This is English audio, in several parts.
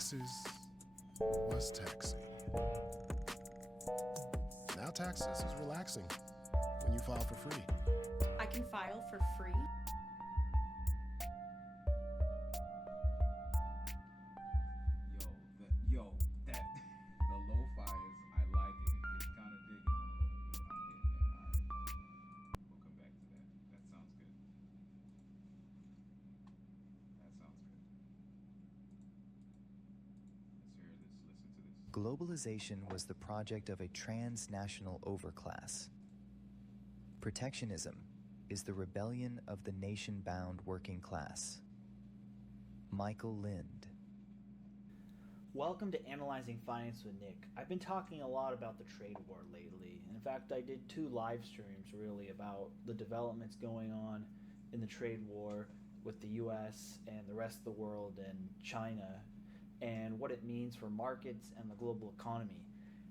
Taxes was taxing. Now taxes is relaxing when you file for free. I can file for free? The lo-fi is, I like it. It's kind of digging. I'm getting it. All right. We'll come back to that. That sounds good. Let's hear this. Listen to this. Globalization was the project of a transnational overclass. Protectionism is the rebellion of the nation-bound working class. Michael Lind. Welcome to Analyzing Finance with Nick. I've been talking a lot about the trade war lately. In fact, I did 2 live streams really about the developments going on in the trade war with the US and the rest of the world and China and what it means for markets and the global economy.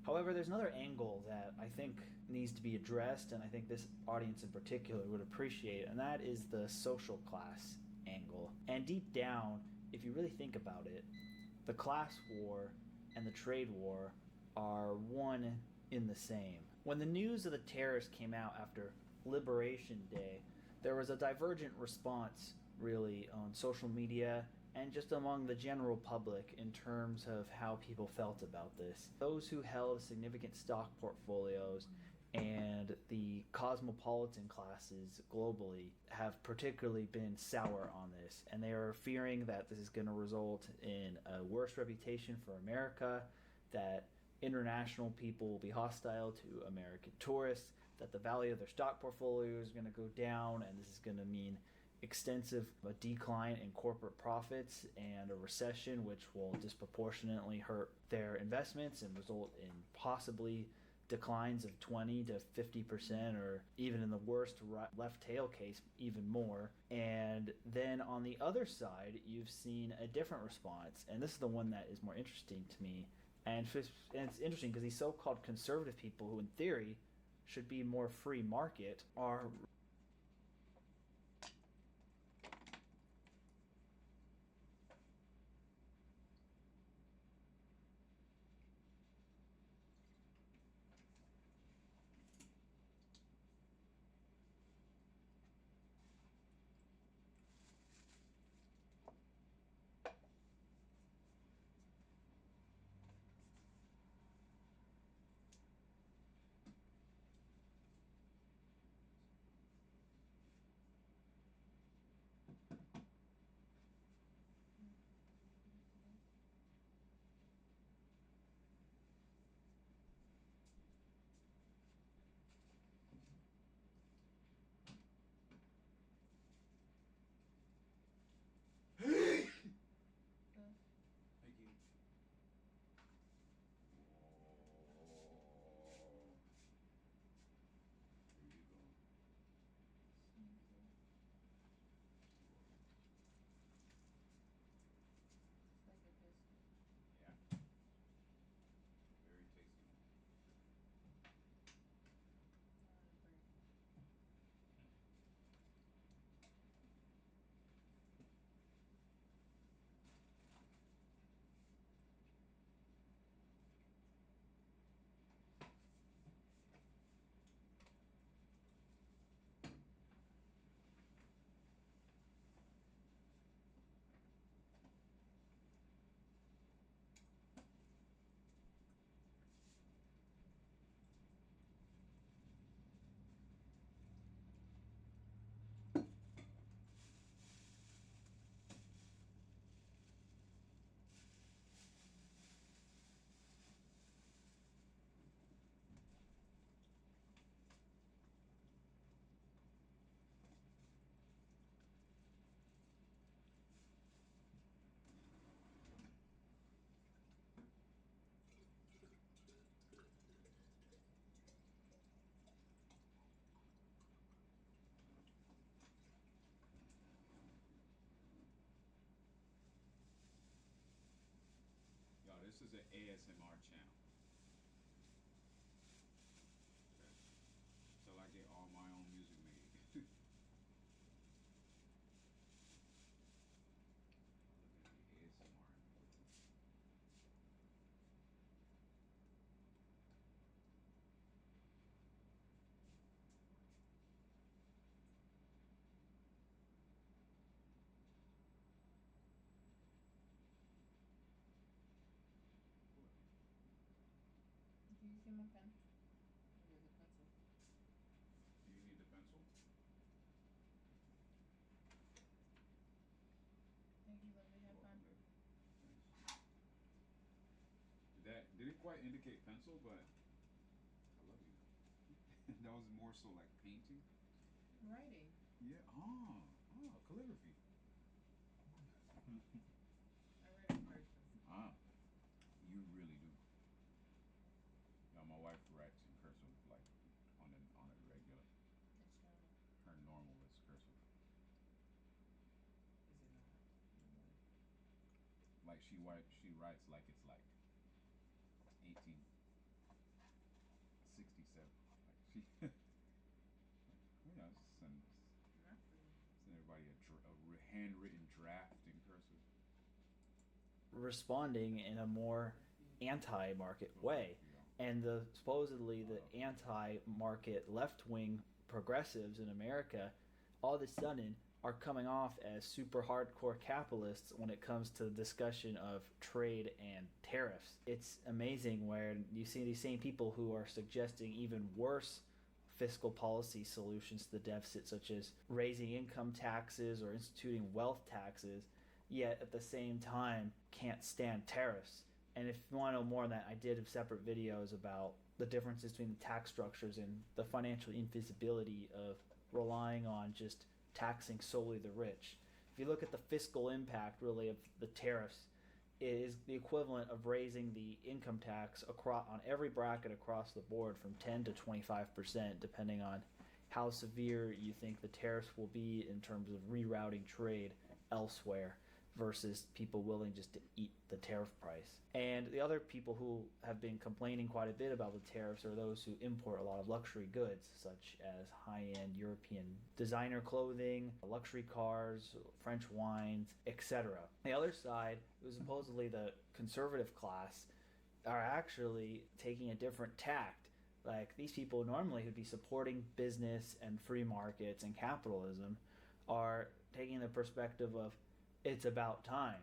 However, there's another angle that I think needs to be addressed, and I think this audience in particular would appreciate, and that is the social class angle. And deep down, if you really think about it, the class war and the trade war are one in the same. When the news of the terrorists came out after Liberation Day, there was a divergent response really on social media and just among the general public in terms of how people felt about this. Those who held significant stock portfolios and the cosmopolitan classes globally have particularly been sour on this, and they are fearing that this is going to result in a worse reputation for America, that international people will be hostile to American tourists, that the value of their stock portfolio is going to go down, and this is going to mean extensive decline in corporate profits and a recession which will disproportionately hurt their investments and result in possibly declines of 20 to 50%, or even in the worst left tail case, even more. And then on the other side, you've seen a different response, and this is the one that is more interesting to me. And it's interesting because these so-called conservative people, who in theory should be more free market, are Thank you. There you go. Yeah. Very tasty. Yo, this is an ASMR channel. Okay. Till I get all my own music made. Look at the ASMR. my pen. There's a pencil. Do you need the pencil? Thank you, lovely. Have You're fun. welcome, baby. Thanks. Didn't quite indicate pencil, but I love you. That was more so like painting. Writing. Yeah. Calligraphy. I write in cursive. Ah, you really do. Yeah, my wife writes in cursive like on a regular. It's normal. Her normal is cursive. Is it not? Like she writes like it's like 1867. Like she, send Not for you. everybody handwritten draft in cursive. Responding in a more anti-market way, and the supposedly the anti-market left-wing progressives in America all of a sudden are coming off as super hardcore capitalists when it comes to the discussion of trade and tariffs. It's amazing where you see these same people who are suggesting even worse fiscal policy solutions to the deficit, such as raising income taxes or instituting wealth taxes, yet at the same time can't stand tariffs. And if you want to know more on that, I did have separate videos about the differences between the tax structures and the financial infeasibility of relying on just taxing solely the rich. If you look at the fiscal impact really of the tariffs, it is the equivalent of raising the income tax across on every bracket across the board from 10 to 25%, depending on how severe you think the tariffs will be in terms of rerouting trade elsewhere versus people willing just to eat the tariff price. And the other people who have been complaining quite a bit about the tariffs are those who import a lot of luxury goods, such as high-end European designer clothing, luxury cars, French wines, etc. The other side, who's supposedly the conservative class, are actually taking a different tact. Like, these people normally who'd be supporting business and free markets and capitalism are taking the perspective of, it's about time.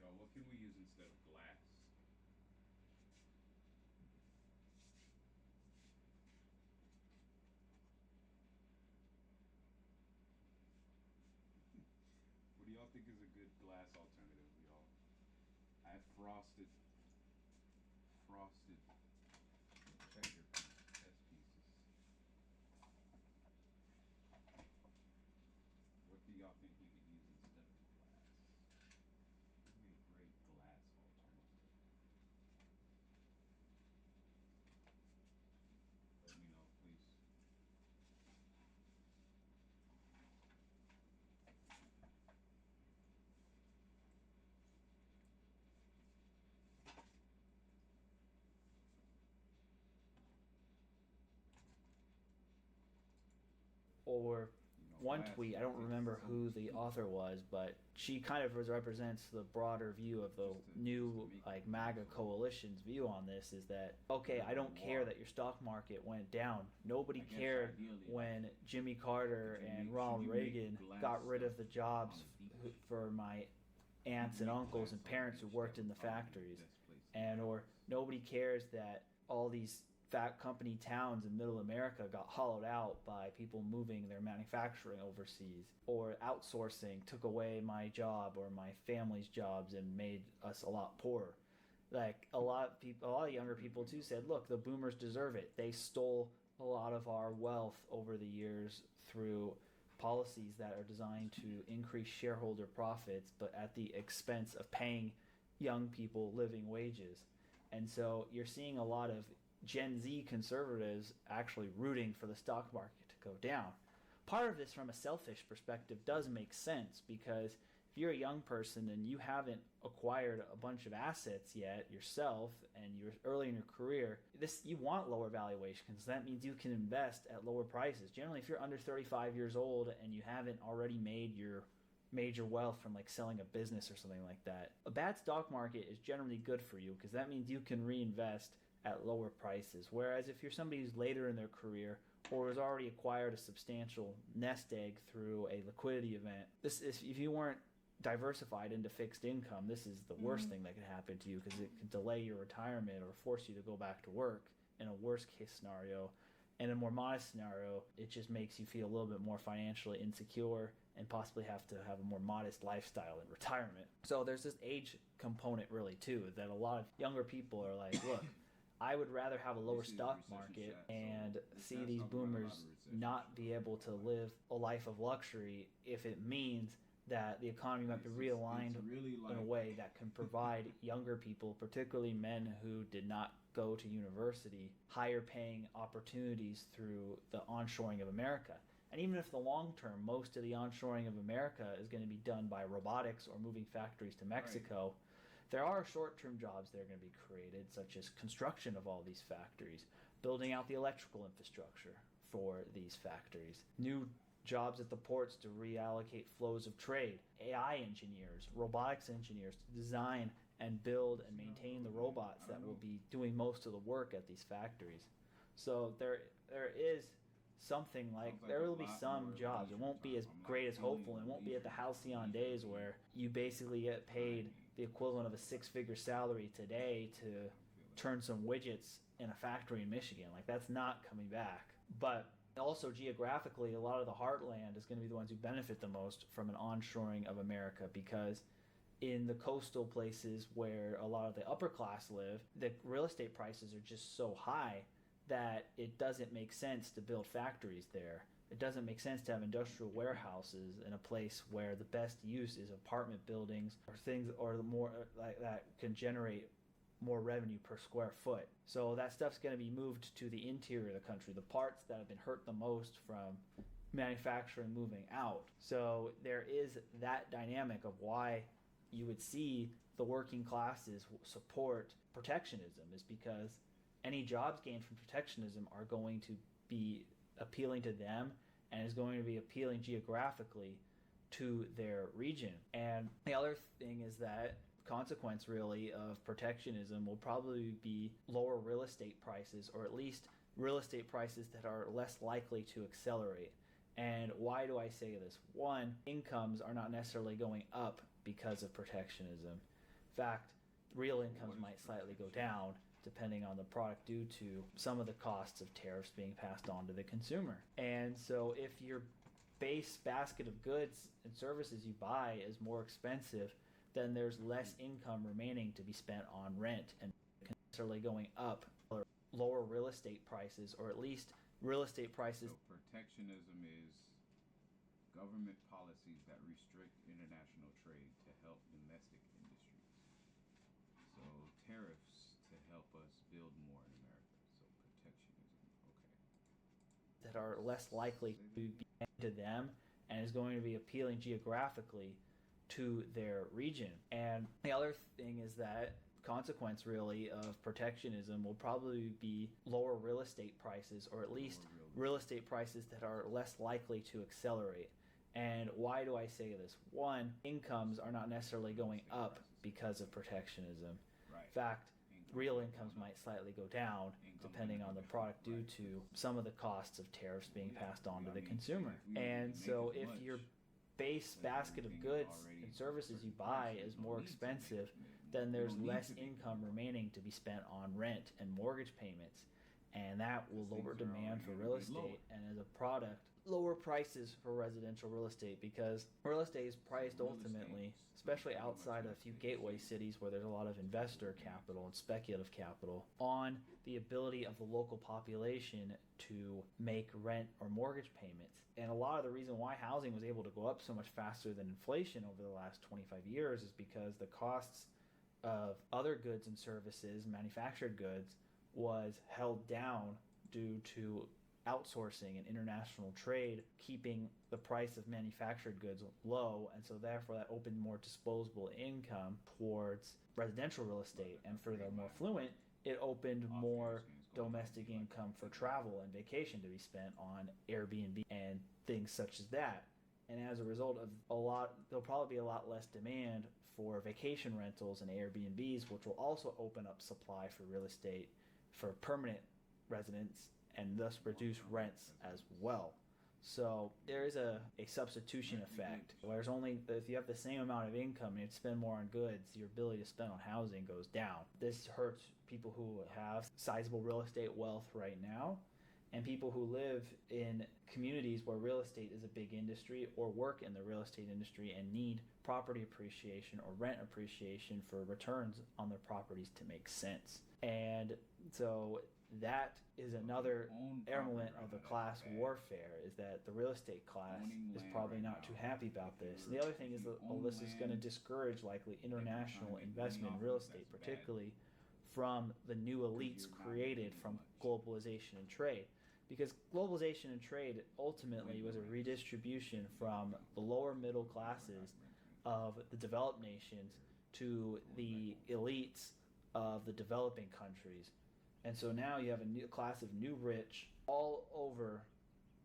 Yo, what can we use instead of glass? What do y'all think is a good glass alternative, y'all? I have frosted checker chess pieces. What do y'all think we could use instead of glass? What would be a great glass alternative? Let me know, please. Or one glass tweet, I don't takes remember so who much the heat. author was, but she kind of represents the broader view of the Just to new make like it MAGA useful. coalition's view on this is that, okay, I don't care that your stock market went down. Nobody I guess cared ideally, when Jimmy Carter Should you and make- Ronald should you make Reagan glass got rid of stuff the jobs on the beach? for my aunts and Make uncles glass and on the parents who beach, worked that in the would probably be factories. the best place to And do or it. nobody cares that all these fat company towns in middle America got hollowed out by people moving their manufacturing overseas, or outsourcing took away my job or my family's jobs and made us a lot poorer. Like a lot of younger people too said, look, the boomers deserve it. They stole a lot of our wealth over the years through policies that are designed to increase shareholder profits, but at the expense of paying young people living wages. And so you're seeing a lot of Gen Z conservatives actually rooting for the stock market to go down. Part of this, from a selfish perspective, does make sense because if you're a young person and you haven't acquired a bunch of assets yet yourself and you're early in your career, you want lower valuations. That means you can invest at lower prices. Generally, if you're under 35 years old and you haven't already made your major wealth from like selling a business or something like that, a bad stock market is generally good for you because that means you can reinvest at lower prices. Whereas if you're somebody who's later in their career or has already acquired a substantial nest egg through a liquidity event, this is, if you weren't diversified into fixed income, this is the worst thing that could happen to you because it can delay your retirement or force you to go back to work in a worst case scenario. In a more modest scenario, it just makes you feel a little bit more financially insecure and possibly have to have a more modest lifestyle in retirement. So there's this age component really too, that a lot of younger people are like, look, I would rather have a lower This is stock recession market chat, so and this see guy's these talking about a lot boomers of recession not stuff. be able to live a life of luxury if it means that the economy might be realigned It's really in a like- way that can provide younger people, particularly men who did not go to university, higher paying opportunities through the onshoring of America. And even if the long term, most of the onshoring of America is going to be done by robotics or moving factories to Mexico, there are short-term jobs that are going to be created, such as construction of all these factories, building out the electrical infrastructure for these factories, new jobs at the ports to reallocate flows of trade, AI engineers, robotics engineers to design and build and maintain the robots that will be doing most of the work at these factories. So there is something like, Sounds like there a will be lot some more jobs. It won't be as leisure time. I'm not great as feeling hopeful. It won't be at the leisure halcyon leisure days time. where you basically get paid the equivalent of a six-figure salary today to turn some widgets in a factory in Michigan. Like, that's not coming back. But also geographically, a lot of the heartland is going to be the ones who benefit the most from an onshoring of America, because in the coastal places where a lot of the upper class live, the real estate prices are just so high that it doesn't make sense to build factories there. It doesn't make sense to have industrial warehouses in a place where the best use is apartment buildings or things, or the more like that can generate more revenue per square foot. So that stuff's going to be moved to the interior of the country, the parts that have been hurt the most from manufacturing moving out. So there is that dynamic of why you would see the working classes support protectionism, is because any jobs gained from protectionism are going to be appealing to them and is going to be appealing geographically to their region. And the other thing is that consequence really of protectionism will probably be lower real estate prices, or at least real estate prices that are less likely to accelerate. And why do I say this? One, incomes are not necessarily going up because of protectionism. In fact, real incomes might slightly go down depending on the product, due to some of the costs of tariffs being passed on to the consumer. And so if your base basket of goods and services you buy is more expensive, then there's less income remaining to be spent on rent, and necessarily going up or lower real estate prices, or at least real estate prices. So protectionism is government policies that restrict international trade to help domestic industries. So tariffs to help us build more in America. So protectionism, okay. That are less likely to be to them, and is going to be appealing geographically to their region. And the other thing is that consequence really of protectionism will probably be lower real estate prices, or at least real estate prices that are less likely to accelerate. And why do I say this? One, incomes are not necessarily going up because of protectionism. Right. In fact, real incomes might slightly go down depending on the product due to some of the costs of tariffs being passed on to the consumer. And so if your base basket of goods and services you buy is more expensive, then there's less income remaining to be spent on rent and mortgage payments. And that will lower demand for real estate, and as a product, lower prices for residential real estate, because real estate is priced ultimately, especially outside of a few gateway cities where there's a lot of investor capital and speculative capital, on the ability of the local population to make rent or mortgage payments. And a lot of the reason why housing was able to go up so much faster than inflation over the last 25 years is because the costs of other goods and services, manufactured goods, was held down due to outsourcing and international trade, keeping the price of manufactured goods low, and so therefore that opened more disposable income towards residential real estate. And for the more affluent, it opened more domestic income for travel and vacation to be spent on Airbnb and things such as that. And as a result of there'll probably be a lot less demand for vacation rentals and Airbnbs, which will also open up supply for real estate for permanent residents and thus reduce rents as well. So there is a substitution effect. Whereas only if you have the same amount of income and you spend more on goods, your ability to spend on housing goes down. This hurts people who have sizable real estate wealth right now, and people who live in communities where real estate is a big industry or work in the real estate industry and need property appreciation or rent appreciation for returns on their properties to make sense. And so that is another element of the class warfare, is that the real estate class is probably not too happy about this. And the other thing is that this is going to discourage likely international investment in real estate, particularly from the new elites created from globalization and trade. Because globalization and trade ultimately was a redistribution from the lower middle classes of the developed nations to the elites of the developing countries. And so now you have a new class of new rich all over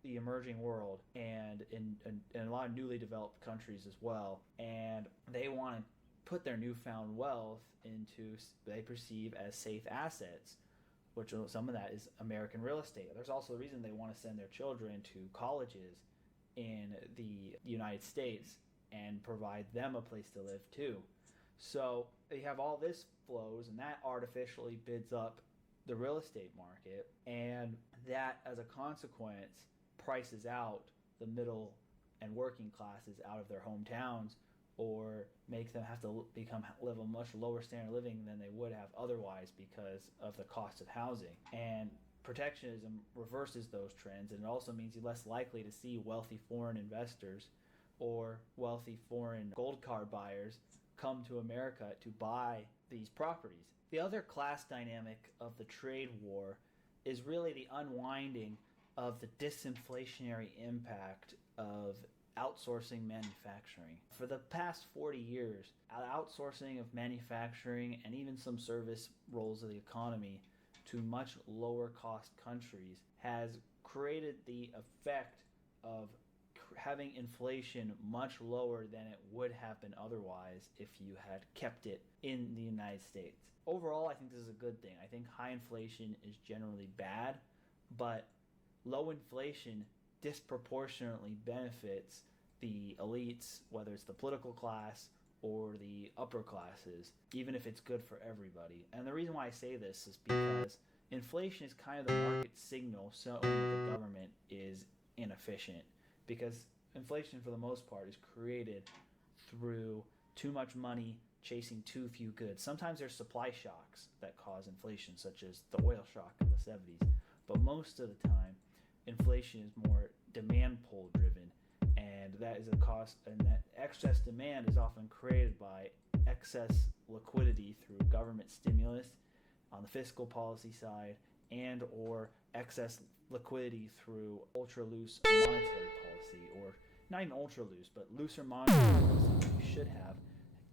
the emerging world and in a lot of newly developed countries as well. And they want to put their newfound wealth into they perceive as safe assets, which some of that is American real estate. There's also a reason they want to send their children to colleges in the United States and provide them a place to live too. So you have all this flows, and that artificially bids up the real estate market, and that as a consequence prices out the middle and working classes out of their hometowns, or makes them have to live a much lower standard of living than they would have otherwise because of the cost of housing. And protectionism reverses those trends, and it also means you're less likely to see wealthy foreign investors or wealthy foreign gold card buyers come to America to buy these properties. The other class dynamic of the trade war is really the unwinding of the disinflationary impact of outsourcing manufacturing. For the past 40 years, outsourcing of manufacturing and even some service roles of the economy to much lower cost countries has created the effect of having inflation much lower than it would have been otherwise if you had kept it in the United States. Overall, I think this is a good thing. I think high inflation is generally bad, but low inflation disproportionately benefits the elites, whether it's the political class or the upper classes, even if it's good for everybody. And the reason why I say this is because inflation is kind of the market signal showing that the government is inefficient, because inflation for the most part is created through too much money chasing too few goods. Sometimes there's supply shocks that cause inflation, such as the oil shock in the 70s, but most of the time inflation is more demand pull driven, and that is a cost, and that excess demand is often created by excess liquidity through government stimulus on the fiscal policy side, and or excess liquidity through ultra loose monetary policy, or not even ultra loose, but looser monetary policy than you should have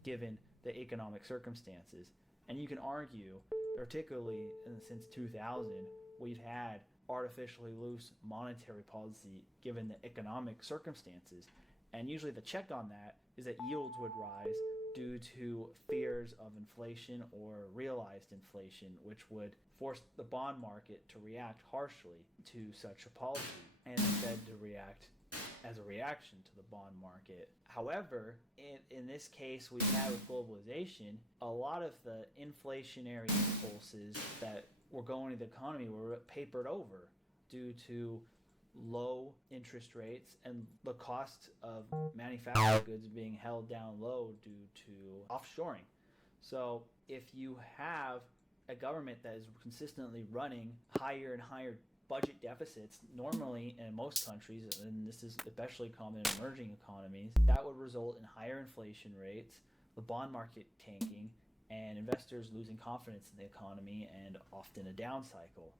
given the economic circumstances. And you can argue, particularly since 2000, we've had artificially loose monetary policy given the economic circumstances. And usually the check on that is that yields would rise due to fears of inflation or realized inflation, which would force the bond market to react harshly to such a policy and the Fed to react as a reaction to the bond market. However, in this case we had with globalization, a lot of the inflationary impulses that were going to the economy were papered over due to low interest rates and the cost of manufactured goods being held down low due to offshoring. So if you have a government that is consistently running higher and higher budget deficits, normally in most countries, and this is especially common in emerging economies, that would result in higher inflation rates, the bond market tanking, and investors losing confidence in the economy and often a down cycle.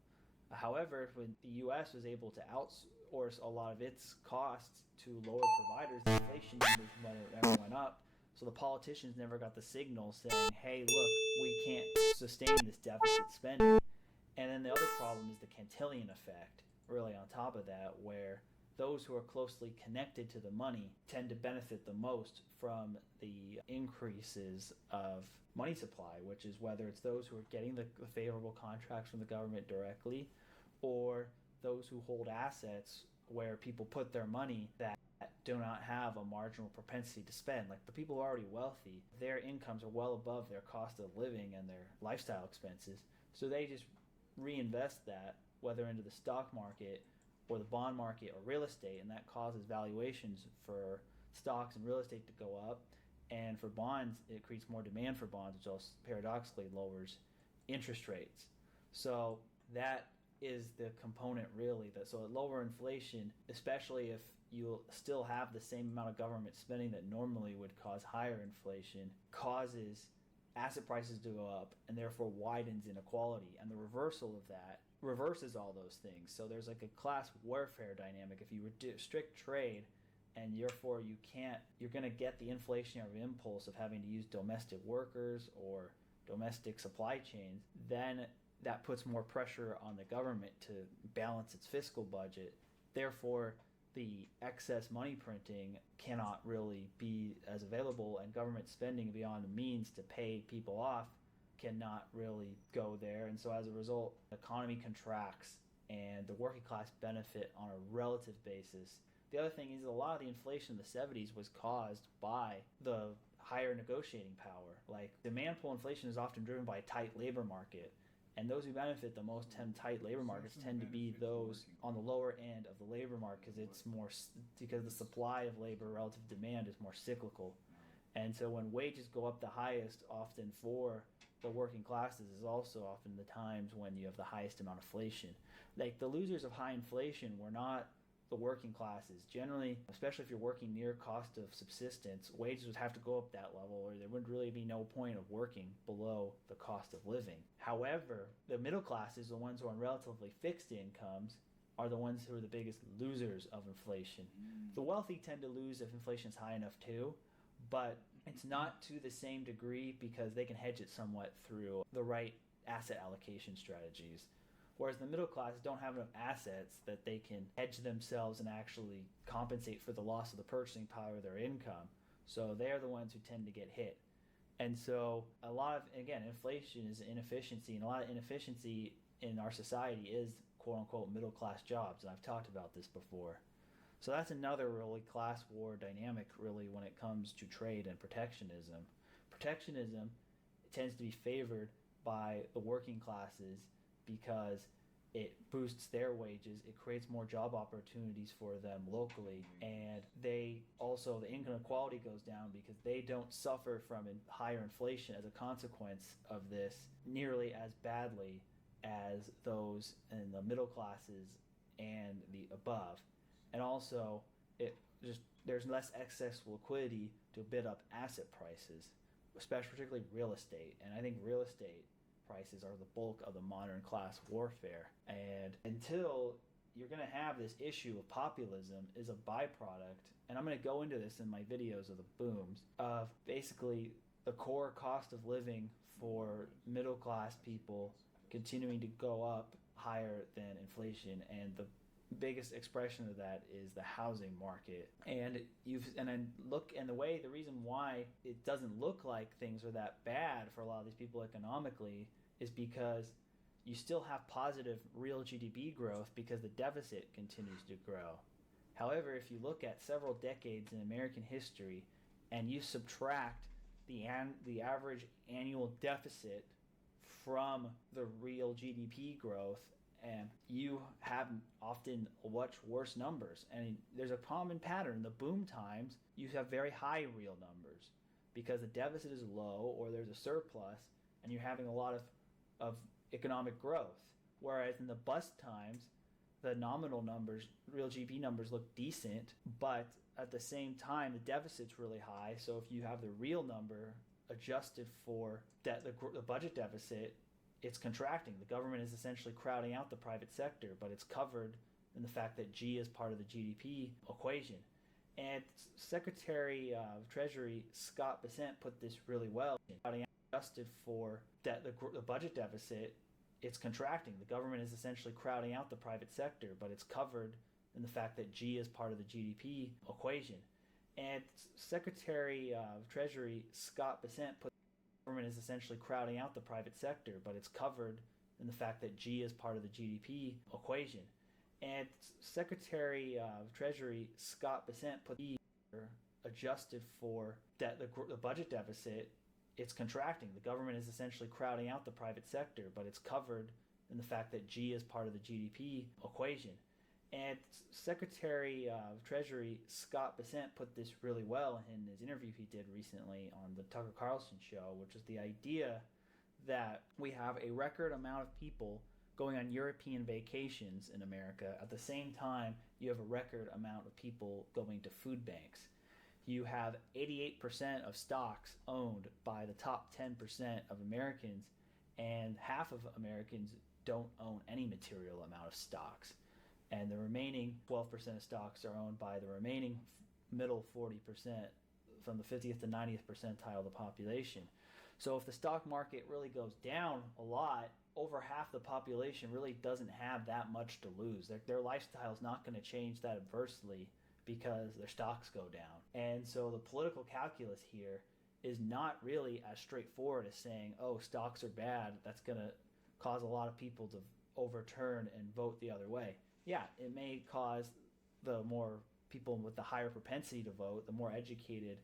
However, when the U.S. was able to outsource a lot of its costs to lower providers, the inflation numbers never went up. So the politicians never got the signal saying, hey, look, we can't sustain this deficit spending. And then the other problem is the Cantillon effect, really on top of that, where those who are closely connected to the money tend to benefit the most from the increases of money supply, which is whether it's those who are getting the favorable contracts from the government directly or those who hold assets where people put their money that do not have a marginal propensity to spend. Like the people who are already wealthy, their incomes are well above their cost of living and their lifestyle expenses. So they just reinvest that, whether into the stock market or the bond market or real estate, and that causes valuations for stocks and real estate to go up. And for bonds, it creates more demand for bonds, which also paradoxically lowers interest rates. So that is the component really. So at lower inflation, especially if you still have the same amount of government spending that normally would cause higher inflation, causes asset prices to go up and therefore widens inequality. And the reversal of that reverses all those things. So there's like a class warfare dynamic. If you restrict trade and therefore you're going to get the inflationary impulse of having to use domestic workers or domestic supply chains, then that puts more pressure on the government to balance its fiscal budget. Therefore, the excess money printing cannot really be as available, and government spending beyond the means to pay people off cannot really go there. And so as a result, the economy contracts and the working class benefit on a relative basis. The other thing is a lot of the inflation in the 70s was caused by the higher negotiating power. Like demand pull inflation is often driven by a tight labor market. And those who benefit the most tight labor markets tend to be those on the lower end of the labor market because the supply of labor relative to demand is more cyclical. And so when wages go up the highest, often for the working classes, is also often the times when you have the highest amount of inflation. Like the losers of high inflation were not the working classes. Generally, especially if you're working near cost of subsistence, wages would have to go up that level or there would really be no point of working below the cost of living. However, the middle classes, the ones who are on relatively fixed incomes, are the ones who are the biggest losers of inflation. The wealthy tend to lose if inflation is high enough too, but it's not to the same degree because they can hedge it somewhat through the right asset allocation strategies. Whereas the middle class don't have enough assets that they can hedge themselves and actually compensate for the loss of the purchasing power of their income. So they're the ones who tend to get hit. And so a lot of, again, inflation is inefficiency, and a lot of inefficiency in our society is quote unquote middle class jobs. And I've talked about this before. So that's another really class war dynamic really when it comes to trade and protectionism. Protectionism tends to be favored by the working classes because it boosts their wages, it creates more job opportunities for them locally, and the income inequality goes down because they don't suffer from higher inflation as a consequence of this nearly as badly as those in the middle classes and the above. And also, there's less excess liquidity to bid up asset prices, especially particularly real estate. And I think real estate prices are the bulk of the modern class warfare. And until you're going to have this issue of populism is a byproduct, and I'm going to go into this in my videos of the booms, of basically the core cost of living for middle class people continuing to go up higher than inflation, and the biggest expression of that is the housing market. And the reason why it doesn't look like things are that bad for a lot of these people economically is because you still have positive real GDP growth because the deficit continues to grow. However, if you look at several decades in American history and you subtract the average annual deficit from the real GDP growth, and you have often much worse numbers. And there's a common pattern. In the boom times, you have very high real numbers because the deficit is low or there's a surplus and you're having a lot of economic growth. Whereas in the bust times, the nominal numbers, real GDP numbers look decent, but at the same time, the deficit's really high. So if you have the real number adjusted for the budget deficit, it's contracting. The government is essentially crowding out the private sector, but it's covered in the fact that G is part of the GDP equation. And Secretary of Treasury Scott Bessent put this really well. Adjusted for the budget deficit, it's contracting. The government is essentially crowding out the private sector, but it's covered in the fact that G is part of the GDP equation. And Secretary of Treasury Scott Bessent put the government is essentially crowding out the private sector, but it's covered in the fact that G is part of the GDP equation. And Secretary of Treasury Scott Bessent put the adjusted for the budget deficit, it's contracting. The government is essentially crowding out the private sector, but it's covered in the fact that G is part of the GDP equation. And Secretary of Treasury Scott Bessent put this really well in his interview he did recently on the Tucker Carlson show, which is the idea that we have a record amount of people going on European vacations in America. At the same time, you have a record amount of people going to food banks. You have 88% of stocks owned by the top 10% of Americans, and half of Americans don't own any material amount of stocks. And the remaining 12% of stocks are owned by the remaining middle 40% from the 50th to 90th percentile of the population. So if the stock market really goes down a lot, over half the population really doesn't have that much to lose. Their lifestyle is not going to change that adversely because their stocks go down. And so the political calculus here is not really as straightforward as saying, oh, stocks are bad. That's going to cause a lot of people to overturn and vote the other way. Yeah, it may cause the more people with the higher propensity to vote, the more educated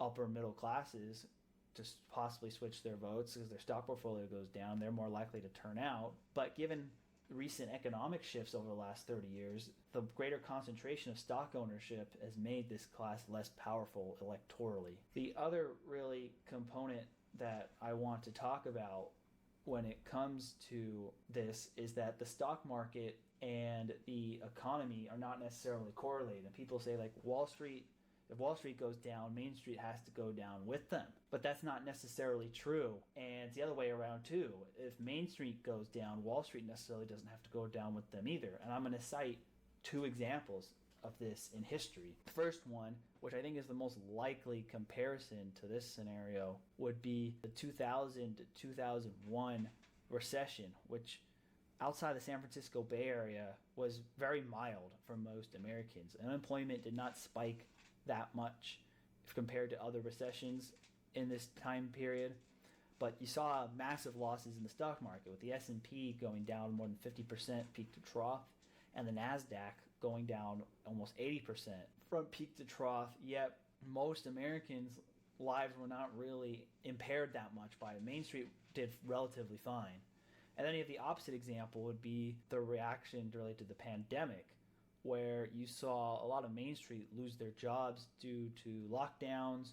upper middle classes, to possibly switch their votes because their stock portfolio goes down. They're more likely to turn out. But given recent economic shifts over the last 30 years, the greater concentration of stock ownership has made this class less powerful electorally. The other really component that I want to talk about when it comes to this is that the stock market and the economy are not necessarily correlated. And people say, like, if Wall Street goes down, Main Street has to go down with them. But that's not necessarily true. And it's the other way around too. If Main Street goes down, Wall Street necessarily doesn't have to go down with them either. And I'm going to cite two examples of this in history. The first one, which I think is the most likely comparison to this scenario, would be the 2000 to 2001 recession, which outside the San Francisco Bay Area was very mild for most Americans. Unemployment did not spike that much if compared to other recessions in this time period, but you saw massive losses in the stock market, with the S&P going down more than 50% peak to trough, and the NASDAQ going down almost 80% from peak to trough. Yet most Americans' lives were not really impaired that much by it. Main Street did relatively fine. And then you have the opposite example would be the reaction related to the pandemic, where you saw a lot of Main Street lose their jobs due to lockdowns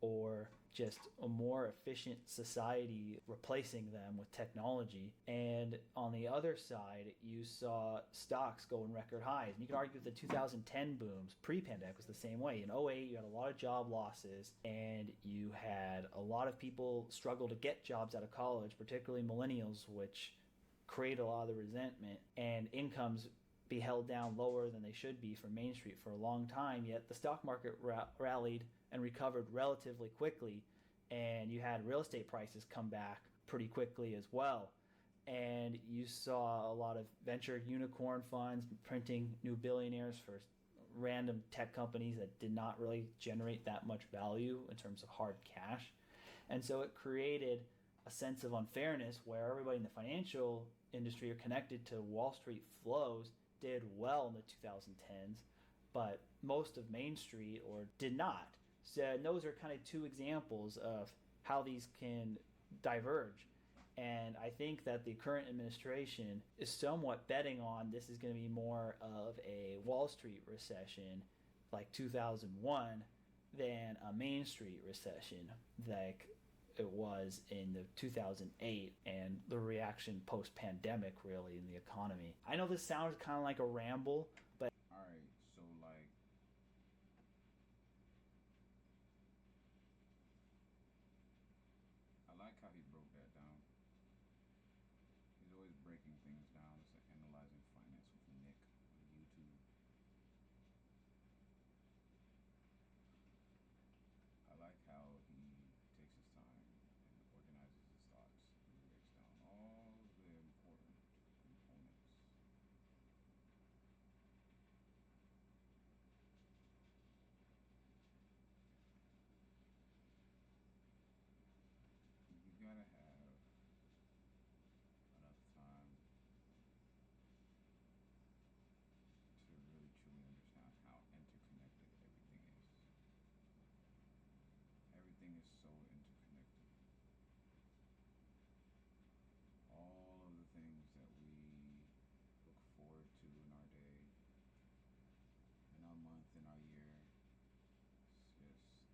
or just a more efficient society replacing them with technology. And on the other side, you saw stocks go in record highs. And you can argue the 2010 booms pre-pandemic was the same way. In 2008, you had a lot of job losses, and you had a lot of people struggle to get jobs out of college, particularly millennials, which create a lot of the resentment, and incomes be held down lower than they should be for Main Street for a long time. Yet the stock market rallied and recovered relatively quickly, and you had real estate prices come back pretty quickly as well. and you saw a lot of venture unicorn funds printing new billionaires for random tech companies that did not really generate that much value in terms of hard cash. And so it created a sense of unfairness where everybody in the financial industry are connected to Wall Street flows did well in the 2010s, but most of Main Street or did not. So those are kind of two examples of how these can diverge. And I think that the current administration is somewhat betting on this is going to be more of a Wall Street recession like 2001 than a Main Street recession like it was in the 2008 and the reaction post-pandemic really in the economy. I know this sounds kind of like a ramble, but Alright, so like I like how he broke that down. He's always breaking things down. It's like analyzing finance with Nick on YouTube. I like how he takes his time and organizes his thoughts and breaks down all the important components. You gotta have enough time to really truly understand how interconnected everything is. Everything is so interconnected. All of the things that we look forward to in our day, in our month, in our year, it's just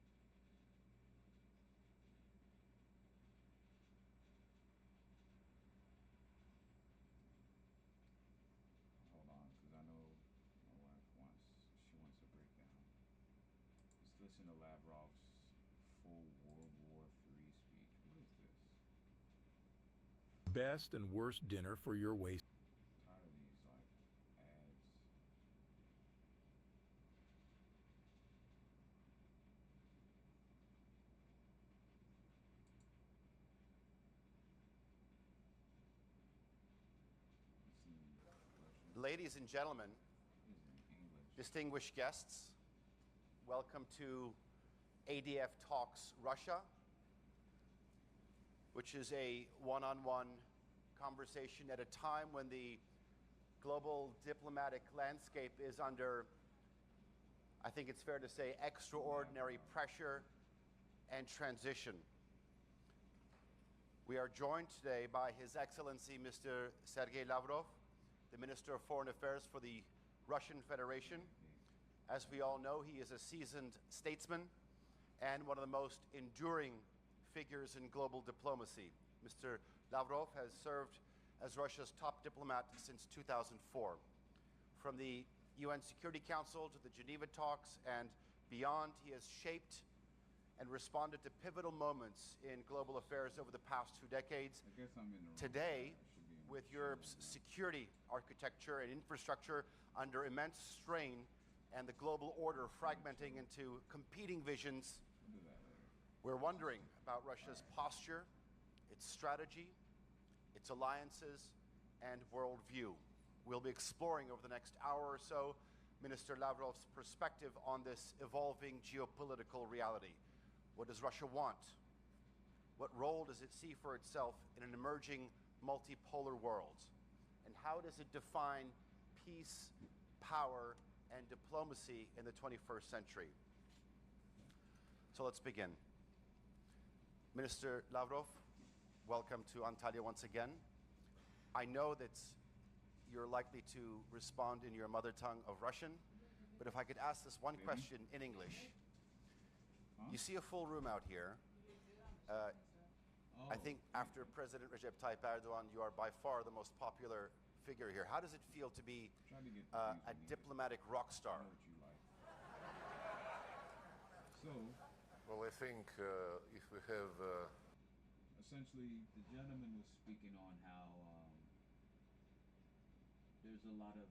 hold on, because I know my wife wants a breakdown. Let's listen to Lavrov's full World War III speech. What is this? Best and worst dinner for your waist. I'm tired of these like ads. It's in Russian. Ladies and gentlemen, It's in English. distinguished guests, welcome to ADF Talks Russia, which is a one-on-one conversation at a time when the global diplomatic landscape is under, I think it's fair to say, extraordinary pressure and transition. We are joined today by His Excellency Mr. Sergei Lavrov, the Minister of Foreign Affairs for the Russian Federation. As we all know, he is a seasoned statesman and one of the most enduring figures in global diplomacy. Mr. Lavrov has served as Russia's top diplomat since 2004. From the UN Security Council to the Geneva talks and beyond, he has shaped and responded to pivotal moments in global affairs over the past 2 decades. I guess I'm in the wrong Today, side. I should be in with Russian Europe's right now. security architecture and infrastructure under immense strain and the global order fragmenting into competing visions, We'll do that later. we're wondering about Russia's posture, its strategy, its alliances, and worldview. We'll be exploring over the next hour or so Minister Lavrov's perspective on this evolving geopolitical reality. What does Russia want? What role does it see for itself in an emerging multipolar world? And how does it define peace, power, and diplomacy in the 21st century? So let's begin. Minister Lavrov, welcome to Antalya once again. I know that you're likely to respond in your mother tongue of Russian, but if I could ask this one question in English. You see a full room out here. I think after President Recep Tayyip Erdogan, you are by far the most popular figure here. How does it feel to be Try to get the a things you need. diplomatic rock I star? know what you like. So, Well, I think if we have essentially, the gentleman was speaking on how there's a lot of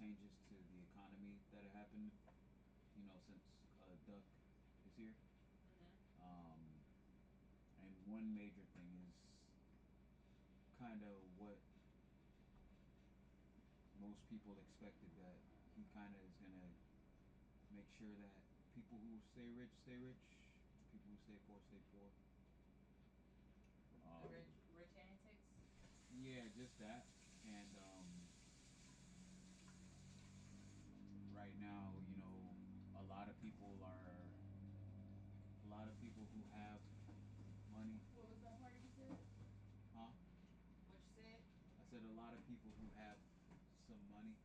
changes to the economy that have happened, since Duck is here. And one major thing is kind kind of what most people expected, that he kind of is gonna make sure that people who stay rich, people who stay poor. The rich antics. Yeah, just that. And right now, a lot of people are, a lot of people who have money, What was that part you said? huh? What you said? I said a lot of people who have some money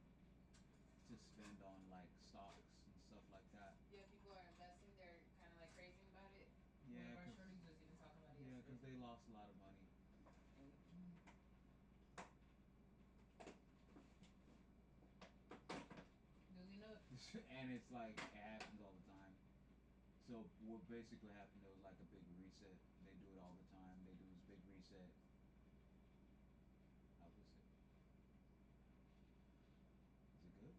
to spend on like stocks and stuff like that. Yeah, people are investing. They're kind of like crazy about it. One Yeah, of our cause shorties was even talking about it yeah, yesterday. 'cause they lost a lot of money. And Duly note. And it's like it happens all the time. So what basically happened? There was like a big reset. They do it all the time. They do this big reset. How was it? Is it good?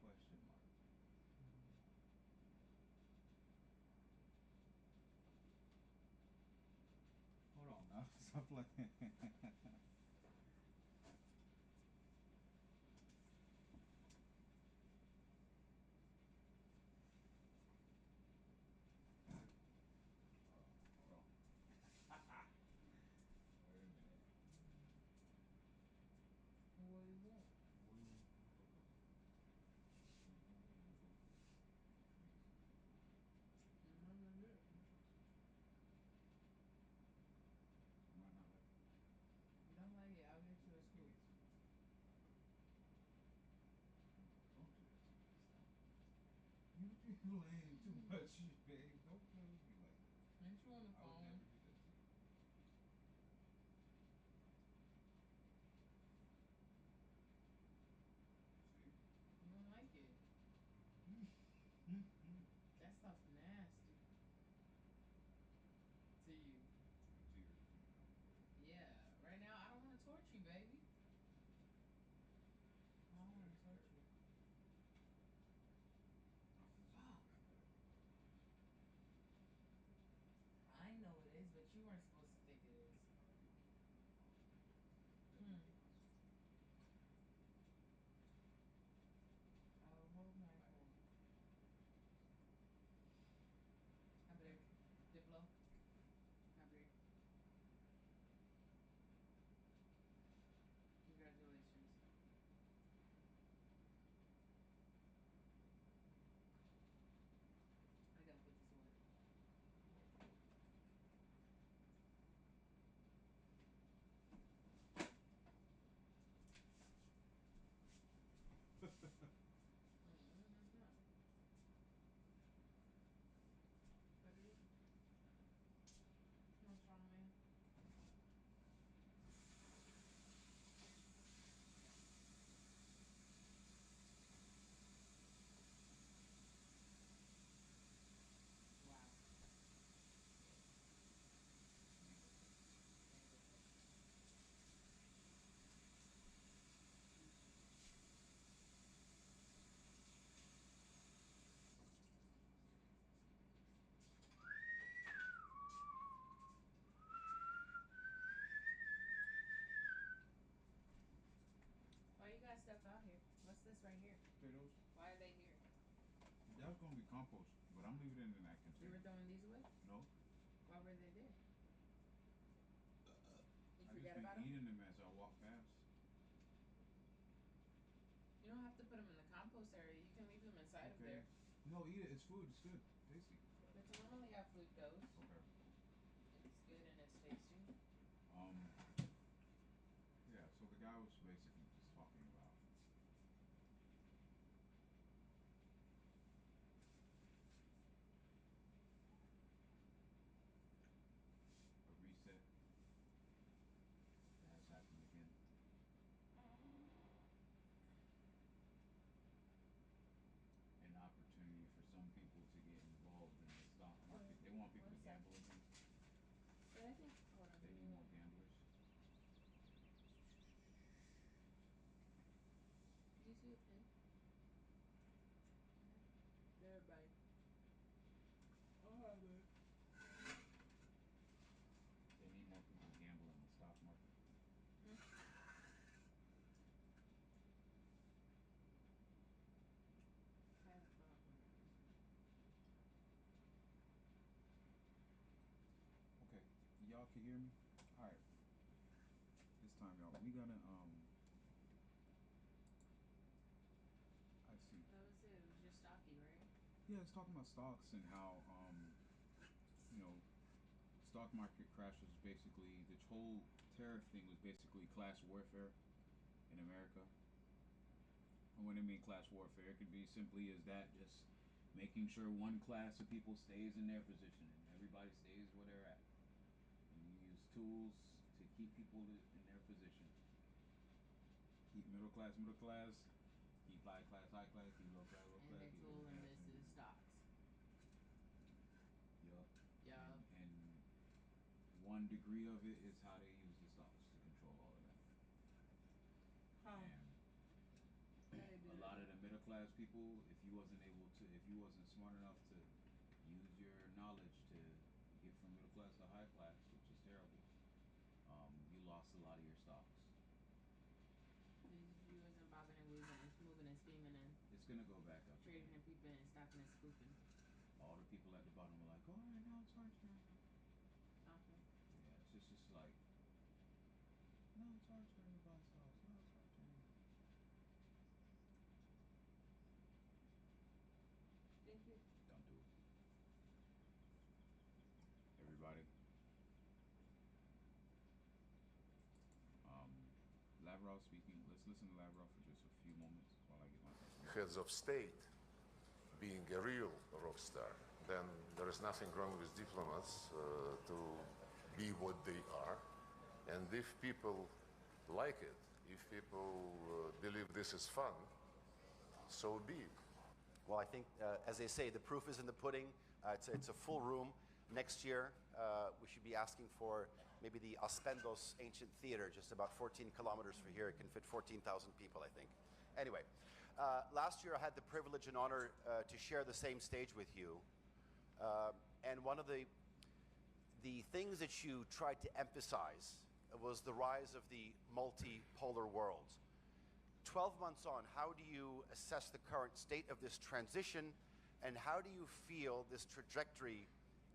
Question mark. Hold on now. Stop playing. Hold on. Wait a minute. What do you want? None of it. I might not like it. You don't like it? I'll get you a Give scoop. me a scoop. Don't do that to me. Stop. You be playing too much, babe. Don't play with me like that. Ain't you on the I would phone? never do that to you. See? You don't like it. That stuff's nasty. To you. To your opinion. Yeah. Right now, I don't want to torture you, baby. I don't want Very to fair. torture you. This is Fuck. romantic. I know it is, but you weren't supposed to think it is. Let me get this. I'll hold my phone. Abrir. Thank you. Diplo. Abrir. Congratulations. I gotta put this away. You're welcome. It's not. Better eat. What's wrong, man? Wow. Mango cake. Mango cake. Why you got stuff out here? What's this right here? Potatoes. Why are they here? That's gonna be compost, but I'm leaving it in that You were container. throwing these away? No. Why were they there? You I just forget been about them? eating them as I walk past. You don't have to put them in the compost area. You can leave them inside of there. No, eat it. It's food. It's good. Tasty. But you normally have fructose. Okay. It's good and it's tasty. Um. Yeah. So the guy was basically just talking about a reset that has happened again. An opportunity for some people to get involved in the stock market. They want people One to sec. gamble again. But I think, hold on, They give need me more one. gamblers. can hear me? All right. This time, y'all, we gonna I see. That was it. It was just stocky, right? Yeah, it's talking about stocks and how you know, stock market crashes. Basically, the whole tariff thing was basically class warfare in America. And when I mean class warfare, it could be simply as that, just making sure one class of people stays in their position and everybody stays where they're at. And you use tools to keep people in their position. Keep middle class. Keep high class. Keep low class, low And class. their Keep tool in everything. this is stocks. Yup. Yup. And one degree of it is how they use the stocks to control all of that. Huh. And How they do a that? lot of the middle class people, if you wasn't smart enough to use your knowledge to get from middle class to high class, which is terrible, you lost a lot of your stocks. You wasn't bobbing and weaving and moving and steaming and It's gonna go back up trading again. and peeping and stocking and spoofing. All the people at the bottom are like, "All right, now it's our turn." Okay. Yeah, it's just like, "No, it's our turn to buy stocks. No, it's our turn." Thank you. Don't do it. Everybody. Um, Lavrov speaking. Let's listen to Lavrov for just a few moments while I get myself. Heads of state being a real rock star, then there is nothing wrong with diplomats to be what they are. And if people like it, if people believe this is fun, so be it. Well, I think, as they say, the proof is in the pudding. It's a full room. Next year, we should be asking for maybe the Aspendos Ancient Theater, just about 14 kilometers from here. It can fit 14,000 people, I think. Anyway, last year I had the privilege and honor to share the same stage with you. And one of the things that you tried to emphasize was the rise of the multipolar world. 12 months on, how do you assess the current state of this transition, and how do you feel this trajectory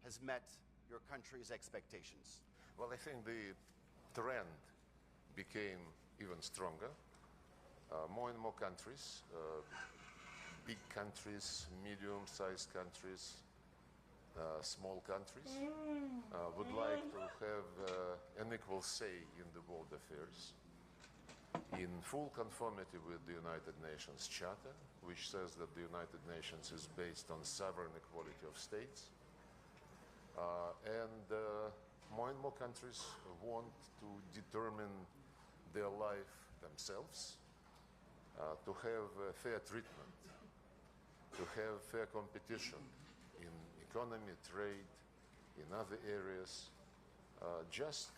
has met your country's expectations? Well, I think the trend became even stronger. More and more countries, big countries, medium-sized countries, small countries, would like to have an equal say in the world affairs, in full conformity with the United Nations Charter, which says that the United Nations is based on sovereign equality of states. And more and more countries want to determine their life themselves, to have fair treatment, to have fair competition in economy, trade, in other areas, just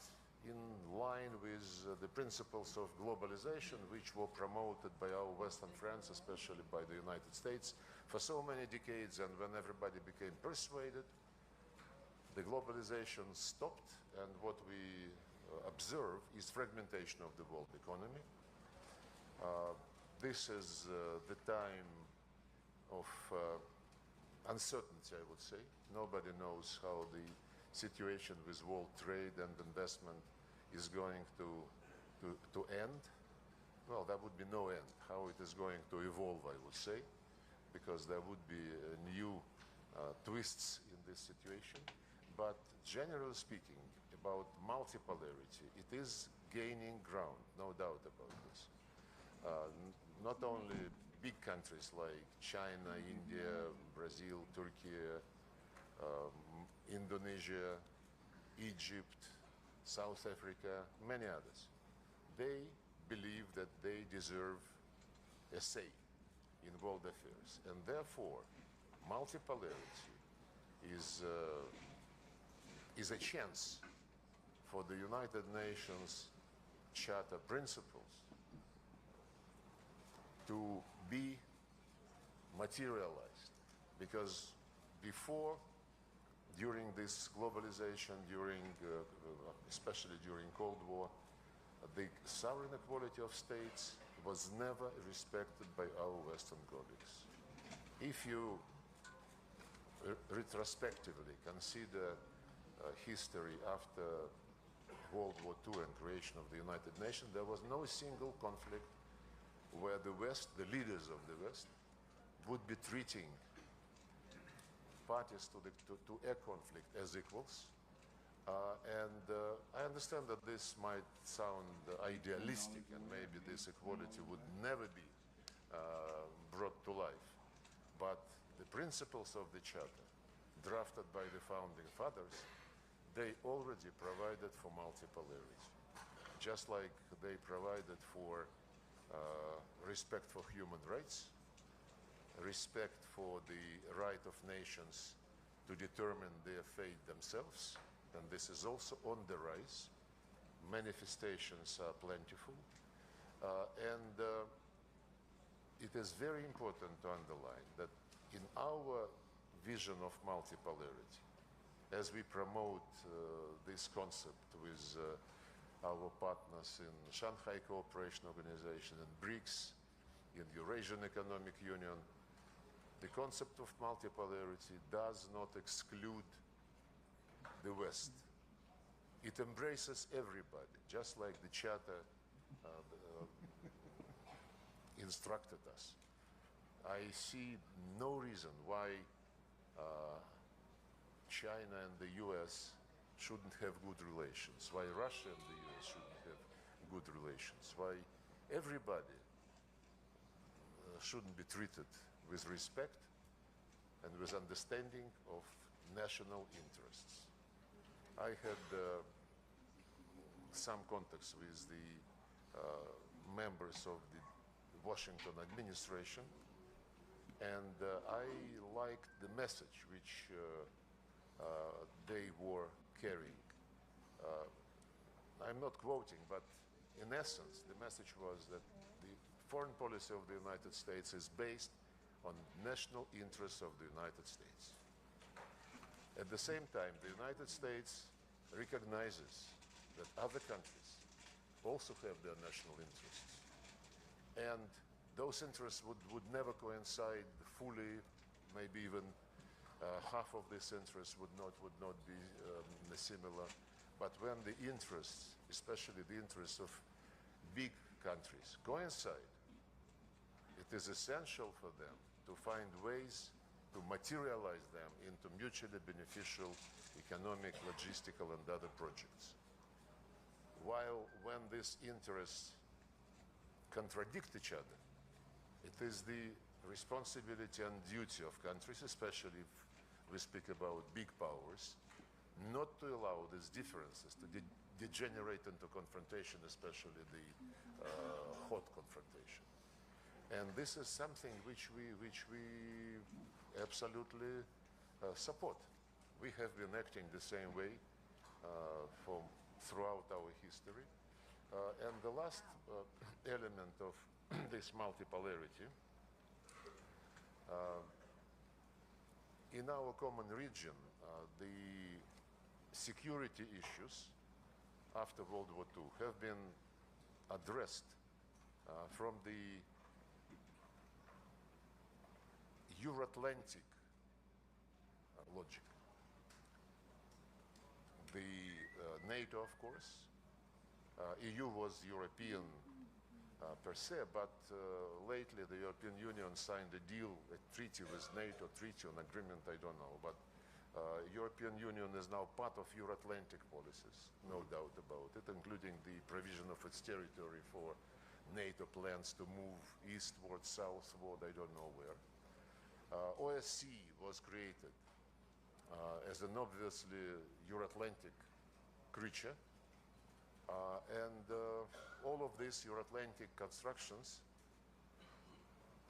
in line with the principles of globalization, which were promoted by our Western friends, especially by the United States, for so many decades. And when everybody became persuaded, the globalization stopped, and what we observe is fragmentation of the world economy. This is the time of uncertainty, I would say. Nobody knows how the situation with world trade and investment is going to end. Well, there would be no end. How it is going to evolve, I would say, because there would be new twists in this situation. But generally speaking, about multipolarity, it is gaining ground, no doubt about this. Not only big countries like China, India, Brazil, Turkey, Indonesia, Egypt, South Africa, many others. They believe that they deserve a say in world affairs, and therefore multipolarity is a chance for the United Nations Charter principles to be materialized. Because before, during this globalization, especially during Cold War, the sovereign equality of states was never respected by our Western colleagues. If you retrospectively consider history after World War II and creation of the United Nations, there was no single conflict where the West, the leaders of the West, would be treating parties to a conflict as equals. I understand that this might sound idealistic, and maybe this equality would never be brought to life. But the principles of the Charter, drafted by the founding fathers, they already provided for multipolarity, just like they provided for respect for human rights, respect for the right of nations to determine their fate themselves, and this is also on the rise. Manifestations are plentiful, and it is very important to underline that in our vision of multipolarity, as we promote this concept with our partners in Shanghai Cooperation Organization, in BRICS, in Eurasian Economic Union, the concept of multipolarity does not exclude the West. It embraces everybody, just like the Charter instructed us. I see no reason why China and the US shouldn't have good relations, why Russia and the US shouldn't have good relations, why everybody shouldn't be treated with respect and with understanding of national interests. I had some contacts with the members of the Washington administration, and I liked the message which they were carrying. I'm not quoting, but in essence, the message was that the foreign policy of the United States is based on national interests of the United States. At the same time, the United States recognizes that other countries also have their national interests. And those interests would never coincide fully, maybe even half of this interest would not be similar. But when the interests, especially the interests of big countries, coincide, it is essential for them to find ways to materialize them into mutually beneficial economic, logistical, and other projects. While when these interests contradict each other, it is the responsibility and duty of countries, especially if we speak about big powers, not to allow these differences to degenerate into confrontation, especially the hot confrontation. And this is something which we absolutely support. We have been acting the same way throughout our history. And the last element of this multipolarity, in our common region, the security issues after World War II have been addressed from the Euro-Atlantic logic. The NATO, of course, EU was European per se, but lately the European Union signed a deal, a treaty with NATO, treaty on agreement, I don't know, but European Union is now part of Euro-Atlantic policies, no doubt about it, including the provision of its territory for NATO plans to move eastward, southward, I don't know where. OSCE was created as an obviously Euro-Atlantic creature, and all of these Euro-Atlantic constructions,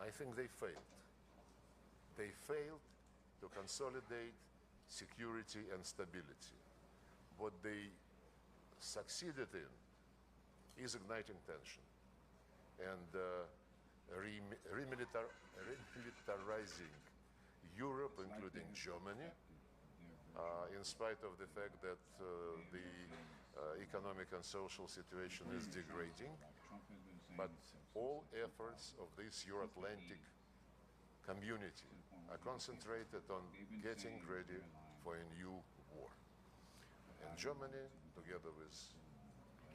I think they failed. They failed to consolidate security and stability. What they succeeded in is igniting tension and remilitarizing Europe, including Germany, in spite of the fact that the economic and social situation is degrading. But all efforts of this Euro-Atlantic community are concentrated on getting ready for a new war. And Germany, together with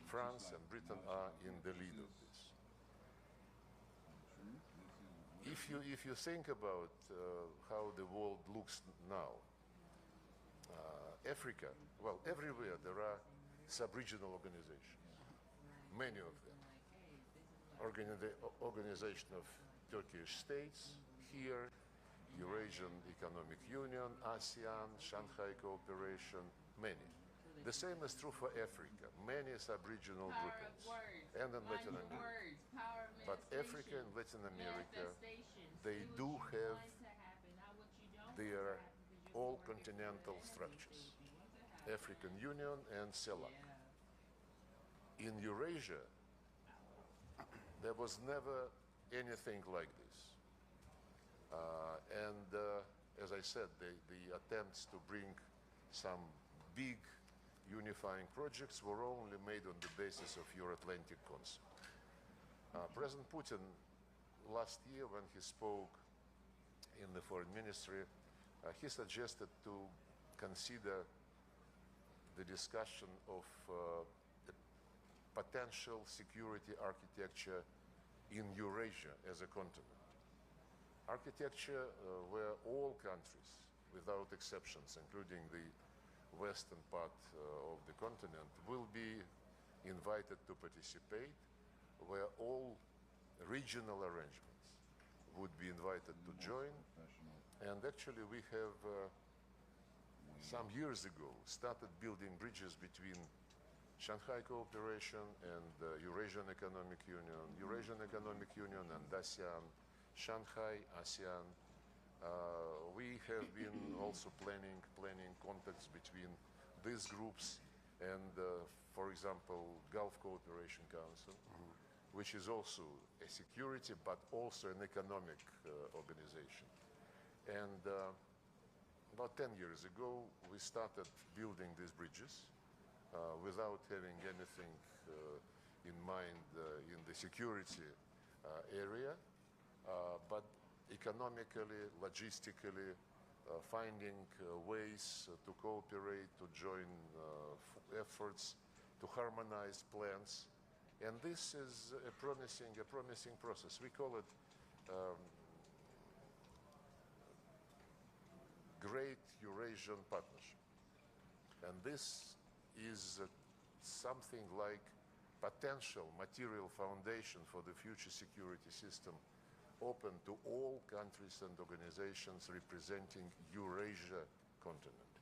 France and Britain, are in the lead of this. If you think about how the world looks now, Africa, well, everywhere there are sub-regional organizations, many of them. Organization of Turkish states here, Eurasian Economic Union, ASEAN, Shanghai Cooperation, many. The same is true for Africa, many sub-regional groupings, and in Latin America. But Africa and Latin America, they do have their all-continental structures, African Union and CELAC. In Eurasia, there was never anything like this. As I said, the attempts to bring some big unifying projects were only made on the basis of Euro-Atlantic concept. President Putin, last year when he spoke in the foreign ministry, he suggested to consider the discussion of a potential security architecture in Eurasia as a continent. Architecture where all countries, without exceptions, including the western part of the continent, will be invited to participate, where all regional arrangements would be invited to join. And actually we have some years ago started building bridges between Shanghai Cooperation and Eurasian Economic Union, Eurasian Economic Union and ASEAN, Shanghai, ASEAN. We have been also planning contacts between these groups and, for example, Gulf Cooperation Council, which is also a security but also an economic organization. And about 10 years ago, we started building these bridges without having anything in mind in the security area, but economically, logistically, finding ways to cooperate, to join efforts, to harmonize plans. And this is a promising process. We call it Great Eurasian Partnership. And this is something like potential material foundation for the future security system, open to all countries and organizations representing Eurasia continent.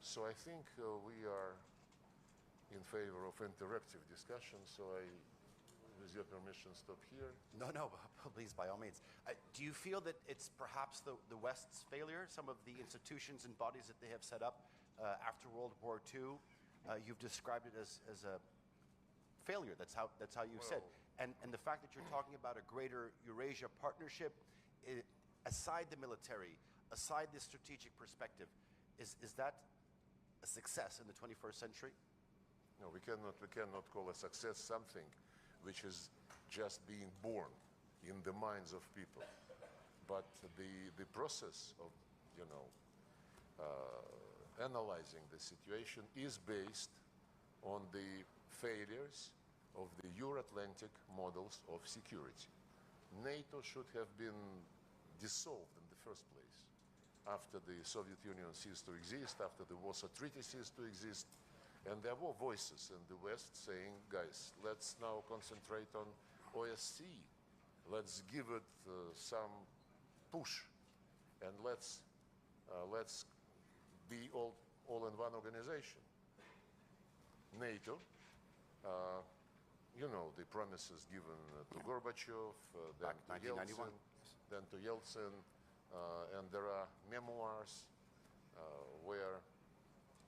So I think we are in favor of interactive discussion, so I, with your permission, stop here. No, please, by all means. Do you feel that it's perhaps the West's failure, some of the institutions and bodies that they have set up after World War II? You've described it as a failure. That's how you've said. And the fact that you're talking about a greater Eurasia partnership, aside the military, aside the strategic perspective, is that a success in the 21st century? No, we cannot call a success something which is just being born in the minds of people. But the process of, analyzing the situation is based on the failures of the Euro-Atlantic models of security. NATO should have been dissolved in the first place after the Soviet Union ceased to exist, after the Warsaw Treaty ceased to exist. And there were voices in the West saying, guys, let's now concentrate on OSCE. Let's give it some push, and let's be all in one organization. NATO, the promises given to Gorbachev, then to Yeltsin, and there are memoirs where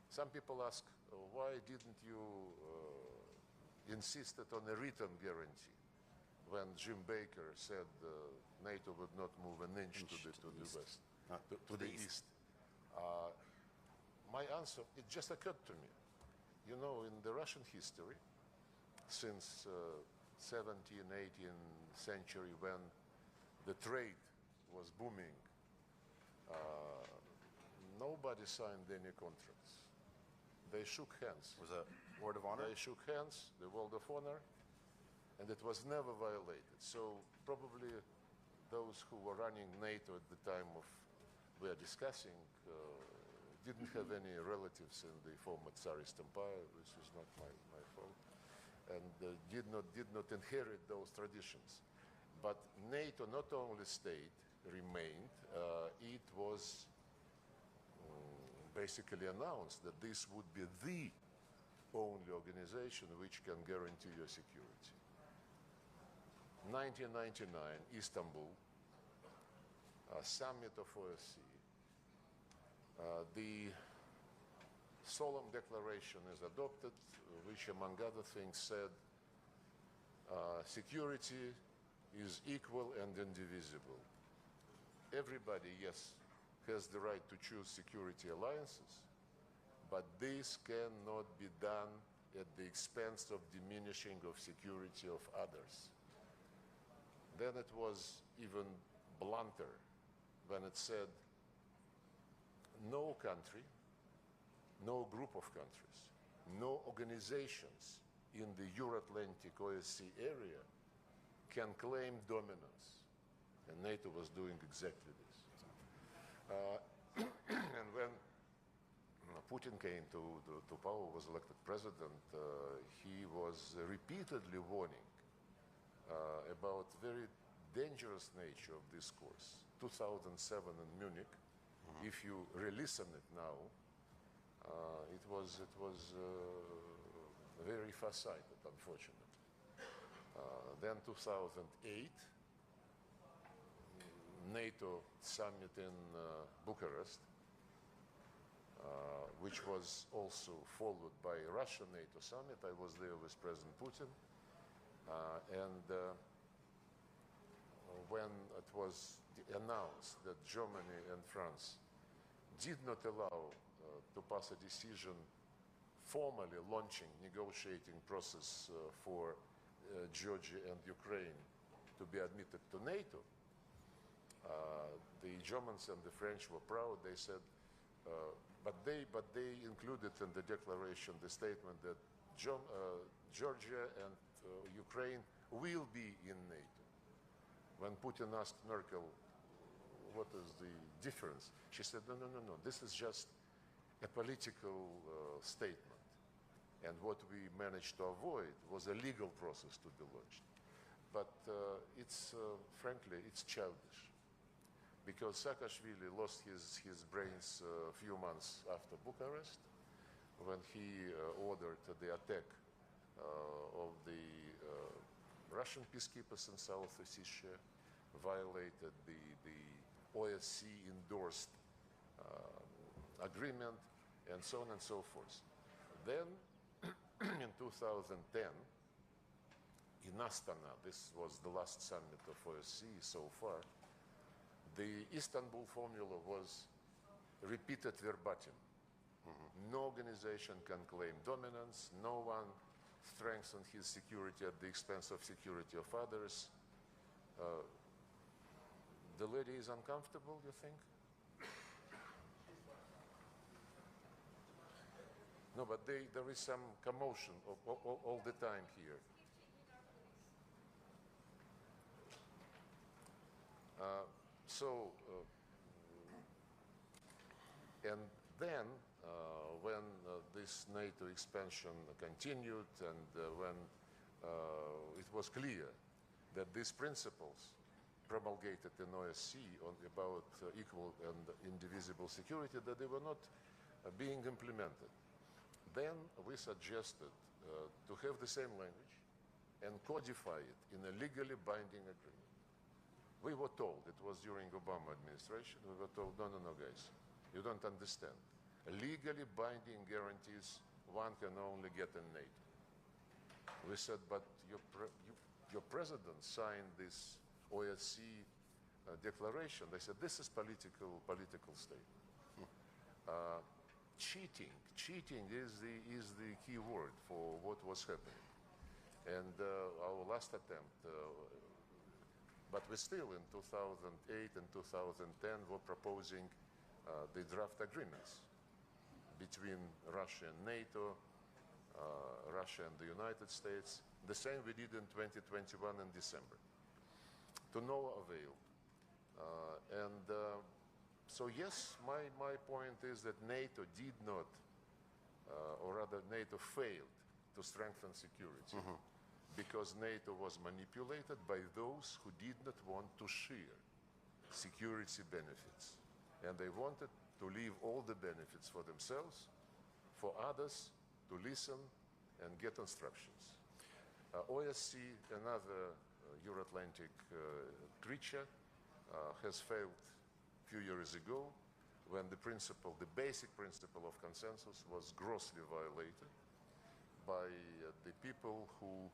some people ask, why didn't you insist on a written guarantee when Jim Baker said NATO would not move an inch to the west, to the east? My answer, it just occurred to me. In the Russian history, since 17th, 18th century, when the trade was booming, nobody signed any contracts they shook hands. Was a word of honor? They shook hands, the word of honor, and it was never violated. So probably those who were running NATO at the time of we are discussing didn't have any relatives in the former Tsarist Empire, which is not my fault, and did not inherit those traditions. But NATO not only stayed, remained, it was basically announced that this would be the only organization which can guarantee your security. 1999, Istanbul, summit of OSCE. The solemn declaration is adopted, which among other things said, security is equal and indivisible. Everybody, yes, has the right to choose security alliances, but this cannot be done at the expense of diminishing of security of others. Then it was even blunter when it said no country, no group of countries, no organizations in the Euro-Atlantic OSCE area can claim dominance. And NATO was doing exactly this. And when Putin came to power, was elected president, he was repeatedly warning about very dangerous nature of this course. 2007 in Munich, if you re-listen it now, it was very far-sighted, unfortunately. Then 2008, NATO summit in Bucharest, which was also followed by a Russian NATO summit. I was there with President Putin. And when it was announced that Germany and France did not allow to pass a decision formally launching negotiating process for Georgia and Ukraine to be admitted to NATO, the Germans and the French were proud. They said, but they included in the declaration the statement that Georgia and Ukraine will be in NATO. When Putin asked Merkel, what is the difference? She said, no, this is just a political statement. And what we managed to avoid was a legal process to be launched. But frankly, it's childish. Because Saakashvili lost his brains a few months after Bucharest, when he ordered the attack of the Russian peacekeepers in South Ossetia, violated the OSCE-endorsed agreement, and so on and so forth. Then, in 2010, in Astana, this was the last summit of OSCE so far, the Istanbul formula was repeated verbatim. No organization can claim dominance, no one strengthens his security at the expense of security of others. The lady is uncomfortable, you think? No, but there is some commotion all the time here. And then when this NATO expansion continued and when it was clear that these principles promulgated in OSCE about equal and indivisible security, that they were not being implemented, then we suggested to have the same language and codify it in a legally binding agreement. We were told, it was during Obama administration, we were told, no, guys, you don't understand. Legally binding guarantees one can only get in NATO. We said, but your president signed this OSCE declaration. They said, this is political statement. Cheating is the key word for what was happening. And our last attempt, but we still in 2008 and 2010 were proposing the draft agreements. between Russia and NATO, Russia and the United States. The same we did in 2021 in December. To no avail. So yes, my point is that NATO did not, or rather NATO failed to strengthen security because NATO was manipulated by those who did not want to share security benefits. And they wanted to leave all the benefits for themselves, for others to listen and get instructions. OSCE, another Euro-Atlantic creature, has failed a few years ago when the basic principle of consensus was grossly violated by the people who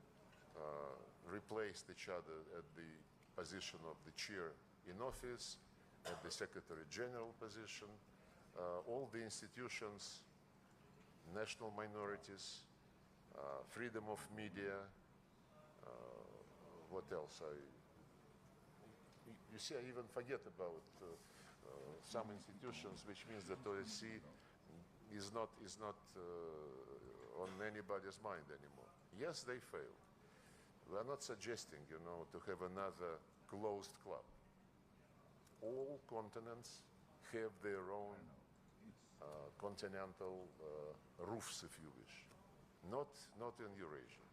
replaced each other at the position of the chair in office, at the Secretary General position, all the institutions, national minorities, freedom of media, what else? You see, I even forget about some institutions, which means that OSCE is not on anybody's mind anymore. Yes, they failed. We are not suggesting, to have another closed club. All continents have their own continental roofs, if you wish. Not in Eurasia.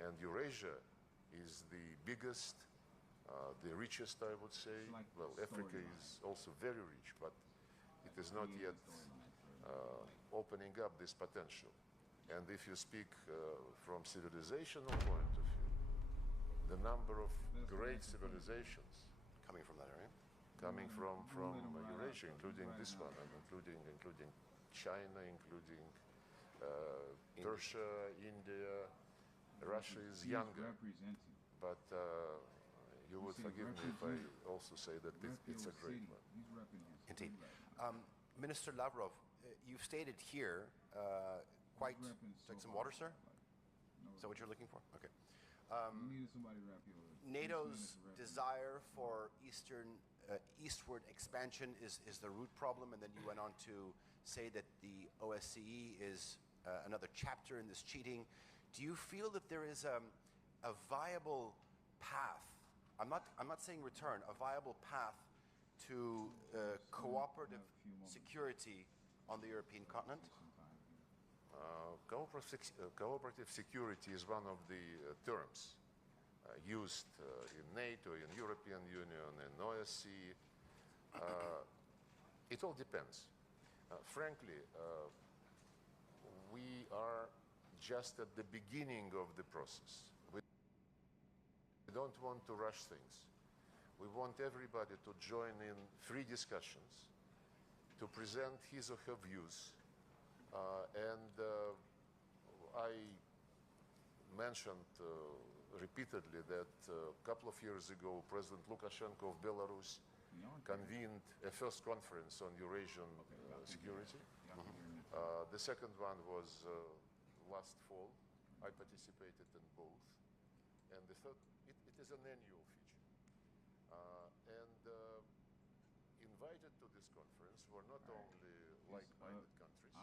And Eurasia is the biggest, the richest, I would say. Well, Africa is also very rich, but it is not yet opening up this potential. And if you speak from civilizational point of view, the number of great civilizations Coming from that area? coming from Eurasia, including this one, and including China, including Persia, India. Russia is younger, but you would forgive me if I also say that it's a great one. Indeed. Minister Lavrov, you've stated here quite... Take some water, sir? Is that what you're looking for? Okay. NATO's desire for eastward expansion is the root problem, and then you went on to say that the OSCE is another chapter in this cheating. Do you feel that there is a viable path? I'm not saying return, a viable path to cooperative security on the European continent? Cooperative security is one of the terms used in NATO, in European Union, in OSCE. It all depends. Frankly, we are just at the beginning of the process. We don't want to rush things. We want everybody to join in free discussions, to present his or her views. I mentioned repeatedly that a couple of years ago, President Lukashenko of Belarus convened a first conference on Eurasian security. The second one was last fall. I participated in both. And the third, it is an annual feature. Invited to this conference were not only like-minded countries,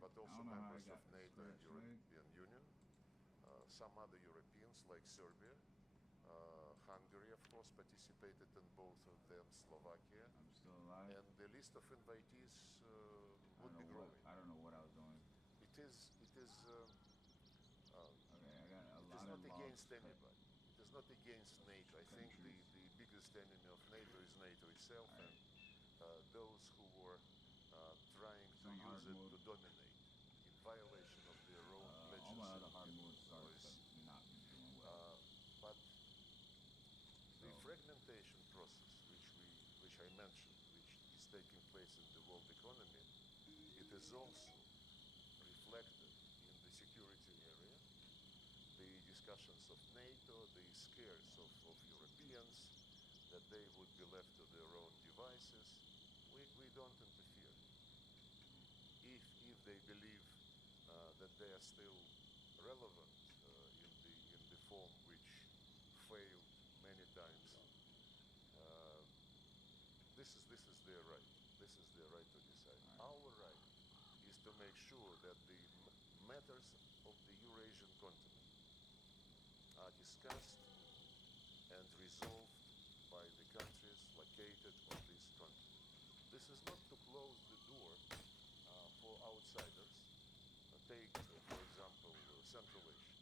but also members of NATO and European Union, some other Europeans like Serbia, Hungary, of course, participated in both of them, Slovakia. I'm still alive. And the list of invitees would be growing. I don't know what I was doing. It is Okay, I got a lot not of against logs. anybody. It is not against NATO. I think the biggest enemy of NATO is NATO itself and those who were trying to use it to dominate in violation of their own pledges. All my other hard in mode starts OSCE. have not been doing well. But the fragmentation process, which I mentioned, which is taking place in the world economy, it is also reflected in the security area. The discussions of NATO, the scares of Europeans, that they would be left to their own devices. We don't interfere. If they believe that they are still relevant in the form which failed many times, this is their right. This is their right to decide. Our right to make sure that the matters of the Eurasian continent are discussed and resolved by the countries located on this continent. This is not to close the door for outsiders. Take, for example, Central Asia.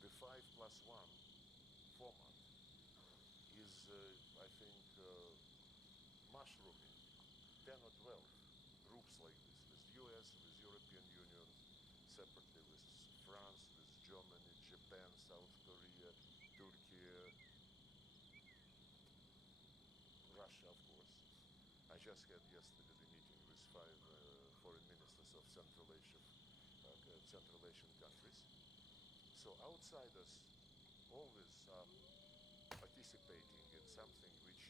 The 5+1 format is, I think, mushrooming 10 or 12 groups like this, with US, with European Union, separately with France, with Germany, Japan, South Korea, Turkey, Russia, of course. I just had yesterday the meeting with 5 foreign ministers of Central Asia, Central Asian countries. So outsiders always are participating in something which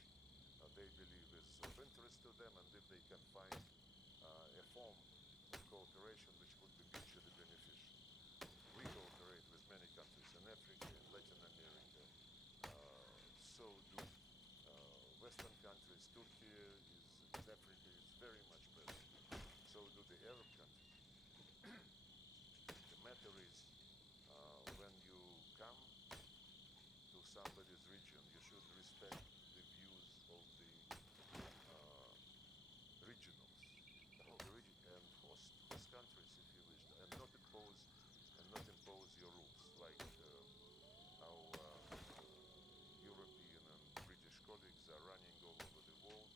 they believe is of interest to them, and if they can find a form of cooperation which would be mutually beneficial. We cooperate with many countries in Africa, in Latin America, so do Western countries. Turkey is Africa is very much present. So do the Arab countries. The matter is, when you come to somebody's region, you should respect the views of the regionals, the whole region, and host countries, if you wish, and not impose your rules, like our European and British colleagues are running all over the world.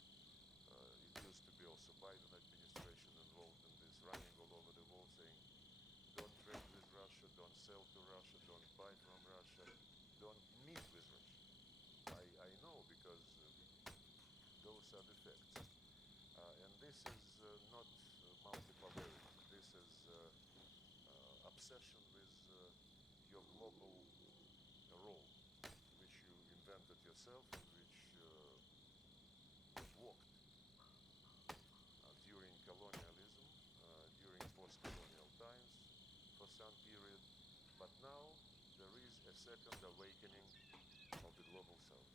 It used to be also Biden administration involved in this, running all over the world, saying, don't trade with Russia, don't sell to Russia, don't buy from Russia, don't meet with Russia. I know, because those are the facts. And this is not multipolarity. This is obsession with your global role, which you invented yourself and which worked during colonialism, during post-colonial times for some period. But now there is a second awakening of the global south.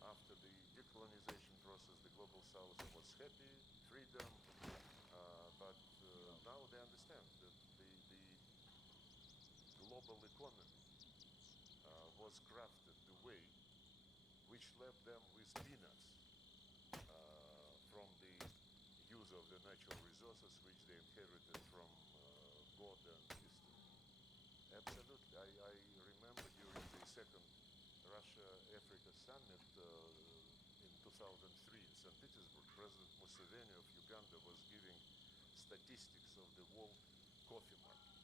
After the decolonization process, the global south was happy, freedom, but now they understand that the global economy was crafted the way which left them with peanuts from the use of the natural resources which they inherited from God and history. Absolutely. I remember during the second Russia-Africa summit in 2003 in St. Petersburg, President Museveni of Uganda was giving statistics of the world coffee market.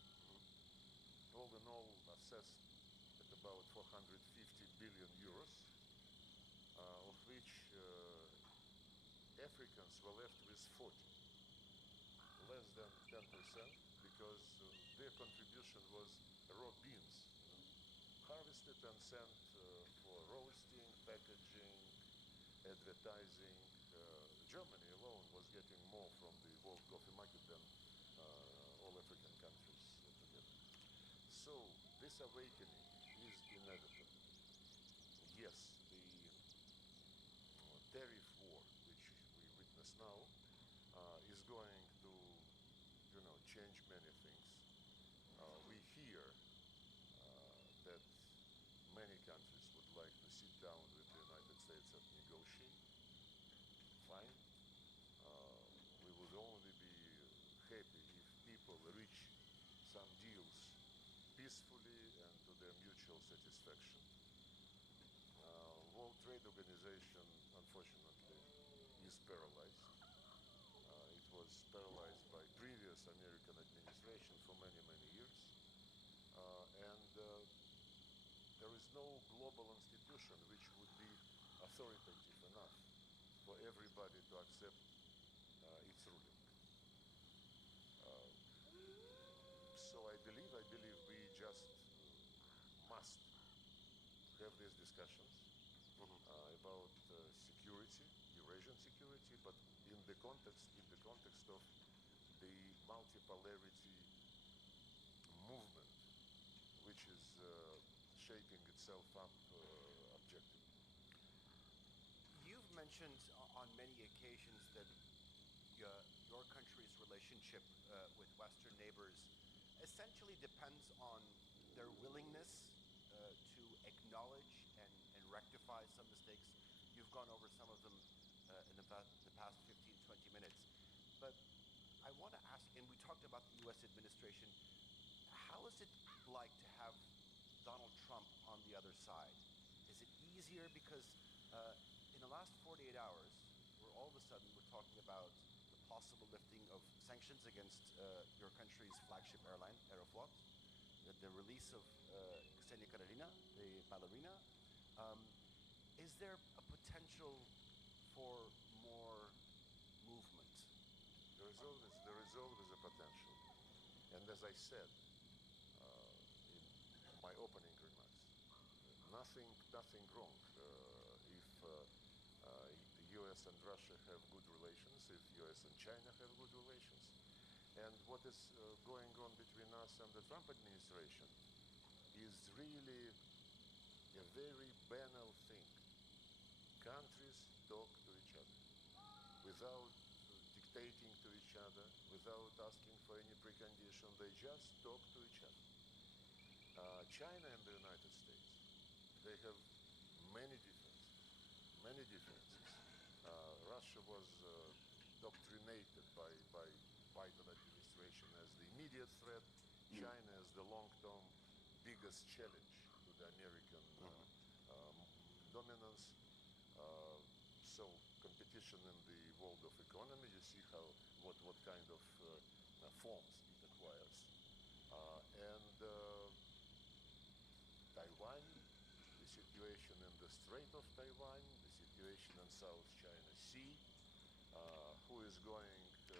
All in all, assessed at about 450 billion euros, of which Africans were left with 40, less than 10%, because their contribution was raw beans, harvested and sent for roasting, packaging, advertising. Germany alone was getting more from the world coffee market than all African countries together. So this awakening is inevitable. Yes, the tariff war, which we witness now, is going to, change many things. We hear that many countries would like to sit down with the United States and negotiate. Fine. We would only be happy if people reach some deals peacefully and to their mutual satisfaction. World Trade Organization, unfortunately, is paralyzed. It was paralyzed by previous American administration for many, many years. And there is no global institution which would be authoritative enough for everybody to accept its ruling. So I believe we just must have these discussions about security, Eurasian security, but in the context of the multipolarity movement, which is shaping itself up objectively. You've mentioned on many occasions that your country's relationship with Western neighbors essentially depends on their willingness to acknowledge and rectify some mistakes. You've gone over some of them in the past 15, 20 minutes. But I want to ask, and we talked about the US administration, how is it like to have Donald Trump on the other side? Is it easier because in the last 48 hours, all of a sudden we're talking about the possible lifting of sanctions against your country's flagship airline, Aeroflot, the release of Ksenia Karelina, the ballerina. Is there a potential for more movement? There is always a potential. And as I said in my opening remarks, nothing wrong if the US and Russia have good relations, if US and China have good relations. And what is going on between us and the Trump administration is really a very banal thing. Countries talk to each other without dictating to each other, without asking for any precondition. They just talk to each other. China and the United States, they have many differences. Russia was doctrinated by Biden administration as the immediate threat, China as the long-term biggest challenge to the American dominance. So competition in the world of economy, you see what kind of forms it acquires. And Taiwan, the situation in the Strait of Taiwan, the situation in South China Sea, who is going to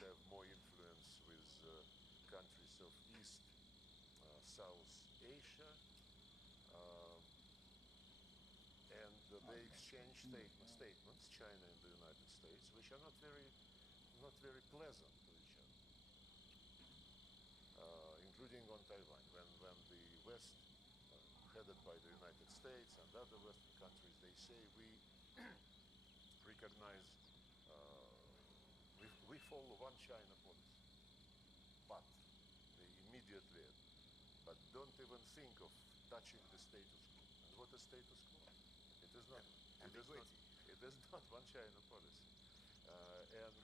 have more influence with countries of East, South Asia, and they exchange statements, China and the United States, which are not very pleasant to each other, including on Taiwan. When the West, headed by the United States and other Western countries, they say we recognize, we follow one China policy, but they immediately add, but don't even think of touching the status quo. And what is status quo? It is not. It is not one China policy. And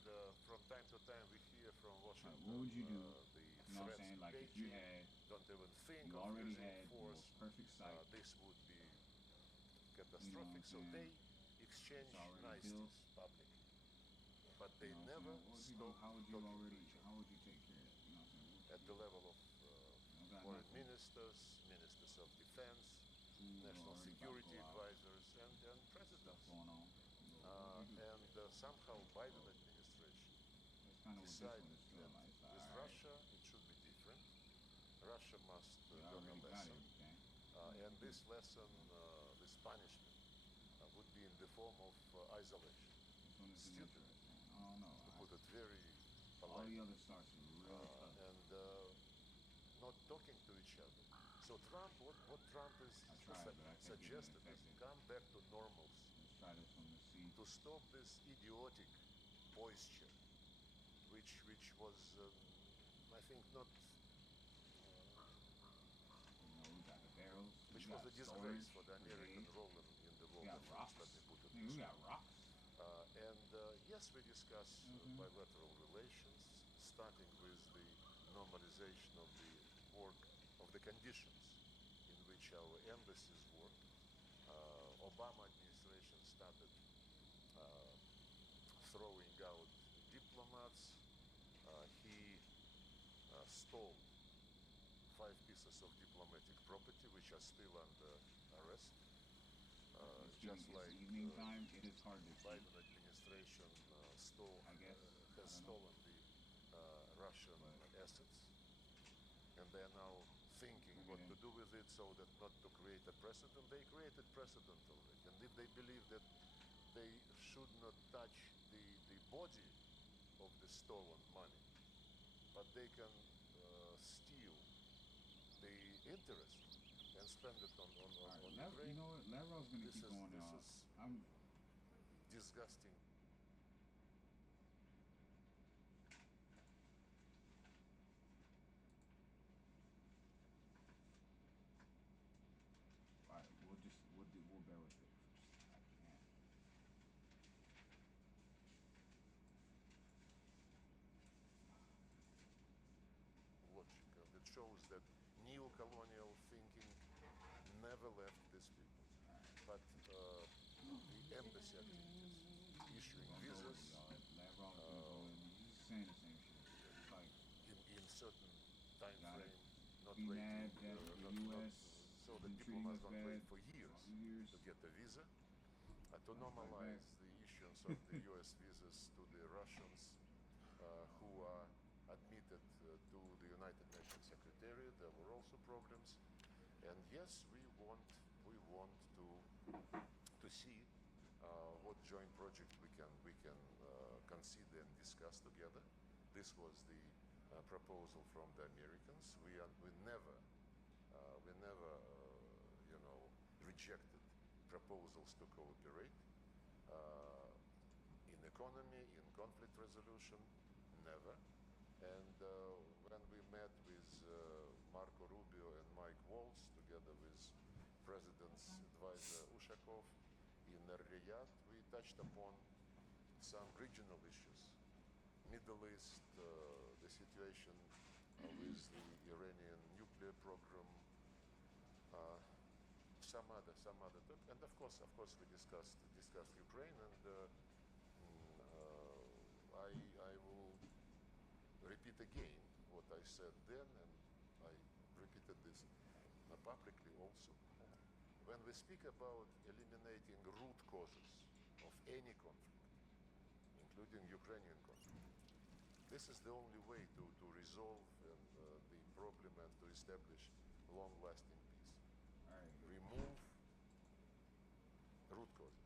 from time to time we hear from Washington. What would you do? The You know what I'm saying? Like if you had, don't even think you of already using had force. the most perfect sight. This would be You catastrophic. know So they exchange niceties publicly, but they never stop how would you talking already? to each other. How would you take care of that? You know what I'm saying? At the level of foreign ministers, ministers of defense, national security advisors, and presidents. Going on. And somehow Biden administration decided that with Russia it should be different. Russia must learn a lesson. And this lesson, this punishment, would be in the form of isolation. Stupid, I don't know. to put it very All the politely. other starts are real tough. And not talking to each other. So Trump, what Trump is suggested is come back to normalcy. Let's try this one to see. To stop this idiotic posture, which was, I think, not, We got the barrels. which was a disgrace for the American role in the world. We got rocks. Let me put it We this way. got rocks. And yes, we discuss bilateral relations, starting with the normalization of the work, of the conditions in which our embassies work. Obama administration started throwing out diplomats. He stole 5 pieces of diplomatic property, which are still under arrest. Just like evening time, it is hard to see. Biden administration stole, I guess. has stolen the Russian assets, and they are now thinking what to do with it so that not to create a precedent. They created precedent already, and if they believe that they should not touch the body of the stolen money, but they can steal the interest and spend it on Ukraine. You know what? Lavrov's going to keep going on. I'm disgusting shows that neo-colonial thinking never left these people. But the embassy activities, issuing visas Saying the same shit. It's like in certain time gotta frame, not be waiting, mad that the U.S. so has the been people treating must us not wait bad for years years. to get a visa. To Like normalize that. the issuance of the U.S. visas to the Russians who are admitted to the United Nations Secretariat, there were also problems. And yes, we want to see what joint project we can consider and discuss together. This was the proposal from the Americans. We never rejected proposals to cooperate in economy, in conflict resolution, never. And when we met with Marco Rubio and Mike Waltz, together with President's advisor Ushakov in Riyadh, we touched upon some regional issues. Middle East, the situation with the Iranian nuclear program, some other topic, and of course we discussed Ukraine, and I will repeat again what I said then, and I repeated this publicly also. When we speak about eliminating root causes of any conflict, including Ukrainian conflict, this is the only way to resolve the problem and to establish long-lasting peace. Remove root causes.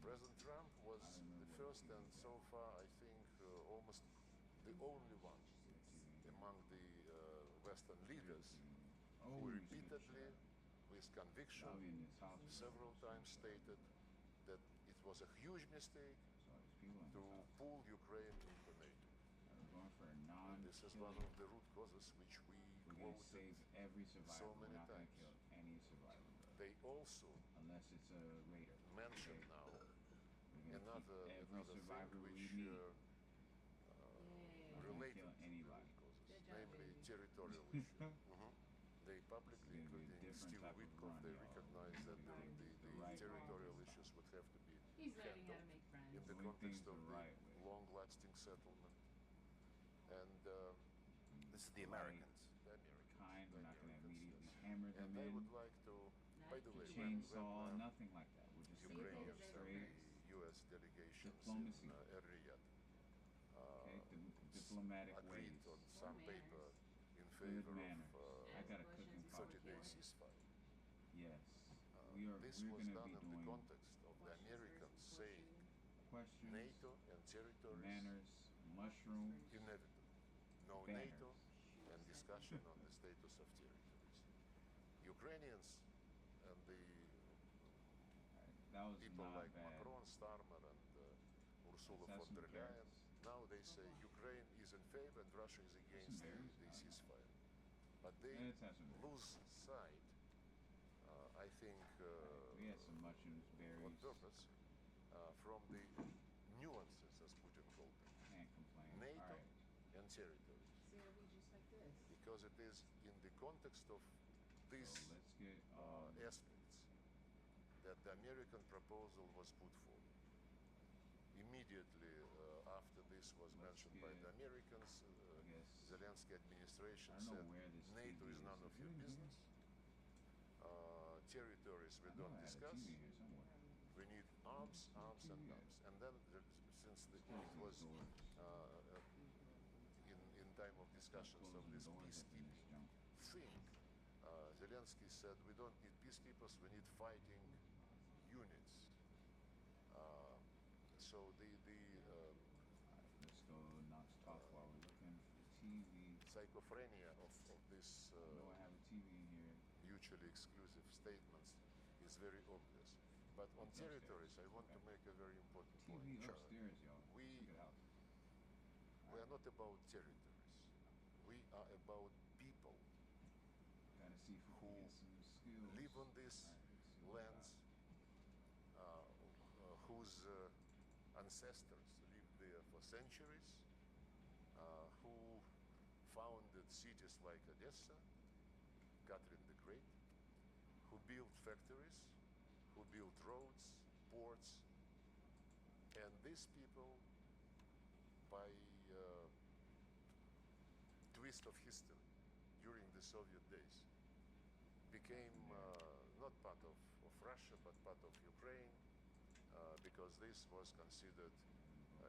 President Trump was the first and so far, I think, almost the only one among the Western leaders who repeatedly, with conviction, several times stated that it was a huge mistake to pull Ukraine into NATO. And this is one of the root causes which we quoted so many times. They also mentioned now another thing which related to the root causes, namely territorial issue. They publicly, including Steve Witkoff, they recognized that the territorial issues would have to be handled in the context of the long-lasting settlement. And This is the Americans. We're not going to immediately hammer them and I in. would like to, by the way, Chainsaw, nothing like that. We'll just say Ukrainians and straight the U.S. delegations diplomacy. in Riyadh diplomatic agreed ways. on some paper in Good favor manners. of I got a cooking pot. 30-day ceasefire. Yes. This We're was going to done be in the doing context of the Americans saying questions, NATO and territories manners, mushrooms, inevitable. No banners. NATO and discussion on the status of territories. Ukrainians and the That was people not like bad. Macron, Starmer, and Ursula Let's have von some der Leyen, carrots. now they say Ukraine is in favor and Russia is against berries. the ceasefire. But they Let's have some berries. lose sight, I think, We had some mushrooms, on berries. purpose, from the nuances, as Putin called them, Can't complain. NATO All right. and territories. So it'll be just like this. Because it is in the context of these So let's get aspects that the American proposal was put forward. Immediately after this was mentioned by the Americans, guess Zelensky administration I don't know said where this NATO TV is none of your business. Territories we I know don't I had a discuss. TV here somewhere. We need arms, arms, and TV arms. And then, since it Close was these doors. in time of discussions of Closing this doors up in peacekeeping this junk. thing, Zelensky said we don't need peacekeepers, we need fighting units. So Let's go not talk while we're looking for the TV. psychophrenia of this I know I have a TV in here. mutually exclusive statements is very obvious. But on It's upstairs. territories, I want to Okay. make a very important TV point. upstairs, y'all. We- Check it out. We are not about territories. We are about people Gotta see if we who can get some skills. live on this All right, let's see what we lands, whose ancestors lived there for centuries, who founded cities like Odessa, Catherine the Great, who built factories, who built roads, ports, and these people, by twist of history during the Soviet days, became not part of Russia, but part of Ukraine, because this was considered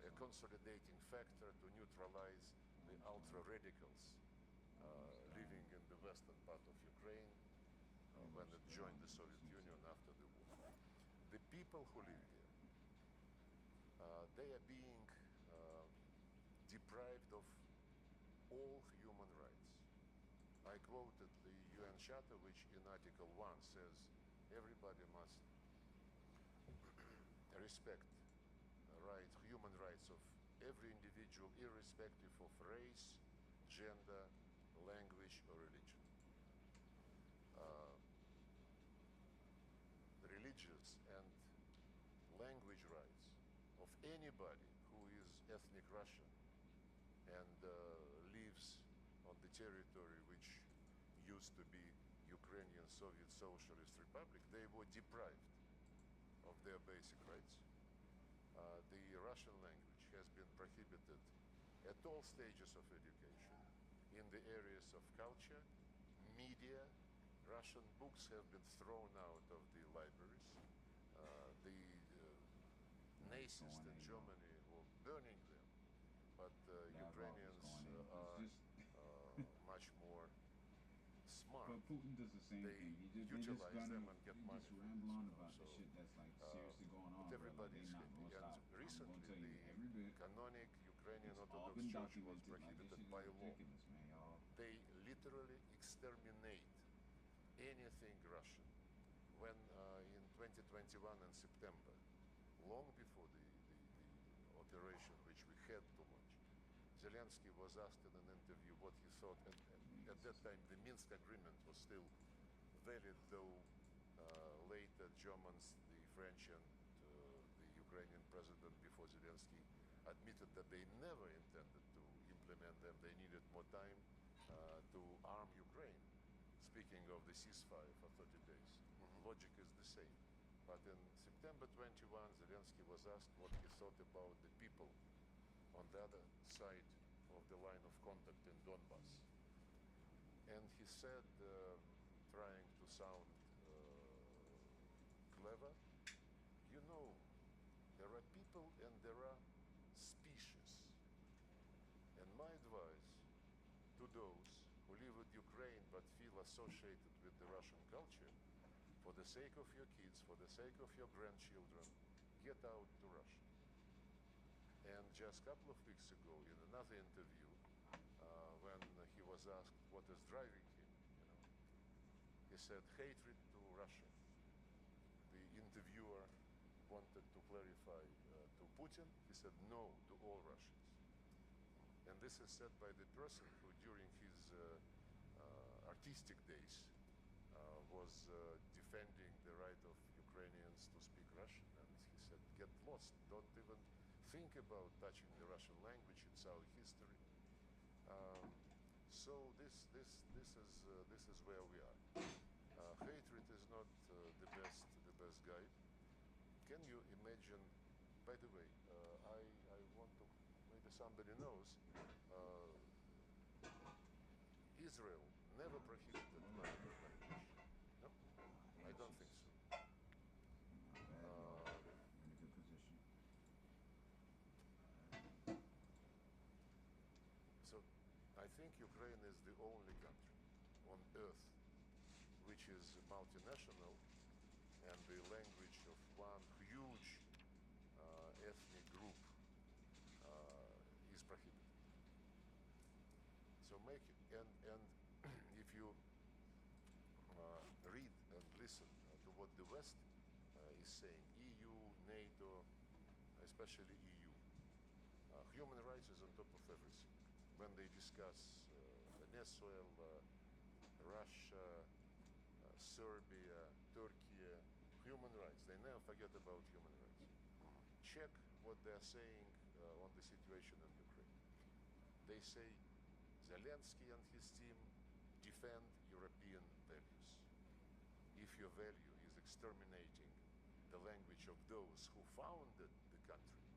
a consolidating factor to neutralize the ultra-radicals living in the western part of Ukraine when it joined the Soviet Union after the war. The people who live there, they are being deprived of all human rights. I quoted the UN Charter, which in Article 1 says everybody must respect human rights of every individual, irrespective of race, gender, language, or religion. Religious and language rights of anybody who is ethnic Russian and lives on the territory which used to be Ukrainian Soviet Socialist Republic, they were deprived of their basic rights. The Russian language has been prohibited at all stages of education, in the areas of culture, media. Russian books have been thrown out of the libraries. The Nazis in Germany were burning them, but Ukrainians are much more smart. But Putin does the same They thing. He just utilize gonna them and get he money just from ramble on this, about the so, shit that's like seriously going on. But Bro. Like, everybody they is not happy. gonna And stop. recently, I'm gonna tell you every the bit. canonic Ukrainian It's all Orthodox been Church was documented. Like, this prohibited shit by is law. ridiculous, man, y'all. They literally exterminate anything Russian. When in 2021 in September, long before the operation, which we had too much, Zelensky was asked in an interview what he thought. At that time, the Minsk agreement was still valid, though later Germans, the French, and the Ukrainian president before Zelensky admitted that they never intended to implement them. They needed more time to arm Ukraine. Speaking of the ceasefire for 30 days, logic is the same. But in September 21, Zelensky was asked what he thought about the people on the other side of the line of contact in Donbass. And he said, trying to sound clever, you know, there are people and there are species. And my advice to those who live with Ukraine but feel associated with the Russian culture, for the sake of your kids, for the sake of your grandchildren, get out to Russia. And just a couple of weeks ago, in another interview, when he was asked what is driving him, he said hatred to Russia. The interviewer wanted to clarify to Putin. He said no to all Russians. And this is said by the person who, during his artistic days, was defending the right of Ukrainians to speak Russian. And he said, get lost. Don't even think about touching the Russian language. It's our history. So this is where we are. Hatred is not the best guide. Can you imagine? By the way, I want to, maybe somebody knows, Israel never prohibited another language. No, I don't think so. You're in a good position. So I think Ukraine is the only country on earth which is multinational and the language of one huge ethnic group is prohibited. So make it, and if you read and listen to what the West is saying, EU, NATO, especially EU, human rights is on top of everything. When they discuss Venezuela, Russia, Serbia, Turkey, human rights, they never forget about human rights. Check what they're saying on the situation in Ukraine. They say Zelensky and his team defend European values. If your value is exterminating the language of those who founded the country,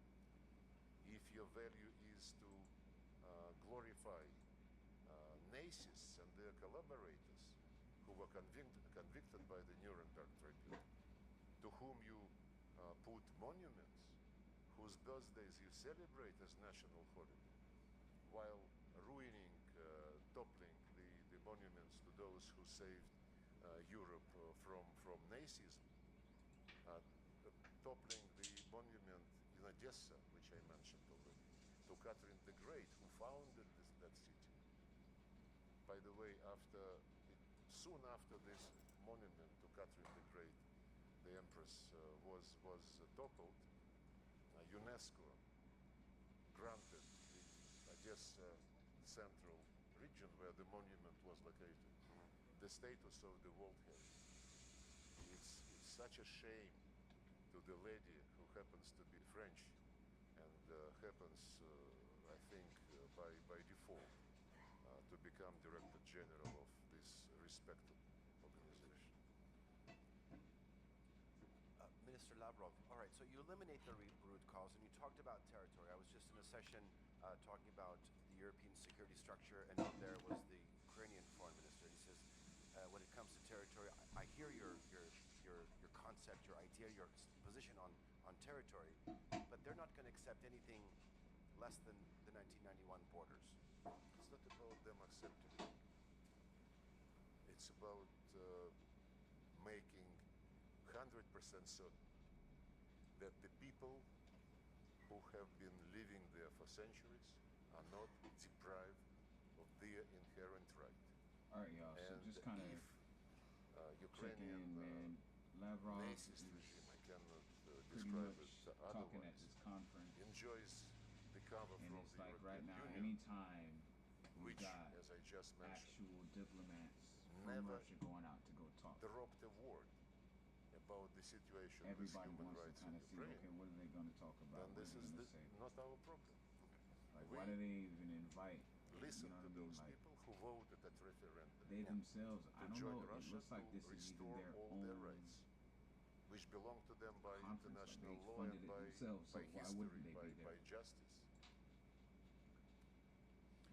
if your value is to glorify Nazis and their collaborators who were convicted by the Nuremberg Tribunal, to whom you put monuments, whose birthdays you celebrate as national holiday, while ruining, toppling the monuments to those who saved Europe from Nazism, toppling the monument in Odessa, which I mentioned already, to Catherine the Great, who founded that city. By the way, soon after this monument to Catherine the Great, the Empress was toppled, UNESCO granted the Odessa central region where the monument was located the status of the World Heritage. It's such a shame to the lady who happens to be French and happens, I think, by default to become Director General of this respected organization. Minister Lavrov, all right, so you eliminate the root cause, and you talked about territory. I was just in a session talking about the European security structure, and out there was the Ukrainian foreign minister. He says, when it comes to territory, I hear your concept, your idea, your position on territory, but they're not going to accept anything less than the 1991 borders. It's not about them accepting it. It's about making 100% certain that the people who have been living there for centuries are not deprived of their inherent right. All right, y'all. So just kind of Ukrainian Lavrov Nazist is regime, I cannot pretty describe much it talking at otherwise, this conference, enjoys the cover and from it's the like European right now, Union, anytime we which, got as I just mentioned, actual diplomats from never Russia going out to go talk, dropped a word about the situation everybody with human wants to rights kind in of see, Ukraine, okay, what are they going to talk about? then What this are is they going to say? not our problem. Like, we why do they even invite? Listen You know to what I mean? those Like, people who voted at referendum they themselves, I to don't join know, it Russia looks like to this is even restore their all own their rights, which belong to them by conference. Like, international they law funded and it themselves, so by why history, wouldn't they by be there? justice.